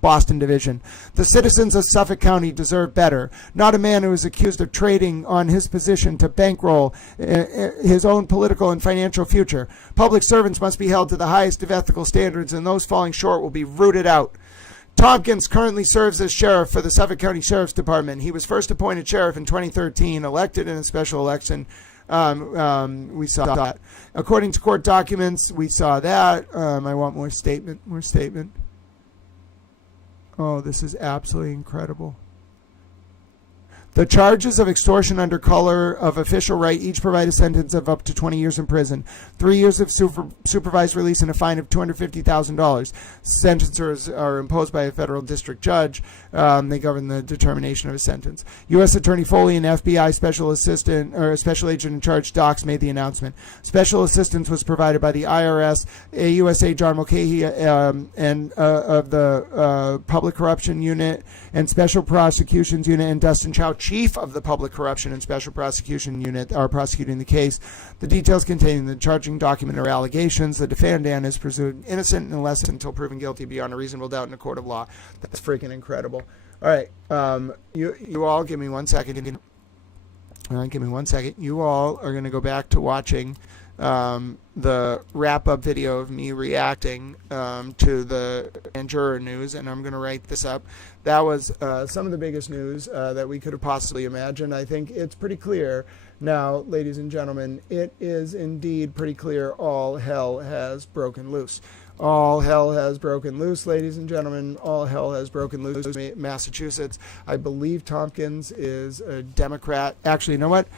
Boston Division. The citizens of Suffolk County deserve better, not a man who is accused of trading on his position to bankroll his own political and financial future. Public servants must be held to the highest of ethical standards, and those falling short will be rooted out. Tompkins currently serves as sheriff for the Suffolk County Sheriff's Department. He was first appointed sheriff in 2013, elected in a special election. We saw that. According to court documents, we saw that. I want more statement. Oh, this is absolutely incredible. The charges of extortion under color of official right each provide a sentence of up to 20 years in prison, 3 years of supervised release, and a fine of $250,000. Sentences are imposed by a federal district judge. They govern the determination of a sentence. U.S. Attorney Foley and FBI special agent in charge Docs made the announcement. Special assistance was provided by the IRS, AUSA John Mulcahy, and of the Public Corruption Unit and Special Prosecutions Unit, and Dustin Chow, Chief of the Public Corruption and Special Prosecution Unit, are prosecuting the case. The details containing the charging document are allegations. The defendant is presumed innocent unless until proven guilty beyond a reasonable doubt in a court of law. That's freaking incredible. All right, you all give me 1 second. All right, give me 1 second. You all are going to go back to watching the wrap-up video of me reacting to the juror news, and I'm going to write this up. That was some of the biggest news that we could have possibly imagined. I think it's pretty clear now, ladies and gentlemen, it is indeed pretty clear all hell has broken loose. All hell has broken loose, ladies and gentlemen. All hell has broken loose. Massachusetts. I believe Tompkins is a Democrat. Actually, you know what?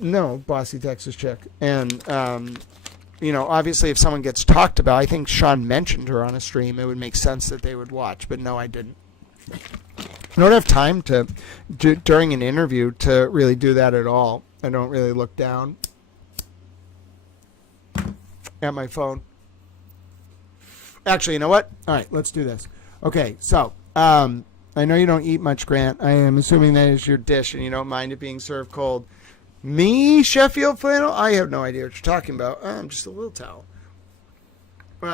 No, bossy Texas chick. And, obviously if someone gets talked about, I think Sean mentioned her on a stream, it would make sense that they would watch. But no, I didn't. I don't have time to, during an interview, to really do that at all. I don't really look down at my phone. Actually, you know what? All right, let's do this. Okay, so, I know you don't eat much, Grant. I am assuming that is your dish and you don't mind it being served cold. Me, Sheffield Flannel? I have no idea what you're talking about. I'm just a little towel.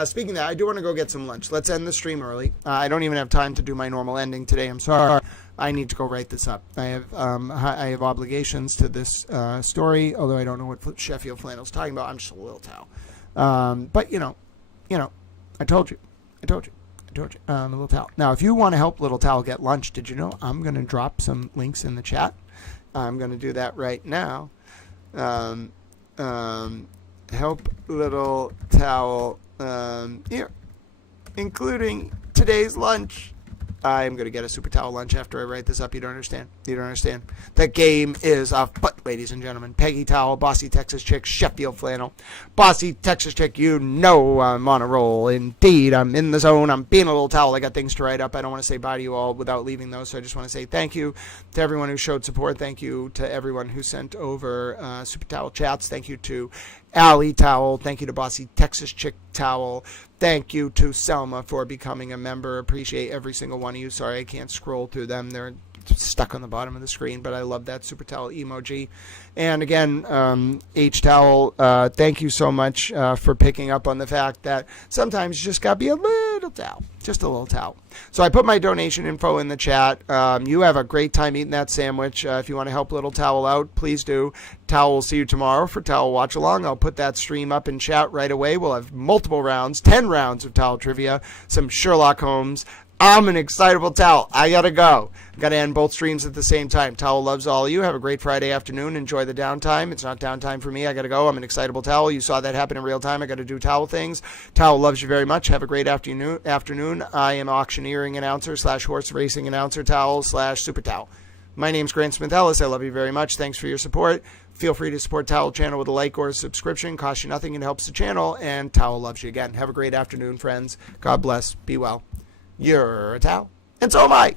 Speaking of that, I do want to go get some lunch. Let's end the stream early. I don't even have time to do my normal ending today. I'm sorry. I need to go write this up. I have obligations to this story, although I don't know what Sheffield Flannel's talking about. I'm just a little towel. But you know, I told you. A little towel. Now, if you want to help Little Towel get lunch, did you know I'm going to drop some links in the chat? I'm going to do that right now. Help Little Towel here, including today's lunch. I'm going to get a super towel lunch after I write this up. You don't understand. The game is afoot, ladies and gentlemen. Peggy Towel, Bossy Texas Chick, Sheffield Flannel. Bossy Texas Chick, you know I'm on a roll. Indeed, I'm in the zone. I'm being a little towel. I got things to write up. I don't want to say bye to you all without leaving those, so I just want to say thank you to everyone who showed support. Thank you to everyone who sent over super towel chats. Thank you to Allie Towel. Thank you to Bossy Texas Chick Towel. Thank you to Selma for becoming a member. Appreciate every single one of you. Sorry I can't scroll through them. They're stuck on the bottom of the screen, but I love that super towel emoji. And again, H Towel, thank you so much for picking up on the fact that sometimes you just got to be a little towel. Just a little towel. So I put my donation info in the chat. You have a great time eating that sandwich. If you want to help Little Towel out, please do. Towel will see you tomorrow for Towel Watch Along. I'll put that stream up in chat right away. We'll have multiple rounds, 10 rounds of Towel Trivia, some Sherlock Holmes. I'm an excitable towel. I gotta go. Gotta end both streams at the same time. Towel loves all of you. Have a great Friday afternoon. Enjoy the downtime. It's not downtime for me. I gotta go. I'm an excitable towel. You saw that happen in real time. I gotta do towel things. Towel loves you very much. Have a great afternoon. I am auctioneering announcer / horse racing announcer towel / super towel. My name's Grant Smith Ellis. I love you very much. Thanks for your support. Feel free to support Towel Channel with a like or a subscription. Costs you nothing and helps the channel. And Towel loves you again. Have a great afternoon, friends. God bless. Be well. You're a towel, and so am I.